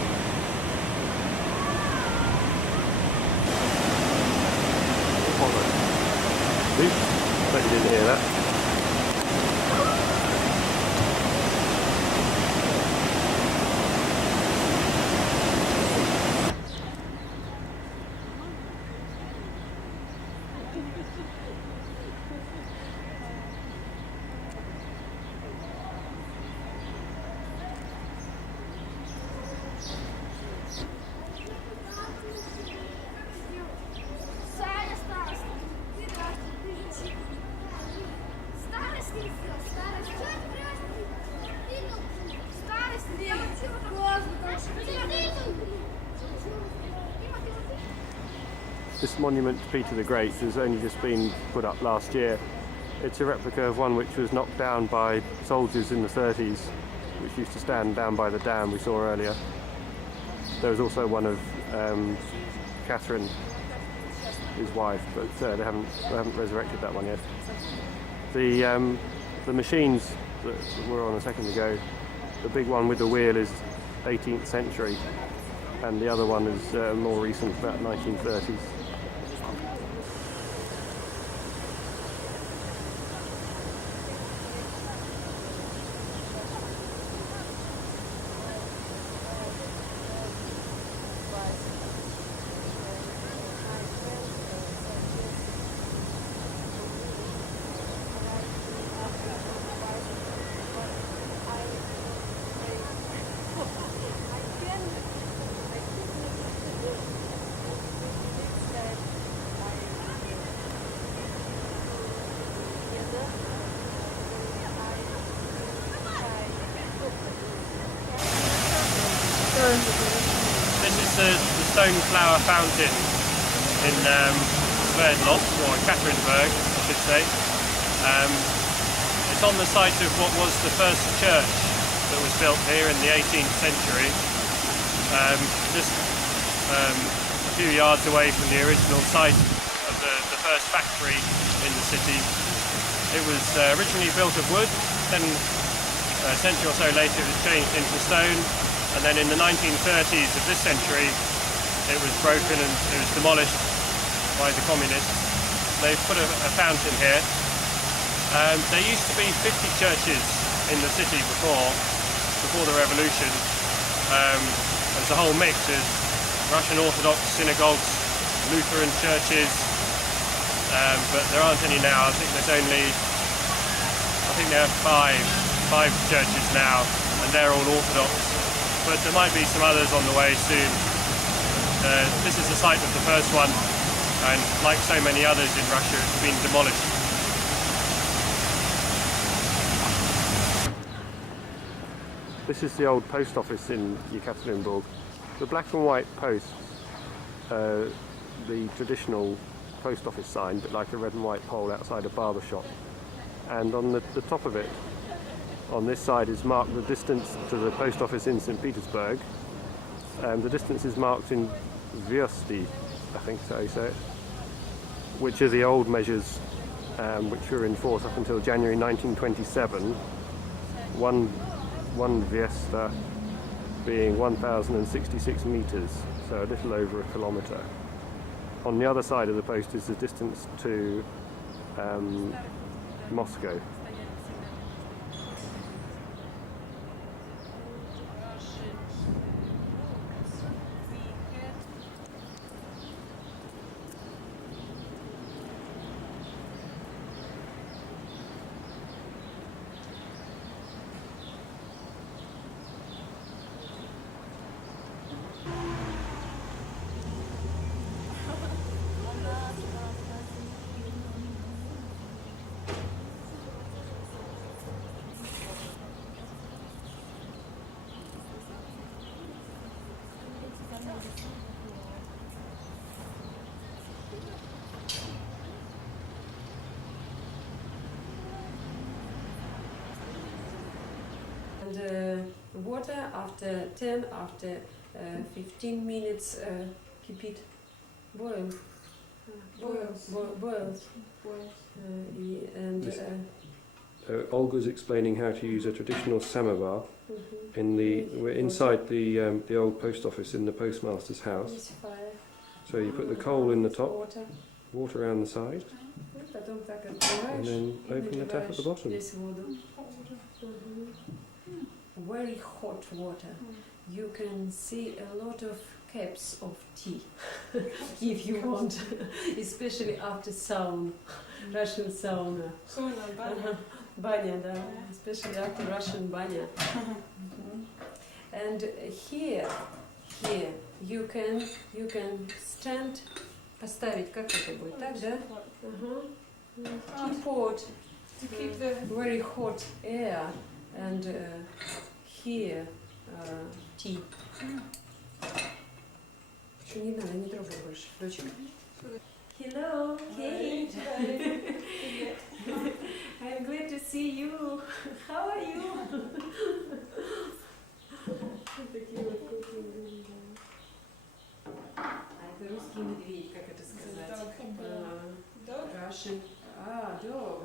Oops, bet you didn't hear that. This monument to Peter the Great has only just been put up last year. It's a replica of one which was knocked down by soldiers in the 30s, which used to stand down by the dam we saw earlier. There was also one of Catherine, his wife, but they haven't resurrected that one yet. The machines that were on a second ago, the big one with the wheel is 18th century, and the other one is more recent, about 1930s. This is the stone flower fountain in Sverdlovsk, or Ekaterinburg, I should say. It's on the site of what was the first church that was built here in the 18th century, just a few yards away from the original site of the first factory in the city. It was originally built of wood, then a century or so later it was changed into stone, and then in the 1930s of this century it was broken and it was demolished by the communists. They've put a fountain here. There used to be 50 churches in the city before the revolution. There's a whole mix of Russian Orthodox synagogues, Lutheran churches, but there aren't any now. I think there are five churches now, and they're all Orthodox. But there might be some others on the way soon. This is the site of the first one, and like so many others in Russia, it's been demolished. This is the old post office in Yekaterinburg. The black and white posts, the traditional post office sign, but like a red and white pole outside a barber shop. And on the top of it, on this side, is marked the distance to the post office in St. Petersburg. The distance is marked in Vyrsty, I think so you say it, which are the old measures which were in force up until January 1927. One Vysta being 1,066 metres, so a little over a kilometre. On the other side of the post is the distance to Moscow. And water after 15 minutes, keep it boil. Boils. Olga's explaining how to use a traditional samovar. We're inside the old post office in the postmaster's house. So you put the coal in the top, water around the side, and then open the tap at the bottom. Very hot water. You can see a lot of cups of tea if you want, especially after sauna, Russian sauna. Banya, especially after Russian banya. And here you can stand, поставить, как это будет, так, да? Teapot to keep the very hot air, and here tea. Еще не надо, не трогай больше, дочка. Hello, Kate. I'm glad to see you. How are you? Это русский медведь, как это сказать? Dog? Russian. Dog.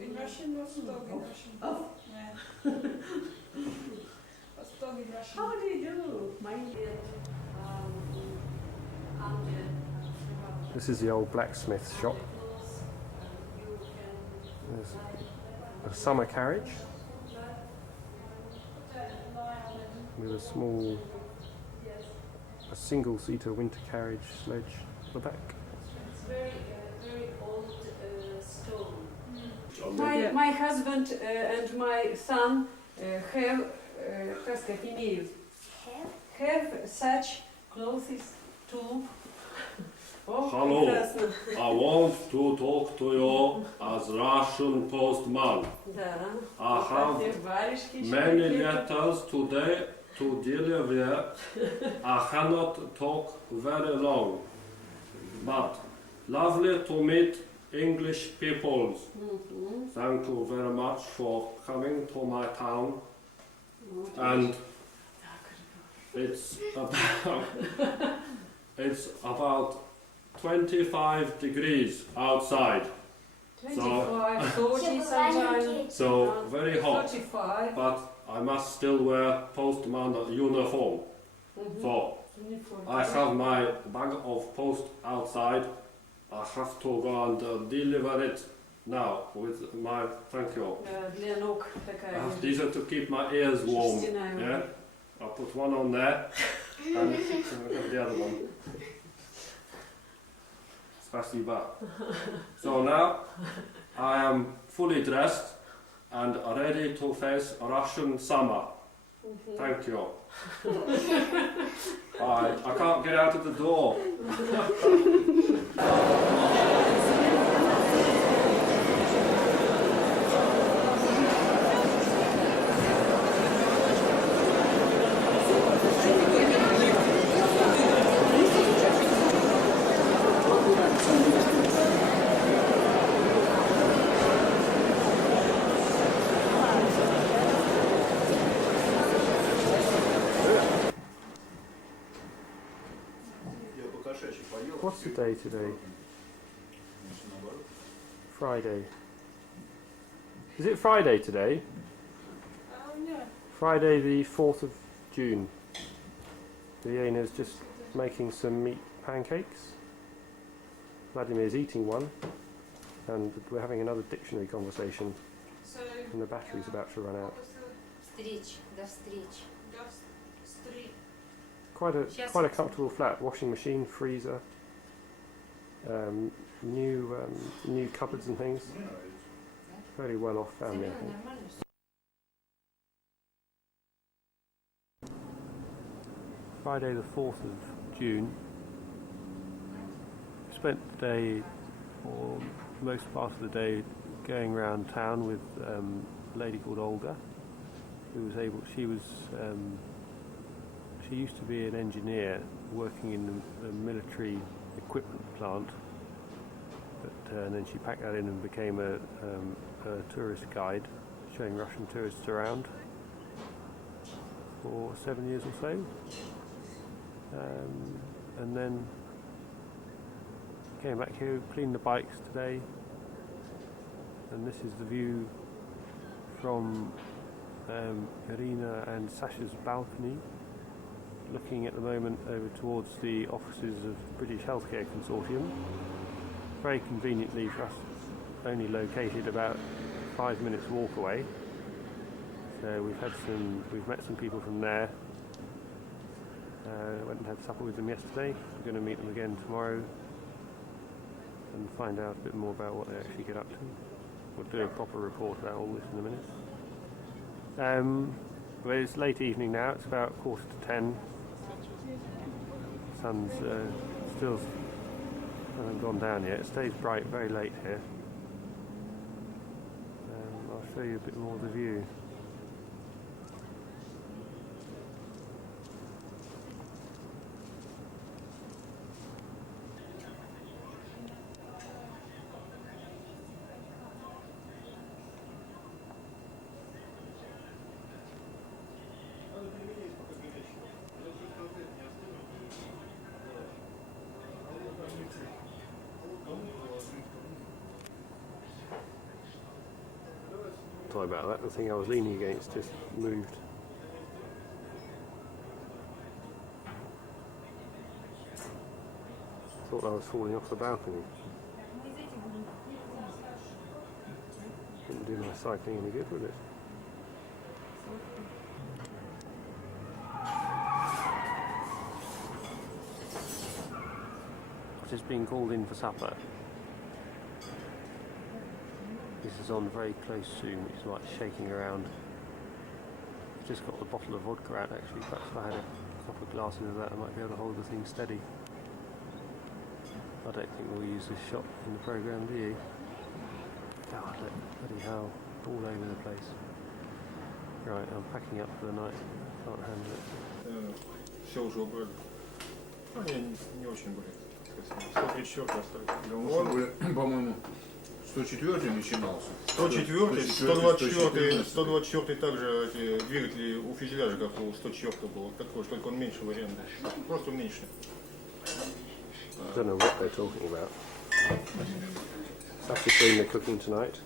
In Russian, what's dog in Russian? Oh. Yeah. What's dog in Russian? How do you do? This is the old blacksmith shop. There's a summer carriage with a single-seater winter carriage sledge at the back. It's very old stone. My husband and my son have, как сказать, имеют, have such clothes to. Hello, I want to talk to you as Russian postman. I have many letters today to deliver. I cannot talk very long, but lovely to meet English people. Thank you very much for coming to my town. And it's about 25 degrees outside. 25, 40 sometimes. So very hot. 35. But I must still wear postman uniform. So I have my bag of post outside. I have to go and deliver it now with my, thank you. Для ног такая. These are to keep my ears warm. Yeah? I'll put one on there and the other one. Spasiba. So now I am fully dressed and ready to face Russian summer. Thank you. I can't get out of the door. What's the day today? Friday. Is it Friday today? Yeah. Friday the 4th of June. Vienna's just making some meat pancakes. Vladimir's eating one. And we're having another dictionary conversation. So, and the battery's about to run out. Quite a comfortable flat. Washing machine, freezer, new cupboards and things. Very well off family, I think. Friday the 4th of June. Spent the day, or most part of the day, going around town with a lady called Olga, who was able. She used to be an engineer working in the military equipment plant, but and then she packed that in and became a tourist guide, showing Russian tourists around for 7 years or so, and then came back here, cleaned the bikes today, and this is the view from Irina and Sasha's balcony, looking at the moment over towards the offices of the British Healthcare Consortium, very conveniently for us, only located about 5 minutes walk away. So we've met some people from there. Went and had supper with them yesterday. We're going to meet them again tomorrow and find out a bit more about what they actually get up to. We'll do a proper report about all this in a minute. Well, it's late evening now. It's about 9:45. Sun's still hasn't gone down yet. It stays bright very late here. I'll show you a bit more of the view. Sorry about that, the thing I was leaning against just moved. Thought I was falling off the balcony. Didn't do my cycling any good, would it? Just being called in for supper. This is on very close soon, which is why it's shaking around. I've just got the bottle of vodka out actually, perhaps if I had a couple of glasses of that I might be able to hold the thing steady. I don't think we'll use this shot in the programme, do you? God, look, bloody hell, all over the place. Right, I'm packing up for the night, can't handle it. Все уже убрали. Они не очень были. 134 остались. По-моему, 104 начинался. 104, 124, 124 также эти двигатели у фюзеляжа, как у 104 было. Такой, только он меньше вариант был. Просто меньше. I don't know what they're talking about. Sasha's doing the cooking tonight.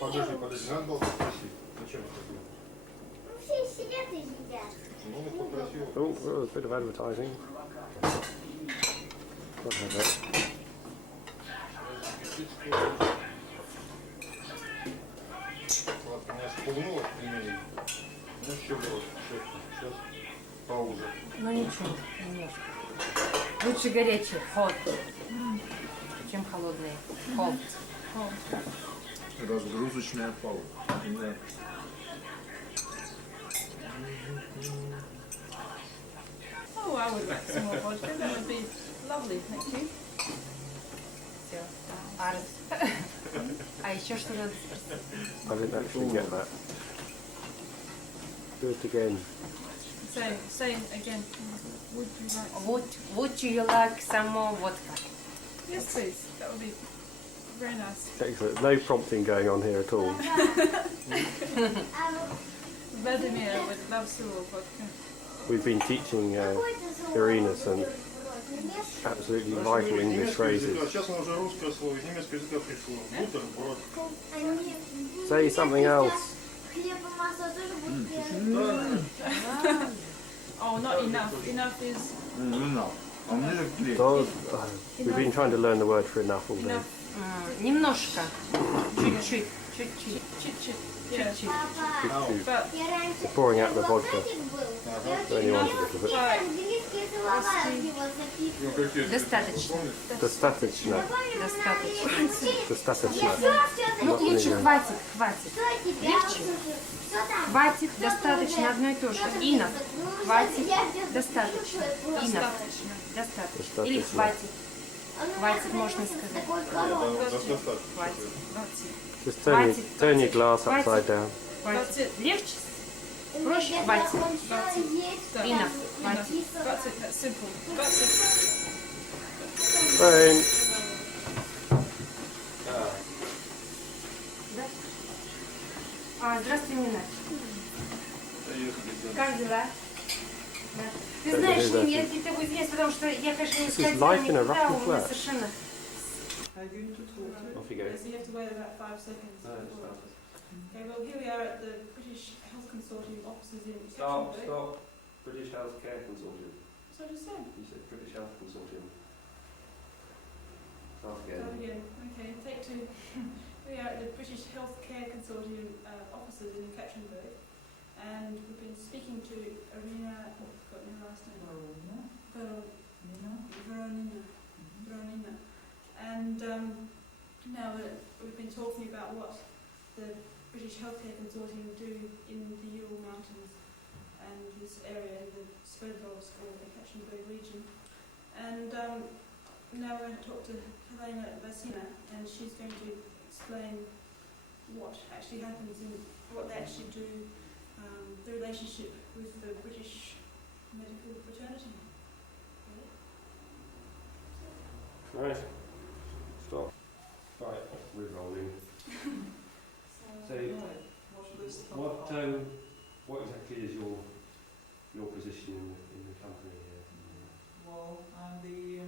Подожди, надо было спросить. Зачем? Все сидят и едят. Ну, попросил. Oh, a bit of advertising. Can't have that. Вот, меня спугнуло пельмени. Ну, что было? Сейчас пауза. Ну ничего, немножко. Лучше горячий, ход, чем холодный. Холод. Разгрузочная пауза. Да. Oh, I would like some more vodka. That would be lovely, thank you. Все. А еще что-то спросить? I didn't actually get that. Do it again. Say again. Would you like? Would you like some more vodka? Yes, please. That would be very nice. Excellent. No prompting going on here at all. Vladimir would love some more vodka. We've been teaching Irina some absolutely vital English phrases. Сейчас у нас уже русское слово, из немецкого языка пришло. Бутерброд. Say something else. Oh, not enough. Enough is... We've been trying to learn the word for enough all day. Немножко. Чуть-чуть. Чуть-чуть. Чуть-чуть. Yeah. Choo-choo. But They're pouring out the vodka. So only want a little bit. Достаточно. Достаточно. Достаточно. Достаточно. Ну, лучше хватит. Легче. Хватит, достаточно, одно и то же. Enough. Хватит, достаточно. Enough. Достаточно. Или хватит. Хватит, можно сказать. Хватит. Just turn your glass upside down. Хватит. Легче. Проще хватит. Enough. Хватит. That's it. That's simple. That's it. Fine. Здравствуй, Нина. Как дела? Да. Ты знаешь, Нин, я тебе такой извиняюсь, потому что я, конечно, не сходила никуда, у меня совершенно... Off you go. So you have to wait about 5 seconds. Okay, well here we are at the British Health Consortium offices in Stop. British Health Care Consortium. So I just said. You said British Health Consortium. Start Start again. again. Okay, take two. We are at the British Health Care Consortium offices in Katrinburg, and we've been speaking to Irina. I've forgotten her last name. Veronina. And now we've been talking about what the British Healthcare Consortium do in the Ural Mountains and this area in the Sverdlovsk or the Katrinburg region. And now we're going to talk to Helena Vasina, and she's going to explain what actually happens and what they actually do, the relationship with the British medical fraternity. Right. Stop. Right, we're rolling. So, what exactly is your position in the company here? Well, I'm the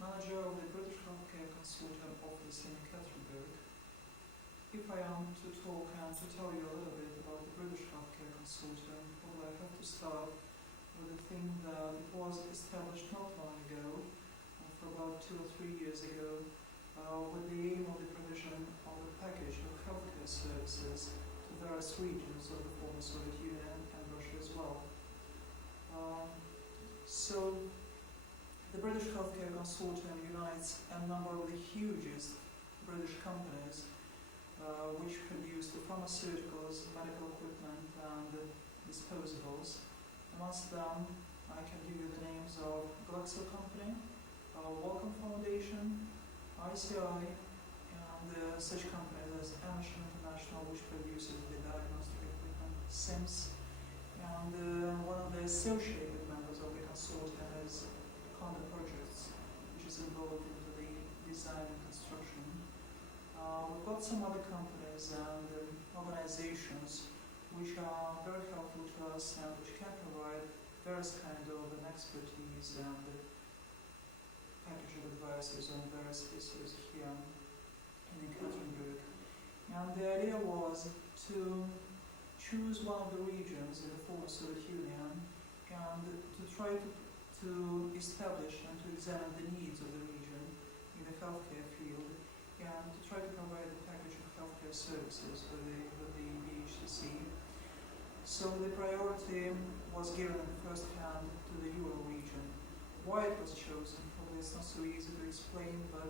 manager of the British Healthcare Consortium office in Katrinburg. If I am to talk and to tell you a little bit about the British Healthcare Consortium, probably I have to start with the thing that it was established not long ago, for about 2 or 3 years ago, with the aim of the provision of a package of healthcare services to various regions of the former Soviet Union and Russia as well. So, the British Healthcare Consortium unites a number of the hugest British companies which produce the pharmaceuticals, medical equipment and disposables. Amongst them, I can give you the names of Glaxo Company, Wellcome Foundation, ICI, and such companies as Emerson International, which produces the diagnostic equipment, SIMS, and one of the associated members of the consortium is Conda Projects, which is involved into the design and construction. We've got some other companies and organizations which are very helpful to us and which can provide various kind of expertise and package of advices on various issues here in Ekaterinburg. And the idea was to choose one of the regions in the former Soviet Union and to try to establish and to examine the needs of the region in the healthcare field and to try to provide a package of healthcare services for the BHCC. So the priority was given in the first hand to the Ural region. Why it was chosen, probably it's not so easy to explain, but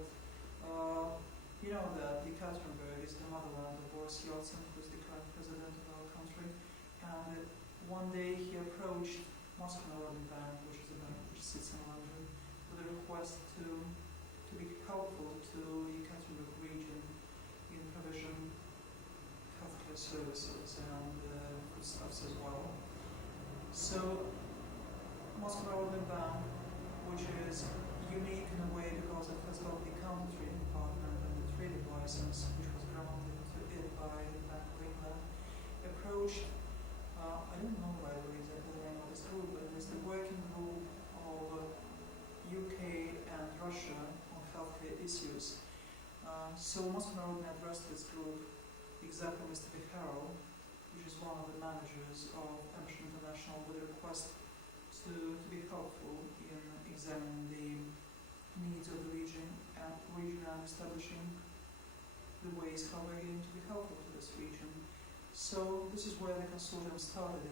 you know that Ekaterinburg is the motherland of Boris Yeltsin, who is the current president of our country. And one day he approached Moscow Narodny Bank, which is a bank which sits in London, with a request to be helpful to Ekaterinburg region in provision healthcare services and foodstuffs as well. So Moscow Narodny Bank, which is unique in a way because it has got the counter trading department and the trading license, which was granted to it by the Bank of England, approached, I don't know by the way exactly the name of this group, but it is the working group of UK and Russia on healthcare issues. So Moscow Narodny addressed this group, exactly Mr. Biharo, which is one of the managers of Emerson International, with a request to be helpful in examining the needs of the region and establishing the ways how we're going to be helpful to this region. So this is where the consortium started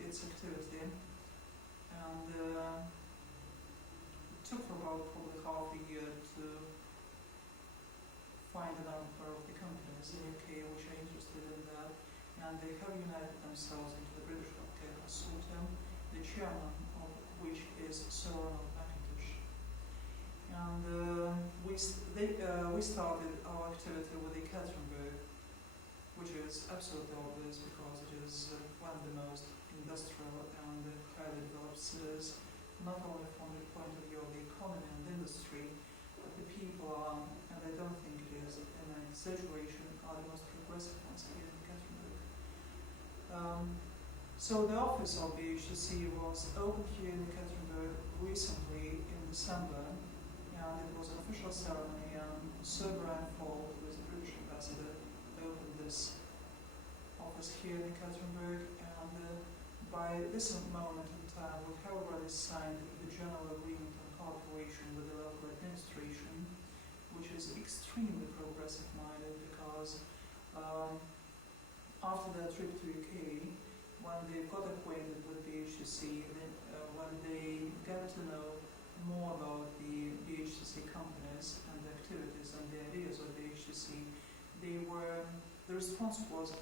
its activity, and it took for about probably half a year to find a number of the companies in the UK which are interested in that, and they have united themselves into the British Healthcare Consortium, the chairman of which is Sir Ronald McIntosh. And we started our activity with Ekaterinburg, which is absolutely obvious because it is one of the most industrial and highly developed cities, not only from the point of view of the economy and industry, but the people are, and I don't think it is an exaggeration, are the most progressive ones here in Ekaterinburg. So the office of BHCC was opened here in Ekaterinburg recently in December, and it was an official ceremony, and Sir Brian Fall, who is the British ambassador, opened this office here in Ekaterinburg, and by this moment in time we have already signed the general agreement on cooperation with the local administration, which is extremely progressive minded because after their trip to UK, when they got acquainted with BHCC, when they got to know more about the BHCC companies and the activities and the ideas of BHCC, the response was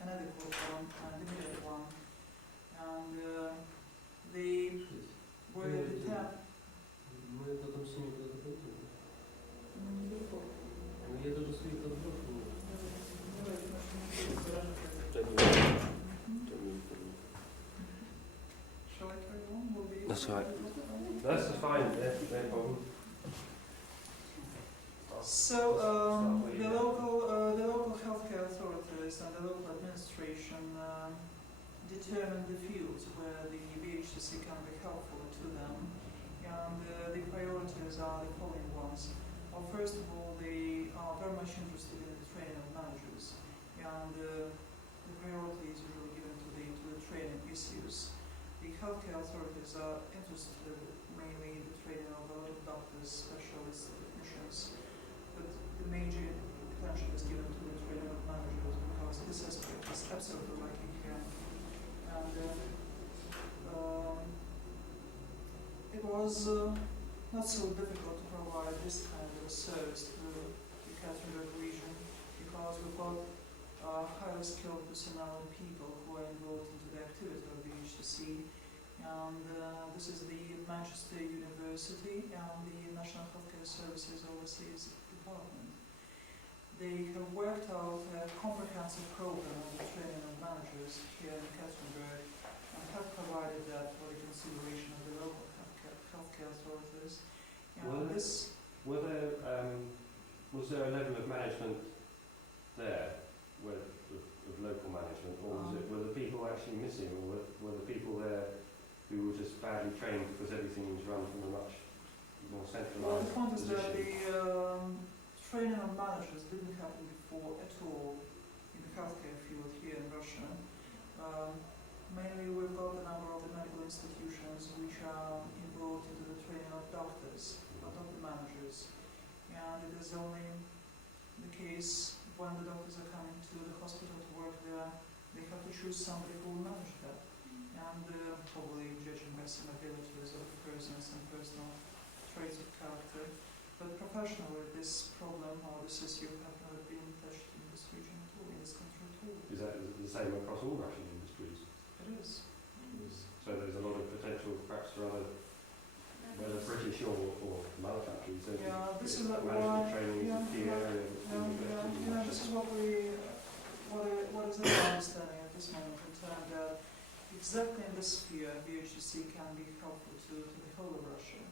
an adequate one and immediate one, and they were determined. Shall I carry on? Will be That's right. That's fine, yeah, no problem. So the local healthcare authorities and the local administration determine the fields where the BHCC can be helpful to them, and the priorities are the following ones. Well, first of all, they are very much interested in the training was not so difficult to provide this kind of service to the Catherine region because we've got highly skilled personnel and people who are involved into the activity of the HTC. And this is the Manchester University and the National Healthcare Services Overseas Department. They have worked out a comprehensive program of training of managers here in Catherine and have provided that for the consideration of the local healthcare authorities. Was there a level of management there, of local management, or were the people actually missing, or were the people there who were just badly trained because everything was run from a much more centralised Well, the point is that position? the training of managers didn't happen before at all in the healthcare field here in Russia. Mainly we've got a number of the medical institutions which are involved into the training of doctors, not of the managers. And it is only the case when the doctors are coming to the hospital to work there, they have to choose somebody who will manage that. And probably judging by some abilities of the persons and personal traits of character. But professionally, this problem or this issue have not been touched in this region at all, in this country at all. Is that the same across all Russian industries? It is. So there's a lot of potential perhaps for other, whether British or other countries. So Yeah, this is what management training is a key area. This is what what is our understanding at this moment in time, that exactly in this sphere, VHTC can be helpful to the whole of Russia.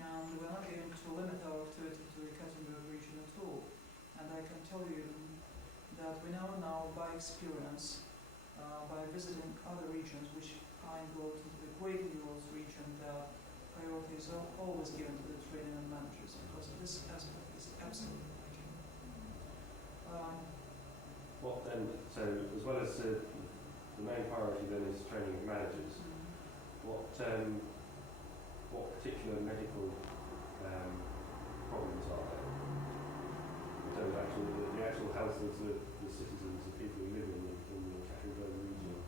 And we're not going to limit our activity to the Ekaterinburg region at all. And I can tell you that we know now by experience, by visiting other regions which are involved into the Great Urals region, that priorities are always given to the training and managers because this aspect is absolutely vital. What then, so as well as the main priority then is training of managers, what particular medical problems are there in terms of the actual health of the citizens, the people who live in the Ekaterinburg region?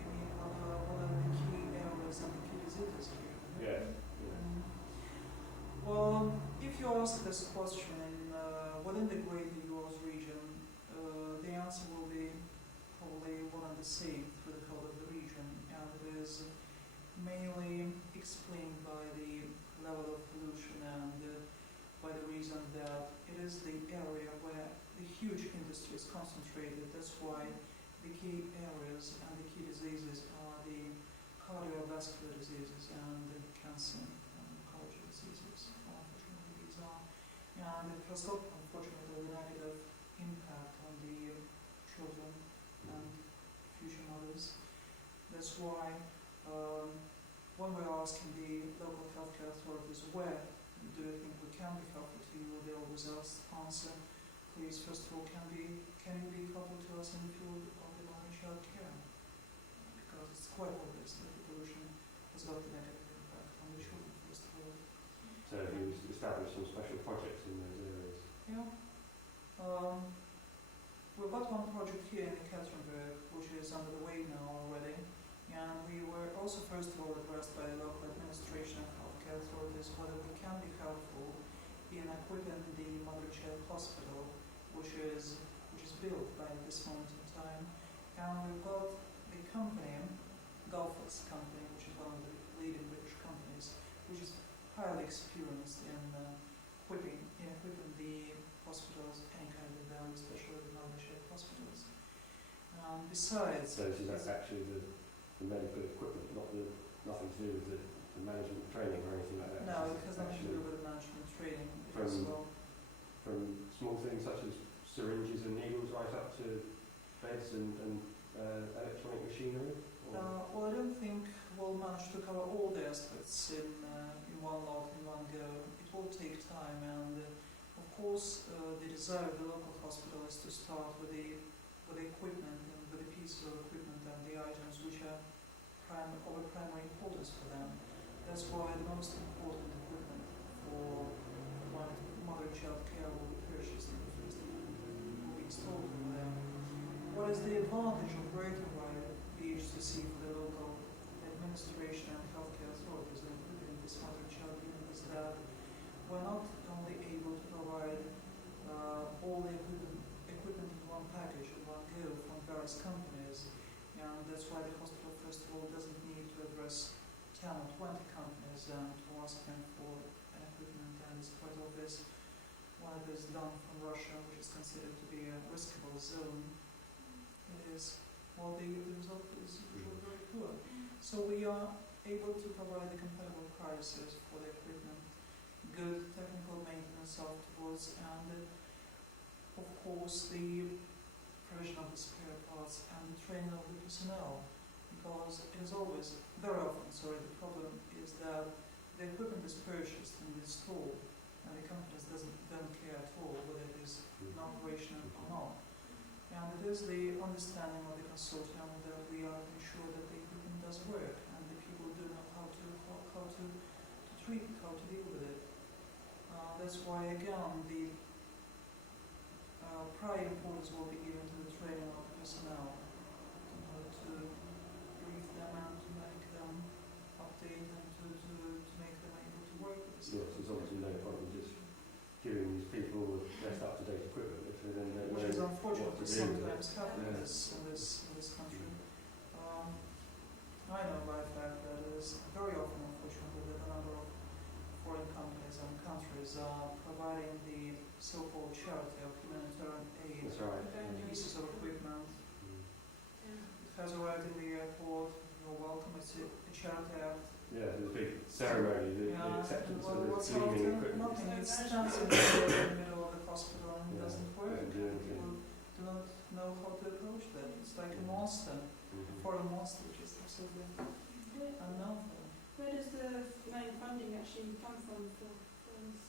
You mean what are the key areas and the key diseases here? Yeah. Well, if you ask this question within the Great Urals region, the answer will be probably one and the same for the whole of the region, and it is mainly explained by the level of pollution and by the reason that it is the area where the huge industry is concentrated. That's why the key areas and the key diseases are the cardiovascular diseases and the cancer and oncology diseases. Unfortunately, these are. And it has got, unfortunately, a negative impact on the children and future mothers. That's why when we're asking the local healthcare authorities where do you think we can be helpful to you, they always answer, please, first of all, can you be helpful to us in the field of the mother and child care? Because it's quite obvious that the pollution has got a negative impact on the children, first of all. So have you established some special projects in those areas? Yeah. We've got one project here in Ekaterinburg, which is under the way now already. And we were also first of all addressed by the local administration and healthcare authorities whether we can be helpful in equipping the Mother and Child Hospital, which is built by this moment in time. And we've got the company, Gulfix company, which is one of the leading British companies, which is highly experienced in equipping the hospitals, any kind of them, especially the Mother and Child hospitals. Besides, so this is actually the medical equipment, nothing to do with the management training or anything like that? No, it has nothing to do with management training. From small things such as syringes and needles right up to beds and electronic machinery? Well, I don't think we'll manage to cover all the aspects in one lot, in one go. It will take time, and of course the desire of the local hospital is to start with the equipment and with the pieces of equipment and the items which are of primary importance for them. That's why the most important equipment for mother and child care will be purchased in the first hand, will be installed over there. What is the advantage of working by the HTC for the local administration and healthcare authorities? The matter which argument is that we're not only able to provide all the equipment in one package, in one go from various companies, and that's why the hospital first of all doesn't need to address 10 or 20 companies and to ask them for an equipment, and it's quite obvious when it is done from Russia, which is considered to be a riskable zone, it is, well, the result is usually very poor. So we are able to provide the compatible prices for the equipment, good technical maintenance afterwards, and of course the provision of the spare parts and the training of the personnel, because it is always, very often, the problem is that the equipment is purchased and installed, and the companies don't care at all whether it is in operation or not. And it is the understanding of the consortium that we are ensure that the equipment does work and the people do know how to treat it, how to deal with it. That's why again the prior importance will be given to the training of the personnel in order to brief them and to make them update and to make them able to work with the system. Yes, there's obviously no problem just giving these people the best up-to-date equipment if they then don't know Which is what unfortunately to do sometimes with it. happens in this country. I know by fact that it is very often, unfortunately, that a number of foreign companies and countries are providing the so-called charity of humanitarian aid, That's right. pieces of equipment. It has arrived in the airport, you're welcome, it's a charity act. Yeah, there's a big ceremony, the acceptance of the what's gleaming often equipment. nothing, it stands in the middle of the hospital and it Yeah, doesn't work. doesn't do anything. People do not know how to approach that. It's like a monster, foreign monster, which is absolutely unknown for them. Where does the main funding actually come from for this?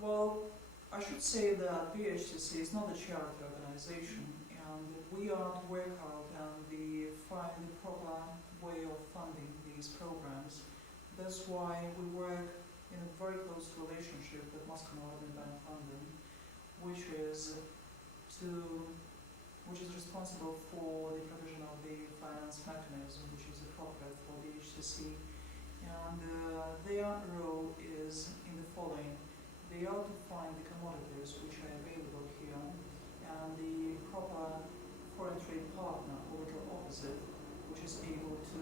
Well, I should say that BHTC is not a charity organization, and we are to work out and find the proper way of funding these programs. That's why we work in a very close relationship with Moscow Narodny Bank London, which is responsible for the provision of the finance mechanism, which is appropriate for BHTC. And their role is in the following. They are to find the commodities which are available here and the proper foreign trade partner or the opposite, which is able to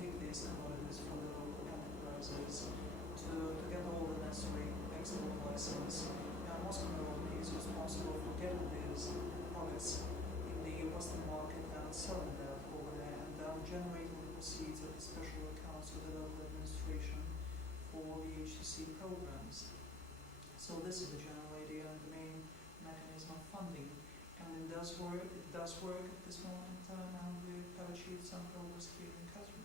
take these commodities from the local enterprises to get all the necessary export license. And Moscow Narodny is responsible for getting these products in the Western market and selling that over there and then generating the proceeds at the special accounts of the local administration for the HTC programs. So this is the general idea and the main mechanism of funding. And it does work at this moment in time, and we have achieved some progress here in Catherine.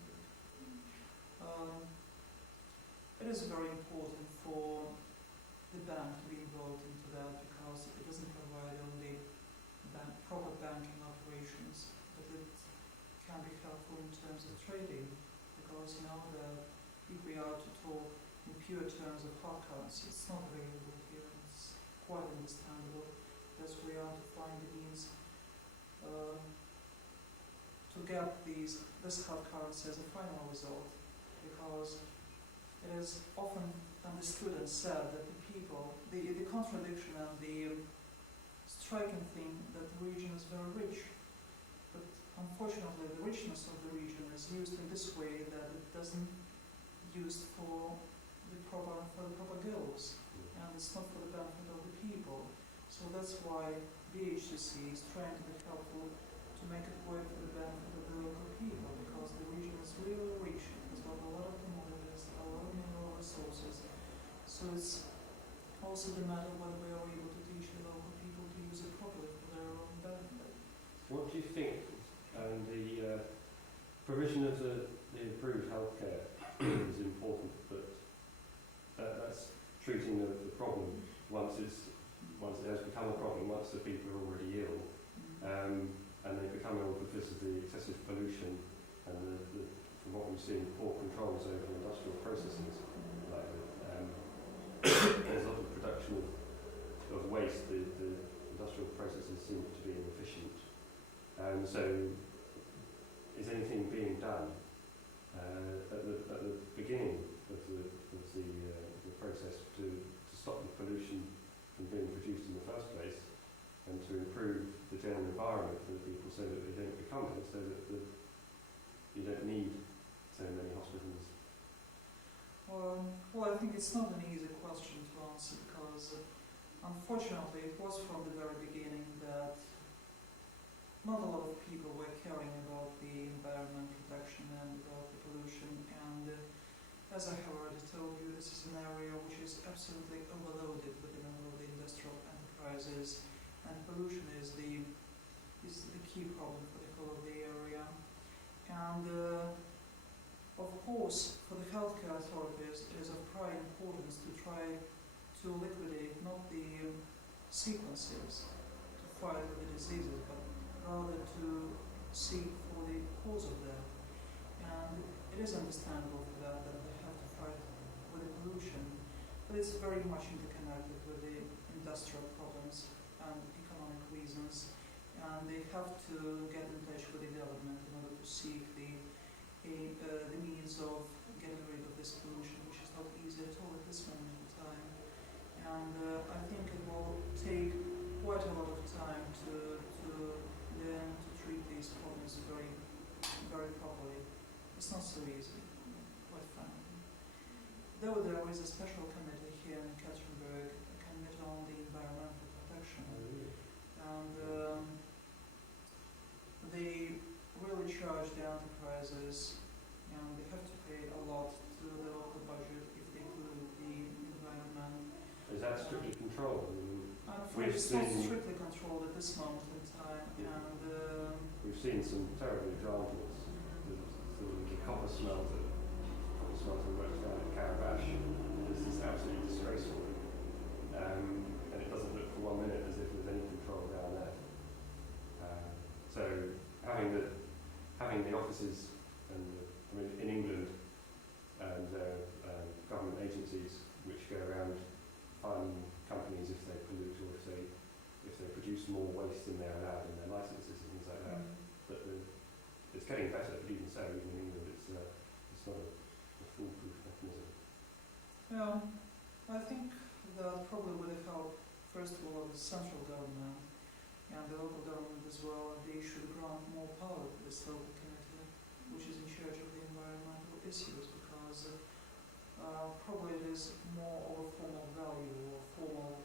It is very important for the bank to be involved into that because it doesn't provide only proper banking operations, but it can be helpful in terms of trading because that if we are to talk in pure terms of hard currency, it's not available here. It's quite understandable. That's we are to find the means to get this hard currency as a final result, because it is often understood and said that the people, the contradiction and the striking thing that the region is very rich, but unfortunately the richness of the region is used in this way that it doesn't used for the proper goals, and it's not for the benefit of the people. So that's why BHTC is trying to be helpful to make it work for the benefit of the local people, because the region is really rich. It's got a lot of commodities, a lot of mineral resources. So it's also the matter whether we are able to teach the local people to use it properly for their own benefit. What do you think the provision of the improved healthcare is important, but that's treating the problem once it has become a problem, once the people are already ill, and they become ill because of the excessive pollution and from what we've seen, poor controls over industrial processes. Like there's a lot of production of waste. The industrial processes seem to be inefficient. So, is anything being done at the beginning of the process to stop the pollution from being produced in the first place and to improve the general environment for the people so that they don't become ill, so that you don't need so many hospitals. Well, I think it's not an easy question to answer because unfortunately it was from the very beginning that not a lot of people were caring about the environment protection and about the pollution, and as I have already told you, this is an area which is absolutely overloaded within all the industrial enterprises, and pollution is the key problem for the whole of the area. And of course, for the healthcare authorities, it is of prime importance to try to liquidate not the sequences to fight with the diseases, but rather to seek for the cause of them. And it is understandable for that they have to fight with the pollution, but it's very much interconnected with the industrial problems and economic reasons, and they have to get in touch with the government in order to seek the means of getting rid of this pollution, which is not easy at all at this moment in time. And I think it will take quite a lot of time to learn to treat these problems very, very properly. It's not so easy, quite frankly. Though there is a special committee here in Katerinburg, a committee on the environmental protection, and they really charge the enterprises, and they have to pay a lot to the local budget if they pollute the environment. Is that strictly controlled? I'm afraid it's not strictly controlled at this moment in time, and we've seen some terrible examples. The copper smelter works down at Carabash. This is absolutely disgraceful, and it doesn't look for 1 minute as if there's any control down there. So having the offices in England and government agencies which go around finding companies if they pollute or if they produce more waste than they're allowed in their licenses and things like that. But it's getting better, but even so, even in England, it's not a foolproof mechanism. Yeah, I think that probably with the help, first of all, of the central government and the local government as well, they should grant more power to this local committee, which is in charge of the environmental issues, because probably it is more of a formal value or formal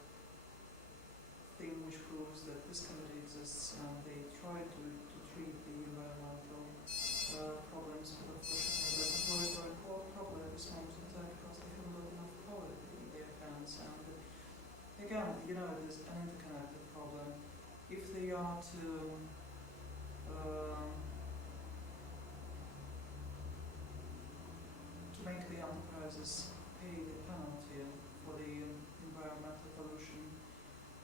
thing which proves that this committee exists and they try to treat the environmental problems, but unfortunately it doesn't work very properly at this moment in time because they haven't got enough power in their hands. And again, it is an interconnected problem. If they are to make the enterprises pay the penalty for the environmental pollution,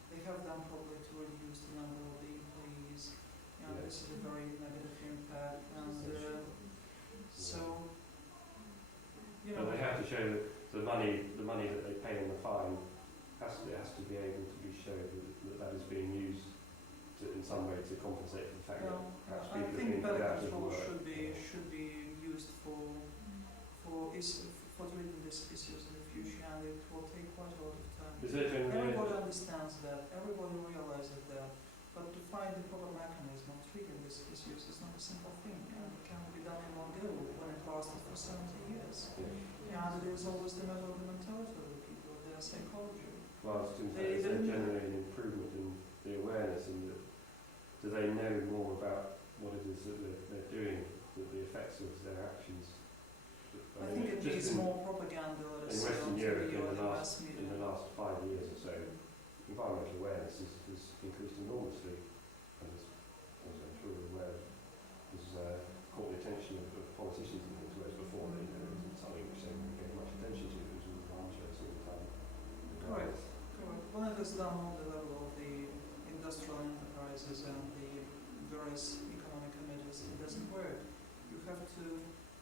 they have then probably to reduce the number of the employees, and this is a very negative impact. And so, But they have to show that the money that they pay in the fine has to be able to be shown that is being used in some way to compensate for the fact that perhaps people I think better out of control work. should be used for treating these issues in the future, and it will take quite a lot of time. Everybody understands that, everybody realizes that, but to find the proper mechanism of treating these issues is not a simple thing, and it can't be done in one go when it lasted for 70 years. And it is always the matter of the mentality of the people, their psychology. Well, I was going to say, is there generally an improvement in the awareness, and do they know more about what it is that they're doing, the effects of their actions? I think it needs more propaganda, in Western Europe in the last 5 years or so, environmental awareness has increased enormously, and as I'm sure you're aware, has caught the attention of politicians and things, whereas before it wasn't something which they gave much attention to. It was all farm shows all the time. Correct. Well, it is done on the level of the industrial enterprises and the various economic committees. It doesn't work. You have to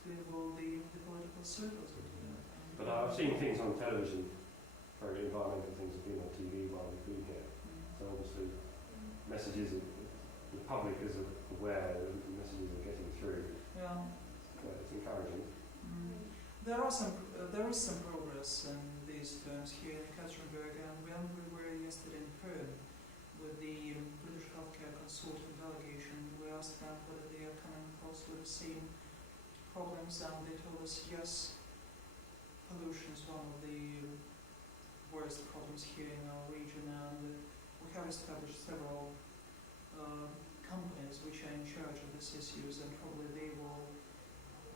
involve the political circles. But I've seen things on television, very environmental things have been on TV while we've been here. So obviously messages, the public is aware, the messages are getting through. Yeah. It's encouraging. there is some progress in these terms here in Ekaterinburg, and when we were yesterday in Perth with the British Healthcare Consortium delegation, we asked them whether they are coming across with the same problems, and they told us yes, pollution is one of the worst problems here in our region, and we have established several companies which are in charge of these issues, and probably they will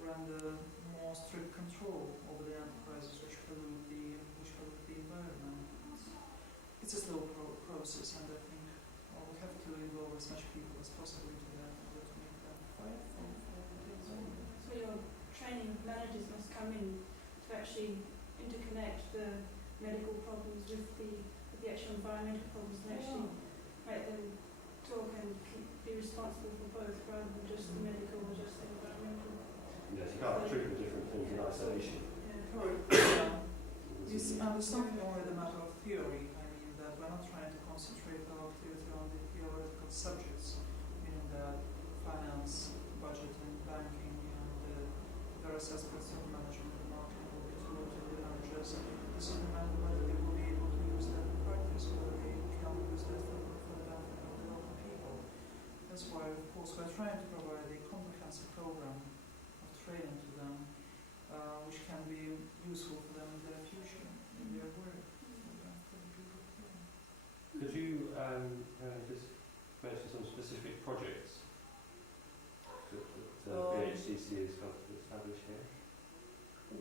render more strict control over the enterprises which pollute the environment. It's a slow process, and I think we have to involve as much people as possible into that in order to make that fight for the environment. So your training managers must come in to actually interconnect the medical problems with the actual environmental problems, and actually make them talk and be responsible for both rather than just the medical or just the environmental. Yes, you can't treat the different things in isolation. Correct. It's not only the matter of theory. I mean that we're not trying to concentrate our activity on the theoretical subjects, meaning that finance, budgeting, banking, and various aspects of management and marketing will be taught to the managers. This is the matter whether they will be able to use that in practice, whether they can use that for the benefit of the local people. That's why, of course, we're trying to provide a comprehensive program of training to them, which can be useful for them in their future, in their work, for the people here. Could you just mention some specific projects that BHCC has established here?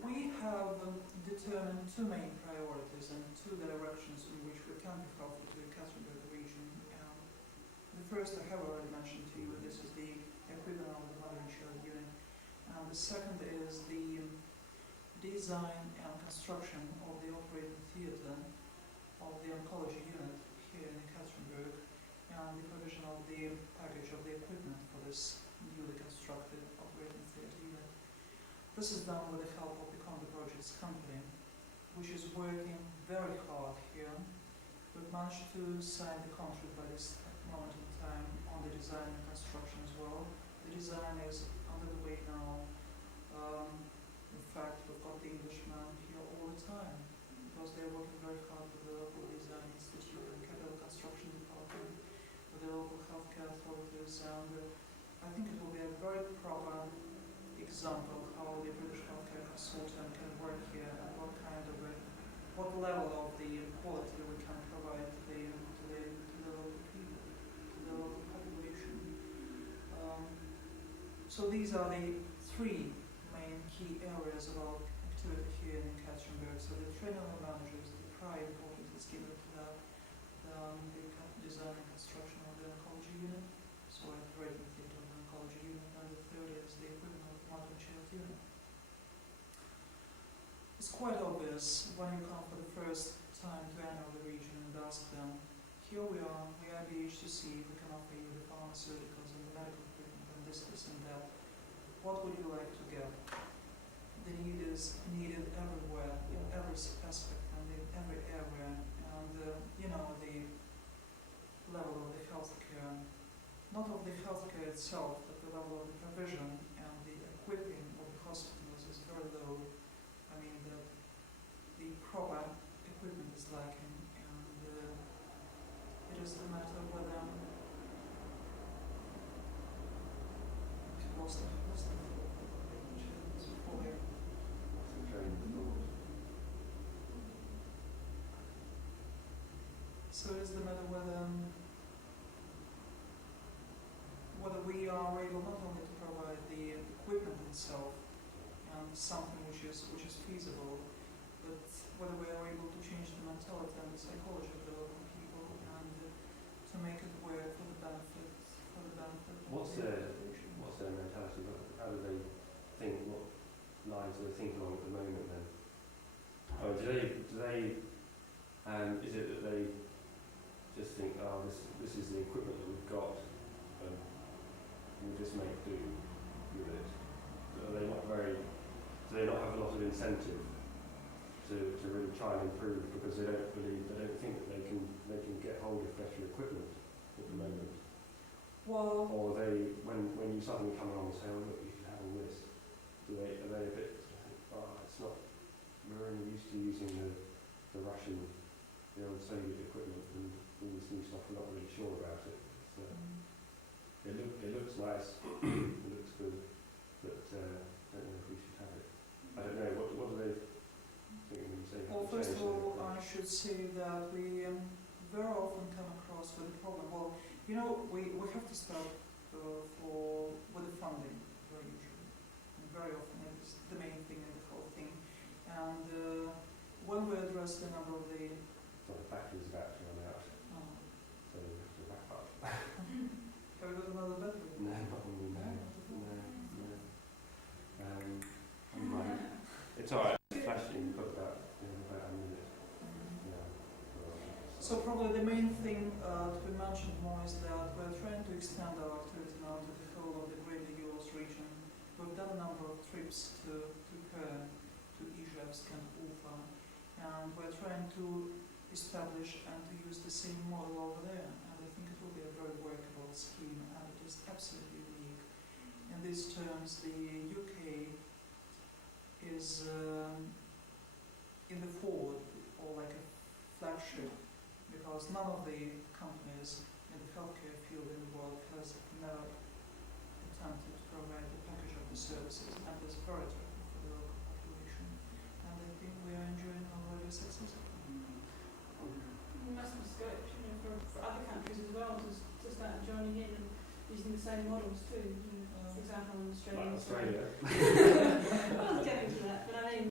We have determined two main priorities and two directions in which we can be helpful to the Ekaterinburg region. The first I have already mentioned to you, this is the equipment of the mother and child unit. And the second is the design and construction of the operating theatre of the oncology unit here in Ekaterinburg, and the provision of the package of the equipment for this newly constructed operating theatre unit. This is done with the help of the Conda Projects company, which is working very hard here. We've managed to sign the contract by this moment in time on the design and construction as well. The design is under the way now. In fact, we've got the Englishmen here all the time because they're working very hard with the local design institute and capital construction department, with the local healthcare authorities, and I think it will be a very proper example how the British Healthcare Consortium can work here and what level of the quality we can provide to the local people, to the local population. So these are the three main key areas of our activity here in Ekaterinburg. So the training of managers, the prior importance is given to that, the design and construction of the oncology unit, so operating theatre of the oncology unit, and the third is the equipment of the mother and child unit. It's quite obvious when you come for the first time to any of the region and ask them, here we are BHCC, we can offer you the pharmaceuticals and the medical equipment and this and that. What would you like to get? The need is needed everywhere, in every aspect and in every area, and the level of the healthcare, not of the healthcare itself, but the level of the provision and the equipping of the hospitals is very low. I mean, the proper equipment is lacking, and it is the matter whether lost it. So it's the matter whether we are able not only to provide the equipment itself and something which is feasible, but whether we are able to change the mentality and the psychology of the local people and to make it work for the benefit What's their mentality? How do they think? What lines do they think along at the moment then? Oh, do they is it that they just think, oh, this is the equipment that we've got, and we'll just make do with it? Do they not have a lot of incentive to really try and improve because they don't think that they can get hold of better equipment at the moment? Well, or they, when you suddenly come along and say, oh look, you can have all this, are they a bit, oh, it's not should say that we very often come across with a problem. Well, you know, we have to start with the funding very usually. And very often it's the main thing in the whole thing. And when we address the number of the... So the batteries have actually run out. Oh. So we have to wrap up. Have we got another battery? No, not really, no. It's alright, flashing, you've got about a minute. Yeah. So probably the main thing to be mentioned more is that we're trying to extend our activity now to the whole of the Greater Ural region. We've done a number of trips to Perm, to Izhevsk and Ufa, and we're trying to establish and to use the same model over there. And I think it will be a very workable scheme, and it is absolutely unique. In these terms, the UK is in the forward, or like a flagship, because none of the companies in the healthcare field in the world has never attempted to provide the package of the services, and it's very attractive for the local population. And I think we are enjoying already success. You must have scope, you know, for other countries as well to start joining in and using the same models too. You know, for example, in Australia. Like Australia. I was getting to that, but I mean.